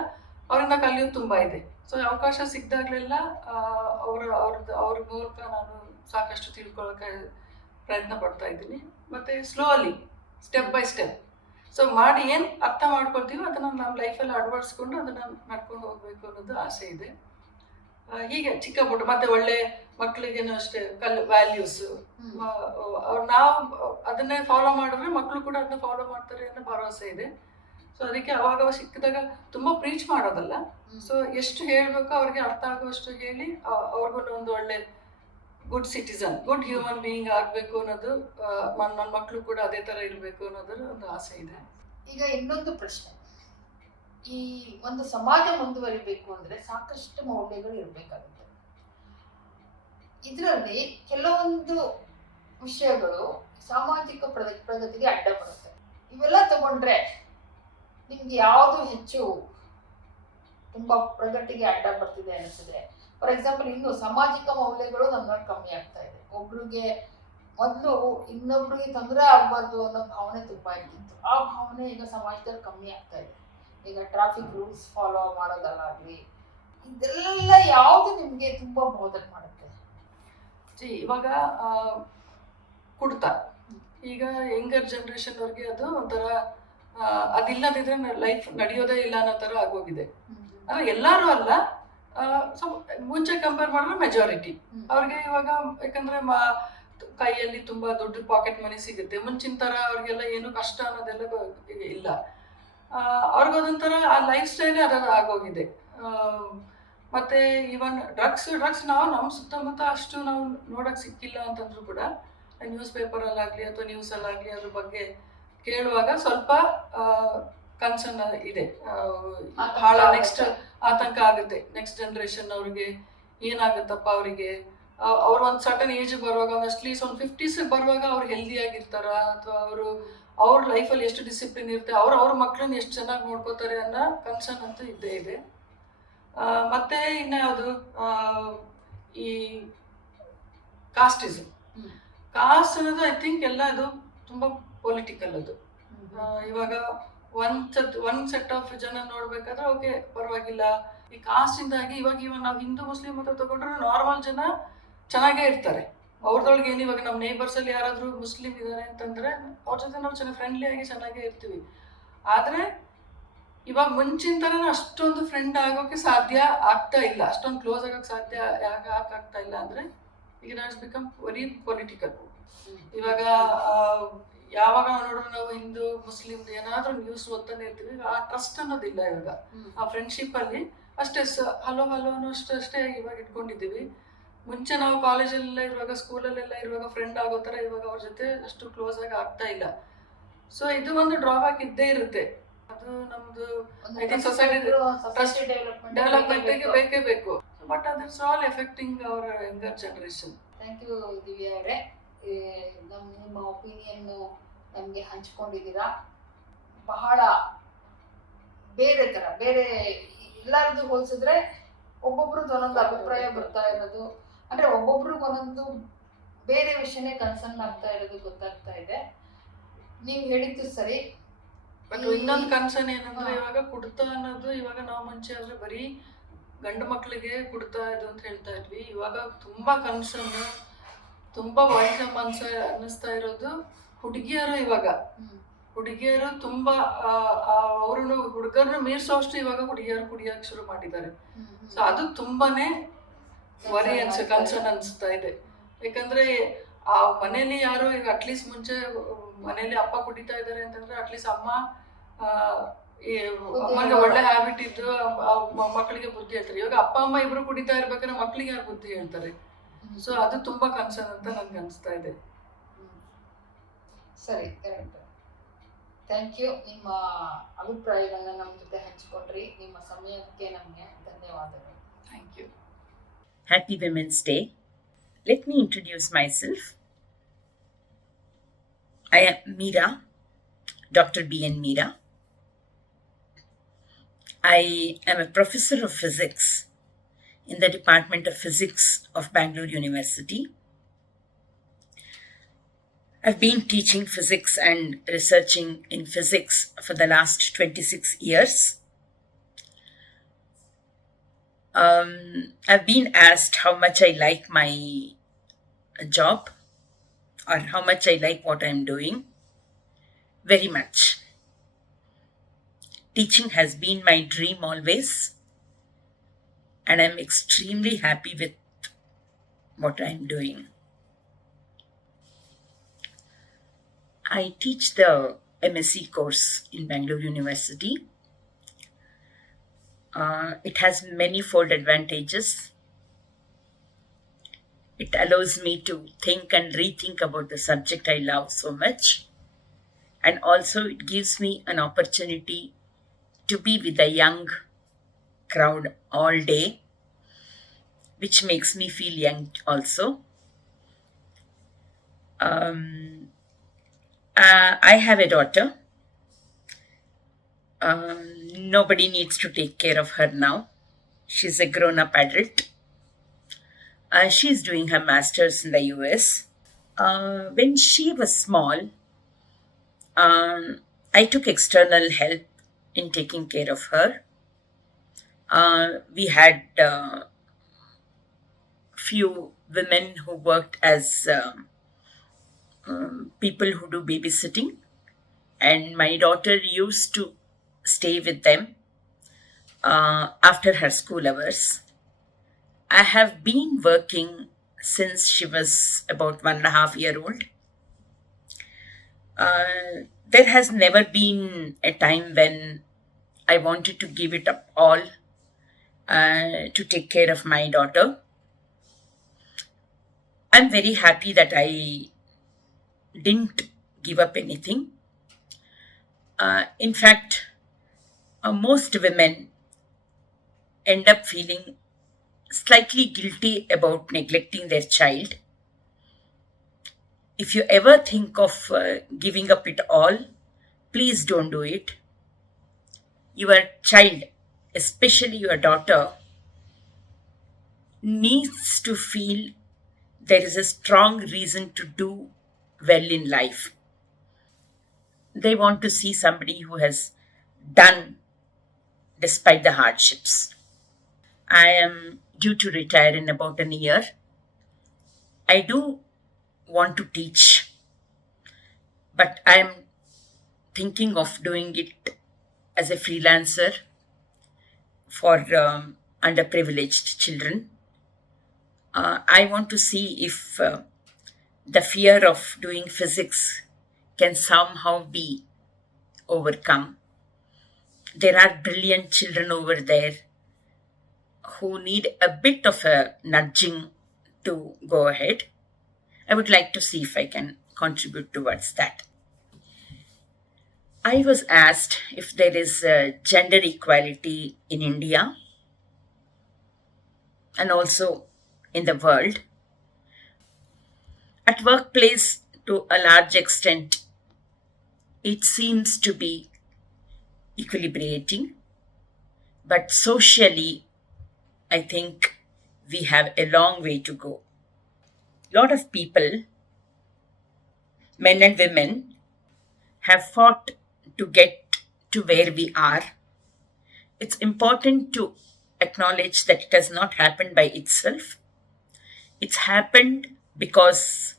ಅವರಿಂದ ಕಲಿಯೋದು ತುಂಬಾ ಇದೆ. ಸೊ ಅವಕಾಶ ಸಿಕ್ಕಿದಾಗ್ಲೆಲ್ಲ ಅವ್ರ ಮೂಲಕ ನಾನು ಸಾಕಷ್ಟು ತಿಳ್ಕೊಳ್ಳೋಕೆ ಪ್ರಯತ್ನ ಪಡ್ತಾ ಇದ್ದೀನಿ. ಮತ್ತೆ slowly step by step so ಮಾಡಿ ಏನು ಅರ್ಥ ಮಾಡ್ಕೊಳ್ತೀವೋ ಅದನ್ನ ನಮ್ಮ ಲೈಫಲ್ಲಿ ಅಳವಡಿಸ್ಕೊಂಡು ಅದನ್ನ ನಡ್ಕೊಂಡು ಹೋಗ್ಬೇಕು ಅನ್ನೋದು ಆಸೆ ಇದೆ. ಹೀಗೆ ಚಿಕ್ಕ ಪುಟ್ಟ ಮತ್ತೆ ಒಳ್ಳೆ ಮಕ್ಕಳಿಗೇನು ಅಷ್ಟೇ ವ್ಯಾಲ್ಯೂಸ್ ನಾವು ಅದನ್ನೇ ಫಾಲೋ ಮಾಡಿದ್ರೆ ಮಕ್ಕಳು ಕೂಡ ಅದನ್ನ ಫಾಲೋ ಮಾಡ್ತಾರೆ ಅನ್ನೋ ಭರವಸೆ ಇದೆ. ಸೊ ಅದಕ್ಕೆ ಅವಾಗ ಸಿಕ್ಕಿದಾಗ ತುಂಬಾ ಪ್ರೀಚ್ ಮಾಡೋದಲ್ಲ, ಸೊ ಎಷ್ಟು ಹೇಳ್ಬೇಕು ಅವ್ರಿಗೆ ಅರ್ಥ ಆಗುವಷ್ಟು ಹೇಳಿ ಅವ್ರಿಗೂ ಒಂದು ಒಳ್ಳೆ good citizen, good human being ಆಗಬೇಕು ಅನ್ನೋದು, ನನ್ನ ಮಕ್ಕಳು ಕೂಡ ಅದೇ ತರ ಇರಬೇಕು ಅನ್ನೋದ್ರ ಒಂದು ಆಸೆ ಇದೆ. ಈಗ ಇನ್ನೊಂದು ಪ್ರಶ್ನೆ, ಈ ಒಂದು ಸಮಾಜ ಮುಂದುವರಿಬೇಕು ಅಂದ್ರೆ ಸಾಕಷ್ಟು ಮೌಲ್ಯಗಳು ಇರಬೇಕಾಗುತ್ತೆ. ಇದರಲ್ಲಿ ಕೆಲವೊಂದು ವಿಷಯಗಳು ಸಾಮಾಜಿಕ ಪ್ರಗತಿಗೆ ಅಡ್ಡ ಬರುತ್ತೆ. ಇವೆಲ್ಲ ತಗೊಂಡ್ರೆ ನಿಮ್ಗೆ ಯಾವುದು ಹೆಚ್ಚು ತುಂಬಾ ಪ್ರಗತಿಗೆ ಅಡ್ಡ ಬರ್ತಿದೆ ಅನಿಸ್ತದೆ? ಫಾರ್ ಎಕ್ಸಾಂಪಲ್, ಇನ್ನು ಸಾಮಾಜಿಕ ಮೌಲ್ಯಗಳು ನಮ್ಮಲ್ಲಿ ಕಮ್ಮಿ ಆಗ್ತಾ ಇದೆ. ಒಬ್ರಿಗೆ ಮೊದಲು ಇನ್ನೊಬ್ರಿಗೆ ತೊಂದರೆ ಆಗ್ಬಾರ್ದು ಅನ್ನೋ ಭಾವನೆ ತುಂಬಾ ಇರ್ತಿತ್ತು. ಆ ಭಾವನೆ ಈಗ ಸಮಾಜದಲ್ಲಿ ಕಮ್ಮಿ ಆಗ್ತಾ ಇದೆ. ಈಗ ಟ್ರಾಫಿಕ್ ರೂಲ್ಸ್ ಫಾಲೋ ಮಾಡೋದಲ್ಲಾಗ್ಲಿ, ಇದೆಲ್ಲ ಯಾವುದು ನಿಮ್ಗೆ ತುಂಬಾ ಬೋಧನೆ ಮಾಡುತ್ತೆ? ಇವಾಗ ಕುಡ್ತಾ ಈಗ ಯಂಗರ್ ಜನರೇಷನ್ ಅವ್ರಿಗೆ ಅದು ಒಂಥರ ಅದಿಲ್ಲದಿದ್ರೆ ಲೈಫ್ ನಡೆಯೋದೇ ಇಲ್ಲ ಅನ್ನೋ ತರ ಆಗೋಗಿದೆ. ಅಂದ್ರೆ ಎಲ್ಲರೂ ಅಲ್ಲ, ಮುಂಚೆ ಕಂಪೇರ್ ಮಾಡಿದ್ರೆ ಮೆಜಾರಿಟಿ ಅವ್ರಿಗೆ ಇವಾಗ, ಯಾಕಂದ್ರೆ ಕೈಯಲ್ಲಿ ತುಂಬಾ ದೊಡ್ಡ ಪಾಕೆಟ್ ಮನಿ ಸಿಗುತ್ತೆ. ಮುಂಚಿನ ತರ ಅವ್ರಿಗೆಲ್ಲ ಏನು ಕಷ್ಟ ಅನ್ನೋದೆಲ್ಲ ಇಲ್ಲ. ಅವ್ರಿಗೊಂಥರ ಆ ಲೈಫ್ ಸ್ಟೈಲೇ ಅದಾದ ಆಗೋಗಿದೆ. ಮತ್ತೆ ಈವನ್ ಡ್ರಗ್ಸ್ ನಾವು ನಮ್ಮ ಸುತ್ತಮುತ್ತ ಅಷ್ಟು ನಾವು ನೋಡಕ್ ಸಿಕ್ಕಿಲ್ಲ ಅಂತಂದ್ರು ಕೂಡ ನ್ಯೂಸ್ ಪೇಪರಲ್ಲಾಗಲಿ ಅಥವಾ ನ್ಯೂಸಲ್ಲಾಗಲಿ ಅದ್ರ ಬಗ್ಗೆ ಕೇಳುವಾಗ ಸ್ವಲ್ಪ ಕನ್ಸರ್ನ್ ಇದೆ. ನೆಕ್ಸ್ಟ್ ಆತಂಕ ಆಗುತ್ತೆ, ನೆಕ್ಸ್ಟ್ ಜನರೇಷನ್ ಅವ್ರಿಗೆ ಏನಾಗುತ್ತಪ್ಪ ಅವರಿಗೆ ಅವ್ರು ಒಂದು ಸರ್ಟನ್ ಏಜ್ ಬರುವಾಗ ಅಟ್ಲೀಸ್ಟ್ ಒಂದು 50s ಬರುವಾಗ ಅವ್ರು ಹೆಲ್ದಿ ಆಗಿರ್ತಾರ, ಅಥವಾ ಅವರು ಅವ್ರ ಲೈಫಲ್ಲಿ ಎಷ್ಟು ಡಿಸಿಪ್ಲಿನ್ ಇರುತ್ತೆ, ಅವ್ರ ಮಕ್ಕಳನ್ನ ಎಷ್ಟು ಚೆನ್ನಾಗಿ ನೋಡ್ಕೋತಾರೆ ಅನ್ನೋ ಕನ್ಸರ್ನ್ ಅಂತೂ ಇದ್ದೇ ಇದೆ. ಮತ್ತೆ ಇನ್ನು ಯಾವುದು ಈ ಕಾಸ್ಟಿಸಮ್. ಕಾಸ್ಟ್ ಅನ್ನೋದು ಐ ಥಿಂಕ್ ಎಲ್ಲ ಅದು ತುಂಬ ಪೊಲಿಟಿಕಲ್ ಅದು. ಇವಾಗ ಒಂದ್ ಸೆಟ್ ಆಫ್ ಜನ ನೋಡ್ಬೇಕಾದ್ರೆ ಓಕೆ ಪರವಾಗಿಲ್ಲ. ಈ ಕಾಸ್ಟ್ ಇಂದಾಗಿ ಇವಾಗ ನಾವು ಹಿಂದೂ ಮುಸ್ಲಿಂ ಅಂತ ತಗೊಂಡ್ರೆ ನಾರ್ಮಲ್ ಜನ ಚೆನ್ನಾಗೇ ಇರ್ತಾರೆ. ಅವ್ರದೊಳಗೆ ಏನು, ಇವಾಗ ನಮ್ಮ ನೇಬರ್ಸ್ ಅಲ್ಲಿ ಯಾರಾದರೂ ಮುಸ್ಲಿಂ ಇದ್ದಾರೆ ಅಂತಂದ್ರೆ ಅವ್ರ ಜೊತೆ ನಾವು ಚೆನ್ನಾಗಿ ಫ್ರೆಂಡ್ಲಿ ಆಗಿ ಚೆನ್ನಾಗೇ ಇರ್ತೀವಿ. ಆದ್ರೆ ಇವಾಗ ಮುಂಚಿನ ಥರನೂ ಅಷ್ಟೊಂದು ಫ್ರೆಂಡ್ ಆಗೋಕೆ ಸಾಧ್ಯ ಆಗ್ತಾ ಇಲ್ಲ, ಅಷ್ಟೊಂದು ಕ್ಲೋಸ್ ಆಗೋಕೆ ಸಾಧ್ಯ ಆಗ್ತಾ ಇಲ್ಲ. ಅಂದ್ರೆ ಈಗ ನಾಟ್ಸ್ ಬಿಕಮ್ ವೆರಿ ಪೊಲಿಟಿಕಲ್. ಇವಾಗ ಯಾವಾಗ ನೋಡಿದ್ರು ನಾವು ಹಿಂದೂ ಮುಸ್ಲಿಂ ಏನಾದ್ರೂ ನ್ಯೂಸ್ ಓದ್ತಾನೆ ಇರ್ತೀವಿ. ಆ ಟ್ರಸ್ಟ್ ಅನ್ನೋದಿಲ್ಲ ಇವಾಗ. ಆ ಫ್ರೆಂಡ್ಶಿಪ್ ಅಲ್ಲಿ ಅಷ್ಟೇ ಹಲೋ ಅನ್ನೋ ಅಷ್ಟೇ ಇವಾಗ ಇಟ್ಕೊಂಡಿದ್ದೀವಿ. ಮುಂಚೆ ನಾವು ಕಾಲೇಜಲ್ಲೆಲ್ಲ ಇರುವಾಗ, ಸ್ಕೂಲಲ್ಲೆಲ್ಲ ಇರುವಾಗ ಫ್ರೆಂಡ್ ಆಗೋ ಥರ ಇವಾಗ ಅವ್ರ ಜೊತೆ ಅಷ್ಟು ಕ್ಲೋಸ್ ಆಗಿ ಆಗ್ತಾ ಇಲ್ಲ. ಸೊ ಇದು ಒಂದು ಡ್ರಾಬ್ಯಾಕ್ ಇದ್ದೇ ಇರುತ್ತೆ. ಅದು ನಮ್ದು ಐ ಥಿಂಕ್ ಸೊಸೈಟಿ ಡೆವಲಪ್ಮೆಂಟ್ಗೆ ಬೇಕೇ ಬೇಕು. But others all affecting our younger generation. Thank you Divya ಅವರೇ, ನಿಮ್ಮ ಒಪಿನಿಯನ್ ನಮಗೆ ಹಂಚ್ಕೊಂಡಿದ್ದೀರಾ. ಬಹಳ ಬೇರೆ ಥರ, ಬೇರೆ ಎಲ್ಲರದ್ದು ಹೋಲಿಸಿದ್ರೆ ಒಬ್ಬೊಬ್ರದ್ದು ಒಂದೊಂದು ಅಭಿಪ್ರಾಯ ಬರ್ತಾ ಇರೋದು, ಅಂದರೆ ಒಬ್ಬೊಬ್ರಿಗೆ ಒಂದೊಂದು ಬೇರೆ ವಿಷಯನೇ ಕನ್ಸರ್ನ್ ಆಗ್ತಾ ಇರೋದು ಗೊತ್ತಾಗ್ತಾ ಇದೆ. ನೀವು ಹೇಳಿದ್ದು ಸರಿ. ಬಟ್ ಇನ್ನೊಂದು ಕನ್ಸರ್ನ್ ಏನಂದ್ರೆ, ಇವಾಗ ಕುಡ್ತಾ ಅನ್ನೋದು, ಇವಾಗ ನಾವು ಮುಂಚೆ ಆದ್ರೆ ಬರೀ ಗಂಡು ಮಕ್ಕಳಿಗೆ ಕುಡ್ತಾ ಇದು ಅಂತ ಹೇಳ್ತಾ ಇದ್ವಿ. ಇವಾಗ ತುಂಬಾ ಕನ್ಸರ್ನ್, ತುಂಬಾ ವಾಯ್ಸ್ ಅನ್ನಿಸ್ತಾ ಇರೋದು ಹುಡುಗಿಯರು. ಇವಾಗ ಹುಡುಗಿಯರು ತುಂಬಾ ಅವ್ರನ್ನು ಹುಡುಗರನ್ನು ಮೀರ್ಸೋಷ್ಟು ಇವಾಗ ಹುಡುಗಿಯರು ಕುಡಿಯಕ್ಕೆ ಶುರು ಮಾಡಿದ್ದಾರೆ. ಸೊ ಅದು ತುಂಬಾನೇ ಕನ್ಸರ್ನ್ ಅನ್ಸ್ತಾ ಇದೆ. ಯಾಕಂದ್ರೆ ಆ ಮನೇಲಿ ಯಾರು ಈಗ ಅಟ್ಲೀಸ್ಟ್ ಮುಂಚೆ ಮನೇಲಿ ಅಪ್ಪ ಕುಡಿತಾ ಇದ್ದಾರೆ ಅಂತಂದ್ರೆ ಅಟ್ಲೀಸ್ಟ್ ಅಮ್ಮಗೆ ಒಳ್ಳೆ ಹ್ಯಾಬಿಟ್ ಇದ್ದು ಮಕ್ಕಳಿಗೆ ಬುದ್ಧಿ ಹೇಳ್ತಾರೆ. ಇವಾಗ ಅಪ್ಪ ಅಮ್ಮ ಇಬ್ರು ಕುಡಿತಾ ಇರ್ಬೇಕಾದ್ರೆ ಮಕ್ಕಳಿಗೆ ಯಾರು ಬುದ್ಧಿ ಹೇಳ್ತಾರೆ? ಸೊ ಅದು ತುಂಬಾ ಕನ್ಸರ್ನ್ ಅಂತ ನನ್ಗೆ ಅನಿಸ್ತಾ ಇದೆ. ಸರಿ, ಕರೆಕ್ಟ್. Thank you. ನಿಮ್ಮ ಅಭಿಪ್ರಾಯಗಳನ್ನ ನಮ್ಮ ಜೊತೆ ಹಂಚಿಕೊಂಡ್ರಿ. ನಿಮ್ಮ ಸಮಯಕ್ಕೆ ನಮಗೆ ಧನ್ಯವಾದಗಳು. Thank you. Happy Women's Day. Let me introduce myself. I am Meera, Dr. B.N. Meera. I am a professor of physics in the Department of Physics of Bangalore University. I've been teaching physics and researching in physics for the last 26 years. I've been asked how much I like my job or how much I like what I'm doing. Very much. Teaching has been my dream always, and I'm extremely happy with what I'm doing. I teach the MSc course in Bangalore University. It has manifold advantages. It allows me to think and rethink about the subject I love so much. And also it gives me an opportunity to be with a young crowd all day, which makes me feel young also. I have a daughter. Nobody needs to take care of her now. She's a grown-up adult. She's doing her master's in the US. When she was small, I took external help in taking care of her. We had few women who worked as people who do babysitting, and my daughter used to stay with them after her school hours. I have been working since she was about 1.5 years old. There has never been a time when I wanted to give it up all to take care of my daughter. I'm very happy that I didn't give up anything. In fact, most women end up feeling slightly guilty about neglecting their child. If you ever think of giving up it all, please don't do it. Your child, especially your daughter, needs to feel there is a strong reason to do well in life. They want to see somebody who has done despite the hardships. I am due to retire in about a year. I do want to teach, but I am thinking of doing it as a freelancer for underprivileged children. I want to see if the fear of doing physics can somehow be overcome. There are brilliant children over there who need a bit of a nudging to go ahead. I would like to see if I can contribute towards that. I was asked if there is gender equality in India and also in the world. At workplace, to a large extent, it seems to be equilibrating, but socially, I think we have a long way to go. A lot of people, men and women, have fought to get to where we are. It's important to acknowledge that it has not happened by itself. It's happened because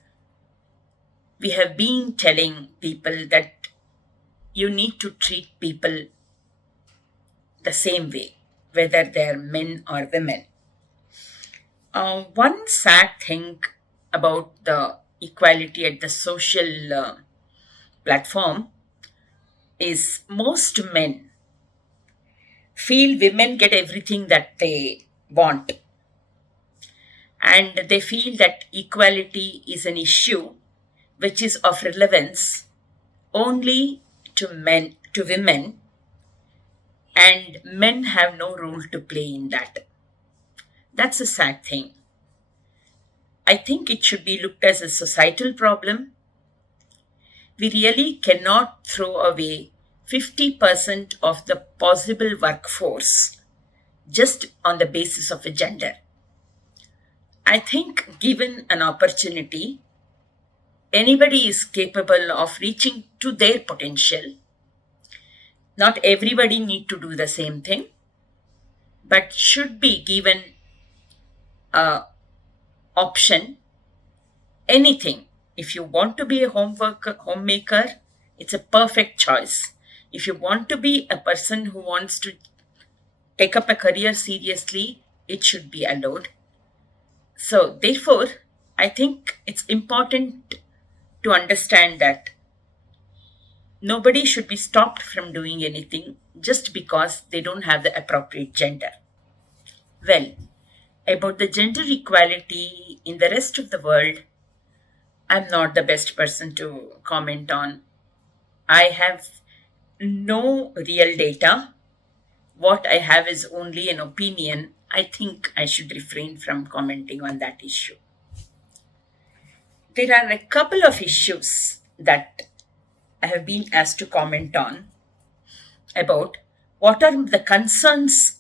we have been telling people that you need to treat people the same way, whether they're men or women. One sad thing about the equality at the social platform is most men feel women get everything that they want. And they feel that equality is an issue which is of relevance only to women, and men have no role to play in that. That's a sad thing. I think it should be looked as a societal problem. We really cannot throw away 50% of the possible workforce just on the basis of a gender. I think given an opportunity, anybody is capable of reaching to their potential. Not everybody need to do the same thing, but should be given an option. Anything. If you want to be a homemaker, it's a perfect choice. If you want to be a person who wants to take up a career seriously, it should be allowed. So therefore, I think it's important to understand that nobody should be stopped from doing anything just because they don't have the appropriate gender. Well, about the gender equality in the rest of the world, I'm not the best person to comment on. I have no real data. What I have is only an opinion. I think I should refrain from commenting on that issue. There are a couple of issues that I have been asked to comment on about what are the concerns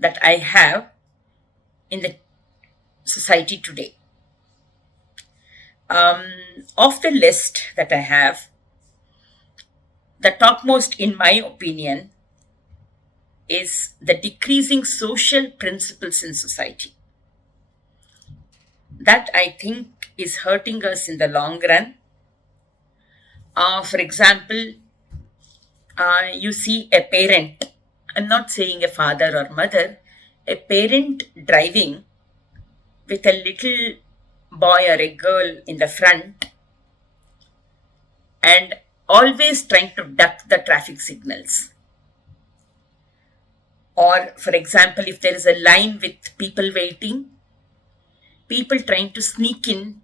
that I have in the society today. Of the list that I have, the topmost, in my opinion, is the decreasing social principles in society. That I think is hurting us in the long run. For example, you see a parent, I'm not saying a father or mother, a parent driving with a little boy or a girl in the front and always trying to duck the traffic signals. Or, for example, if there is a line with people waiting, people trying to sneak in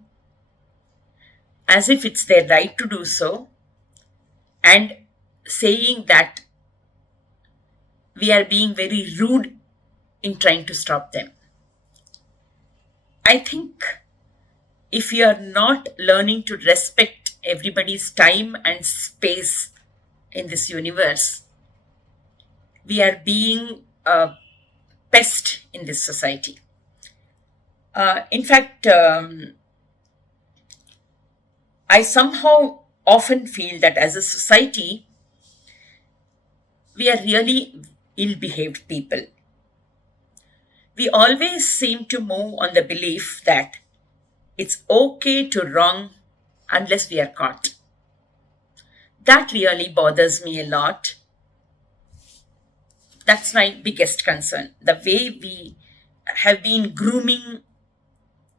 as if it's their right to do so, and saying that we are being very rude in trying to stop them. I think if we are not learning to respect everybody's time and space in this universe, we are being a pest in this society. In fact, I somehow often feel that as a society, we are really ill behaved people. We always seem to move on the belief that it's okay to wrong unless we are caught. That really bothers me a lot. That's my biggest concern. The way we have been grooming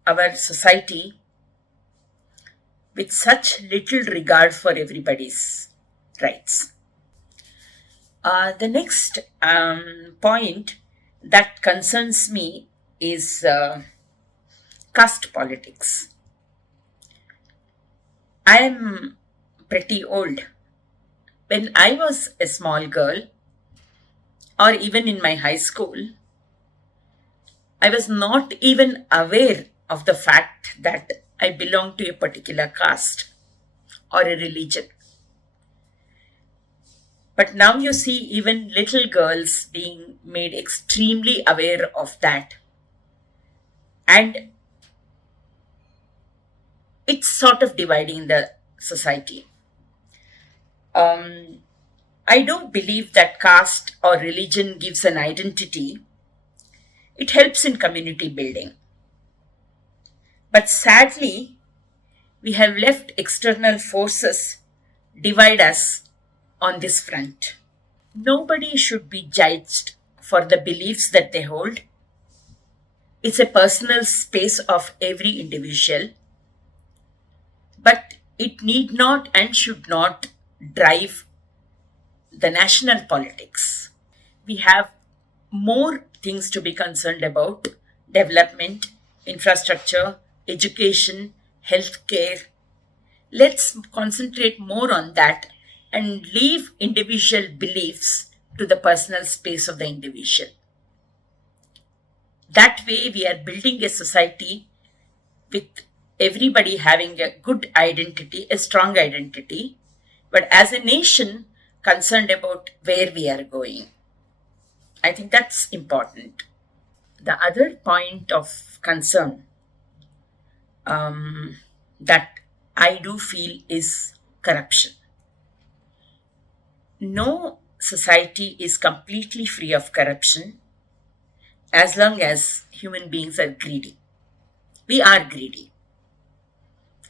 our society with such little regard for everybody's rights. The next point that concerns me is caste politics. I am pretty old. When I was a small girl, or even in my high school, I was not even aware of the fact that I belong to a particular caste or a religion. But now you see even little girls being made extremely aware of that. And it's sort of dividing the society. I don't believe that caste or religion gives an identity. It helps in community building. But sadly, we have left external forces divide us on this front. Nobody should be judged for the beliefs that they hold. It's a personal space of every individual, but it need not and should not drive the national politics. We have more things to be concerned about: development, infrastructure, education, healthcare. Let's concentrate more on that and leave individual beliefs to the personal space of the individual. That way, we are building a society with everybody having a good identity, a strong identity, but as a nation, concerned about where we are going. I think that's important. The other point of concern that I do feel is corruption. No society is completely free of corruption as long as human beings are greedy. We are greedy.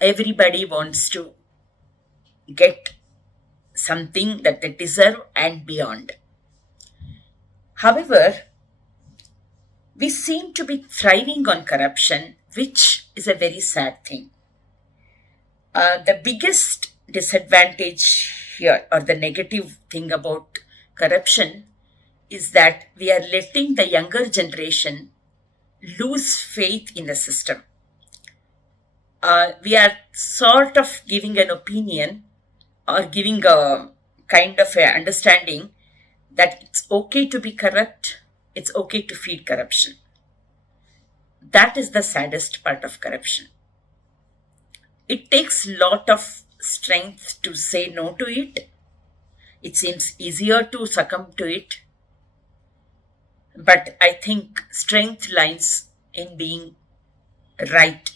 Everybody wants to get something that they deserve and beyond. However, we seem to be thriving on corruption, which is a very sad thing. The biggest disadvantage here, or the negative thing about corruption, is that we are letting the younger generation lose faith in the system. We are sort of giving an opinion or giving a kind of a understanding that it's okay to be corrupt, it's okay to feed corruption. That is the saddest part of corruption. It takes a lot of strength to say no to it. It seems easier to succumb to it. But I think strength lies in being right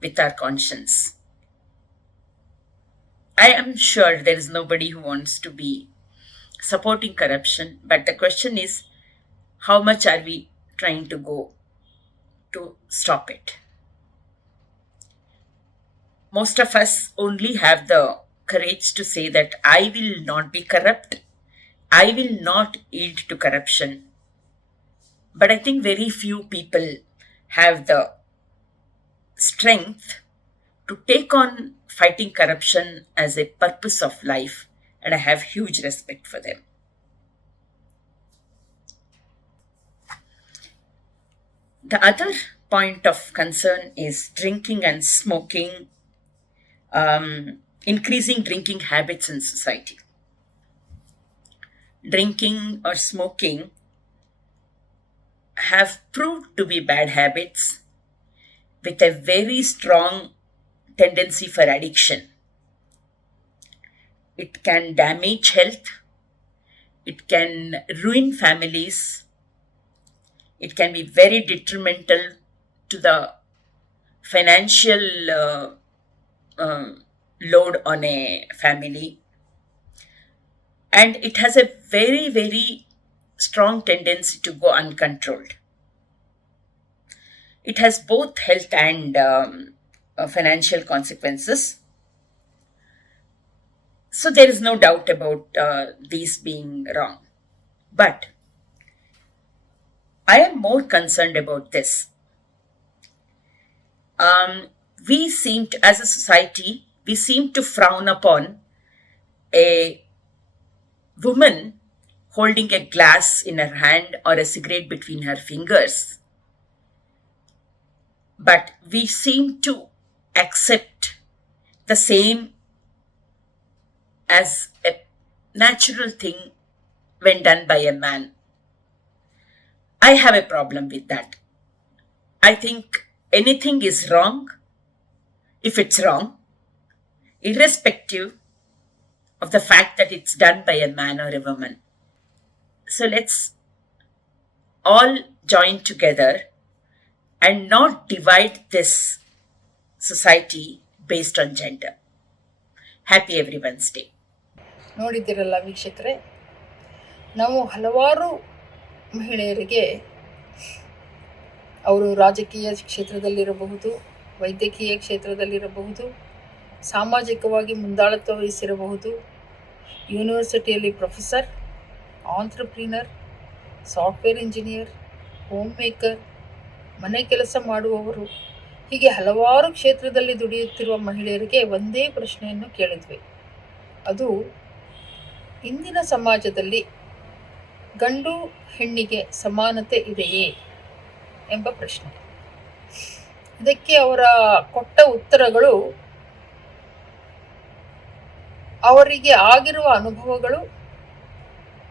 with our conscience. I am sure there is nobody who wants to be supporting corruption, but the question is, how much are we trying to go to stop it? Most of us only have the courage to say that I will not be corrupt, I will not yield to corruption. But I think very few people have the strength to take on fighting corruption as a purpose of life, and I have huge respect for them. The other point of concern is drinking and smoking, increasing drinking habits in society. Drinking or smoking have proved to be bad habits, with a very strong tendency for addiction. It can damage health, it can ruin families, it can be very detrimental to the financial load on a family, and it has a very, very strong tendency to go uncontrolled. It has both health and financial consequences. So there is no doubt about these being wrong. But I am more concerned about this. We seem to, as a society, we seem to frown upon a woman holding a glass in her hand or a cigarette between her fingers. But we seem to accept the same as a natural thing when done by a man. I have a problem with that. I think anything is wrong if it's wrong, irrespective of the fact that it's done by a man or a woman. So let's all join together and not divide this society based on gender. Happy Everyone's Day. ನೋಡಿದ್ದೀರಲ್ಲ ವೀಕ್ಷಕರೇ, ನಾವು ಹಲವಾರು ಮಹಿಳೆಯರಿಗೆ ಅವರು ರಾಜಕೀಯ ಕ್ಷೇತ್ರದಲ್ಲಿರಬಹುದು, ವೈದ್ಯಕೀಯ ಕ್ಷೇತ್ರದಲ್ಲಿರಬಹುದು, ಸಾಮಾಜಿಕವಾಗಿ ಮುಂದಾಳತ್ವ ವಹಿಸಿರಬಹುದು, ಯೂನಿವರ್ಸಿಟಿಯಲ್ಲಿ professor, entrepreneur, software engineer, home maker, ಮನೆ ಕೆಲಸ ಮಾಡುವವರು, ಹೀಗೆ ಹಲವಾರು ಕ್ಷೇತ್ರದಲ್ಲಿ ದುಡಿಯುತ್ತಿರುವ ಮಹಿಳೆಯರಿಗೆ ಒಂದೇ ಪ್ರಶ್ನೆಯನ್ನು ಕೇಳಿದ್ವಿ. ಅದು ಇಂದಿನ ಸಮಾಜದಲ್ಲಿ ಗಂಡು ಹೆಣ್ಣಿಗೆ ಸಮಾನತೆ ಇದೆಯೇ ಎಂಬ ಪ್ರಶ್ನೆ. ಇದಕ್ಕೆ ಅವರ ಕೊಟ್ಟ ಉತ್ತರಗಳು ಅವರಿಗೆ ಆಗಿರುವ ಅನುಭವಗಳು,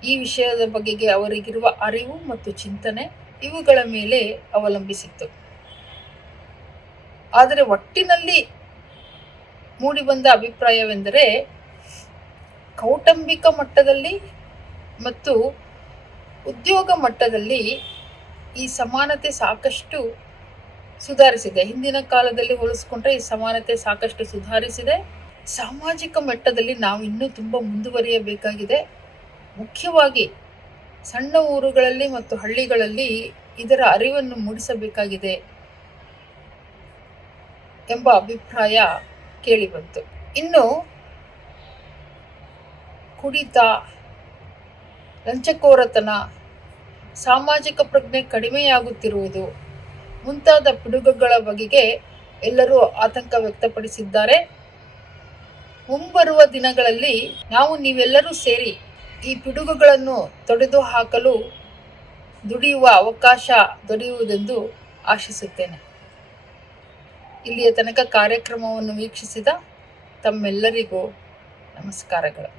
ಈ ವಿಷಯದ ಬಗೆಗೆ ಅವರಿಗಿರುವ ಅರಿವು ಮತ್ತು ಚಿಂತನೆ, ಇವುಗಳ ಮೇಲೆ ಅವಲಂಬಿಸಿತ್ತು. ಆದರೆ ಒಟ್ಟಿನಲ್ಲಿ ಮೂಡಿಬಂದ ಅಭಿಪ್ರಾಯವೆಂದರೆ ಕೌಟುಂಬಿಕ ಮಟ್ಟದಲ್ಲಿ ಮತ್ತು ಉದ್ಯೋಗ ಮಟ್ಟದಲ್ಲಿ ಈ ಸಮಾನತೆ ಸಾಕಷ್ಟು ಸುಧಾರಿಸಿದೆ. ಹಿಂದಿನ ಕಾಲದಲ್ಲಿ ಹೋಲಿಸ್ಕೊಂಡ್ರೆ ಈ ಸಮಾನತೆ ಸಾಕಷ್ಟು ಸುಧಾರಿಸಿದೆ. ಸಾಮಾಜಿಕ ಮಟ್ಟದಲ್ಲಿ ನಾವು ಇನ್ನೂ ತುಂಬ ಮುಂದುವರಿಯಬೇಕಾಗಿದೆ. ಮುಖ್ಯವಾಗಿ ಸಣ್ಣ ಊರುಗಳಲ್ಲಿ ಮತ್ತು ಹಳ್ಳಿಗಳಲ್ಲಿ ಇದರ ಅರಿವನ್ನು ಮೂಡಿಸಬೇಕಾಗಿದೆ ಎಂಬ ಅಭಿಪ್ರಾಯ ಕೇಳಿಬಂತು. ಇನ್ನು ಕುಡಿತ, ಲಂಚಕೋರತನ, ಸಾಮಾಜಿಕ ಪ್ರಜ್ಞೆ ಕಡಿಮೆಯಾಗುತ್ತಿರುವುದು ಮುಂತಾದ ಪಿಡುಗುಗಳ ಬಗೆಗೆ ಎಲ್ಲರೂ ಆತಂಕ ವ್ಯಕ್ತಪಡಿಸಿದ್ದಾರೆ. ಮುಂಬರುವ ದಿನಗಳಲ್ಲಿ ನಾವು ನೀವೆಲ್ಲರೂ ಸೇರಿ ಈ ಪಿಡುಗುಗಳನ್ನು ತೊಡೆದು ಹಾಕಲು ದುಡಿಯುವ ಅವಕಾಶ ದೊರೆಯುವುದೆಂದು ಆಶಿಸುತ್ತೇನೆ. ಇಲ್ಲಿಯ ತನಕ ಕಾರ್ಯಕ್ರಮವನ್ನು ವೀಕ್ಷಿಸಿದ ತಮ್ಮೆಲ್ಲರಿಗೂ ನಮಸ್ಕಾರಗಳು.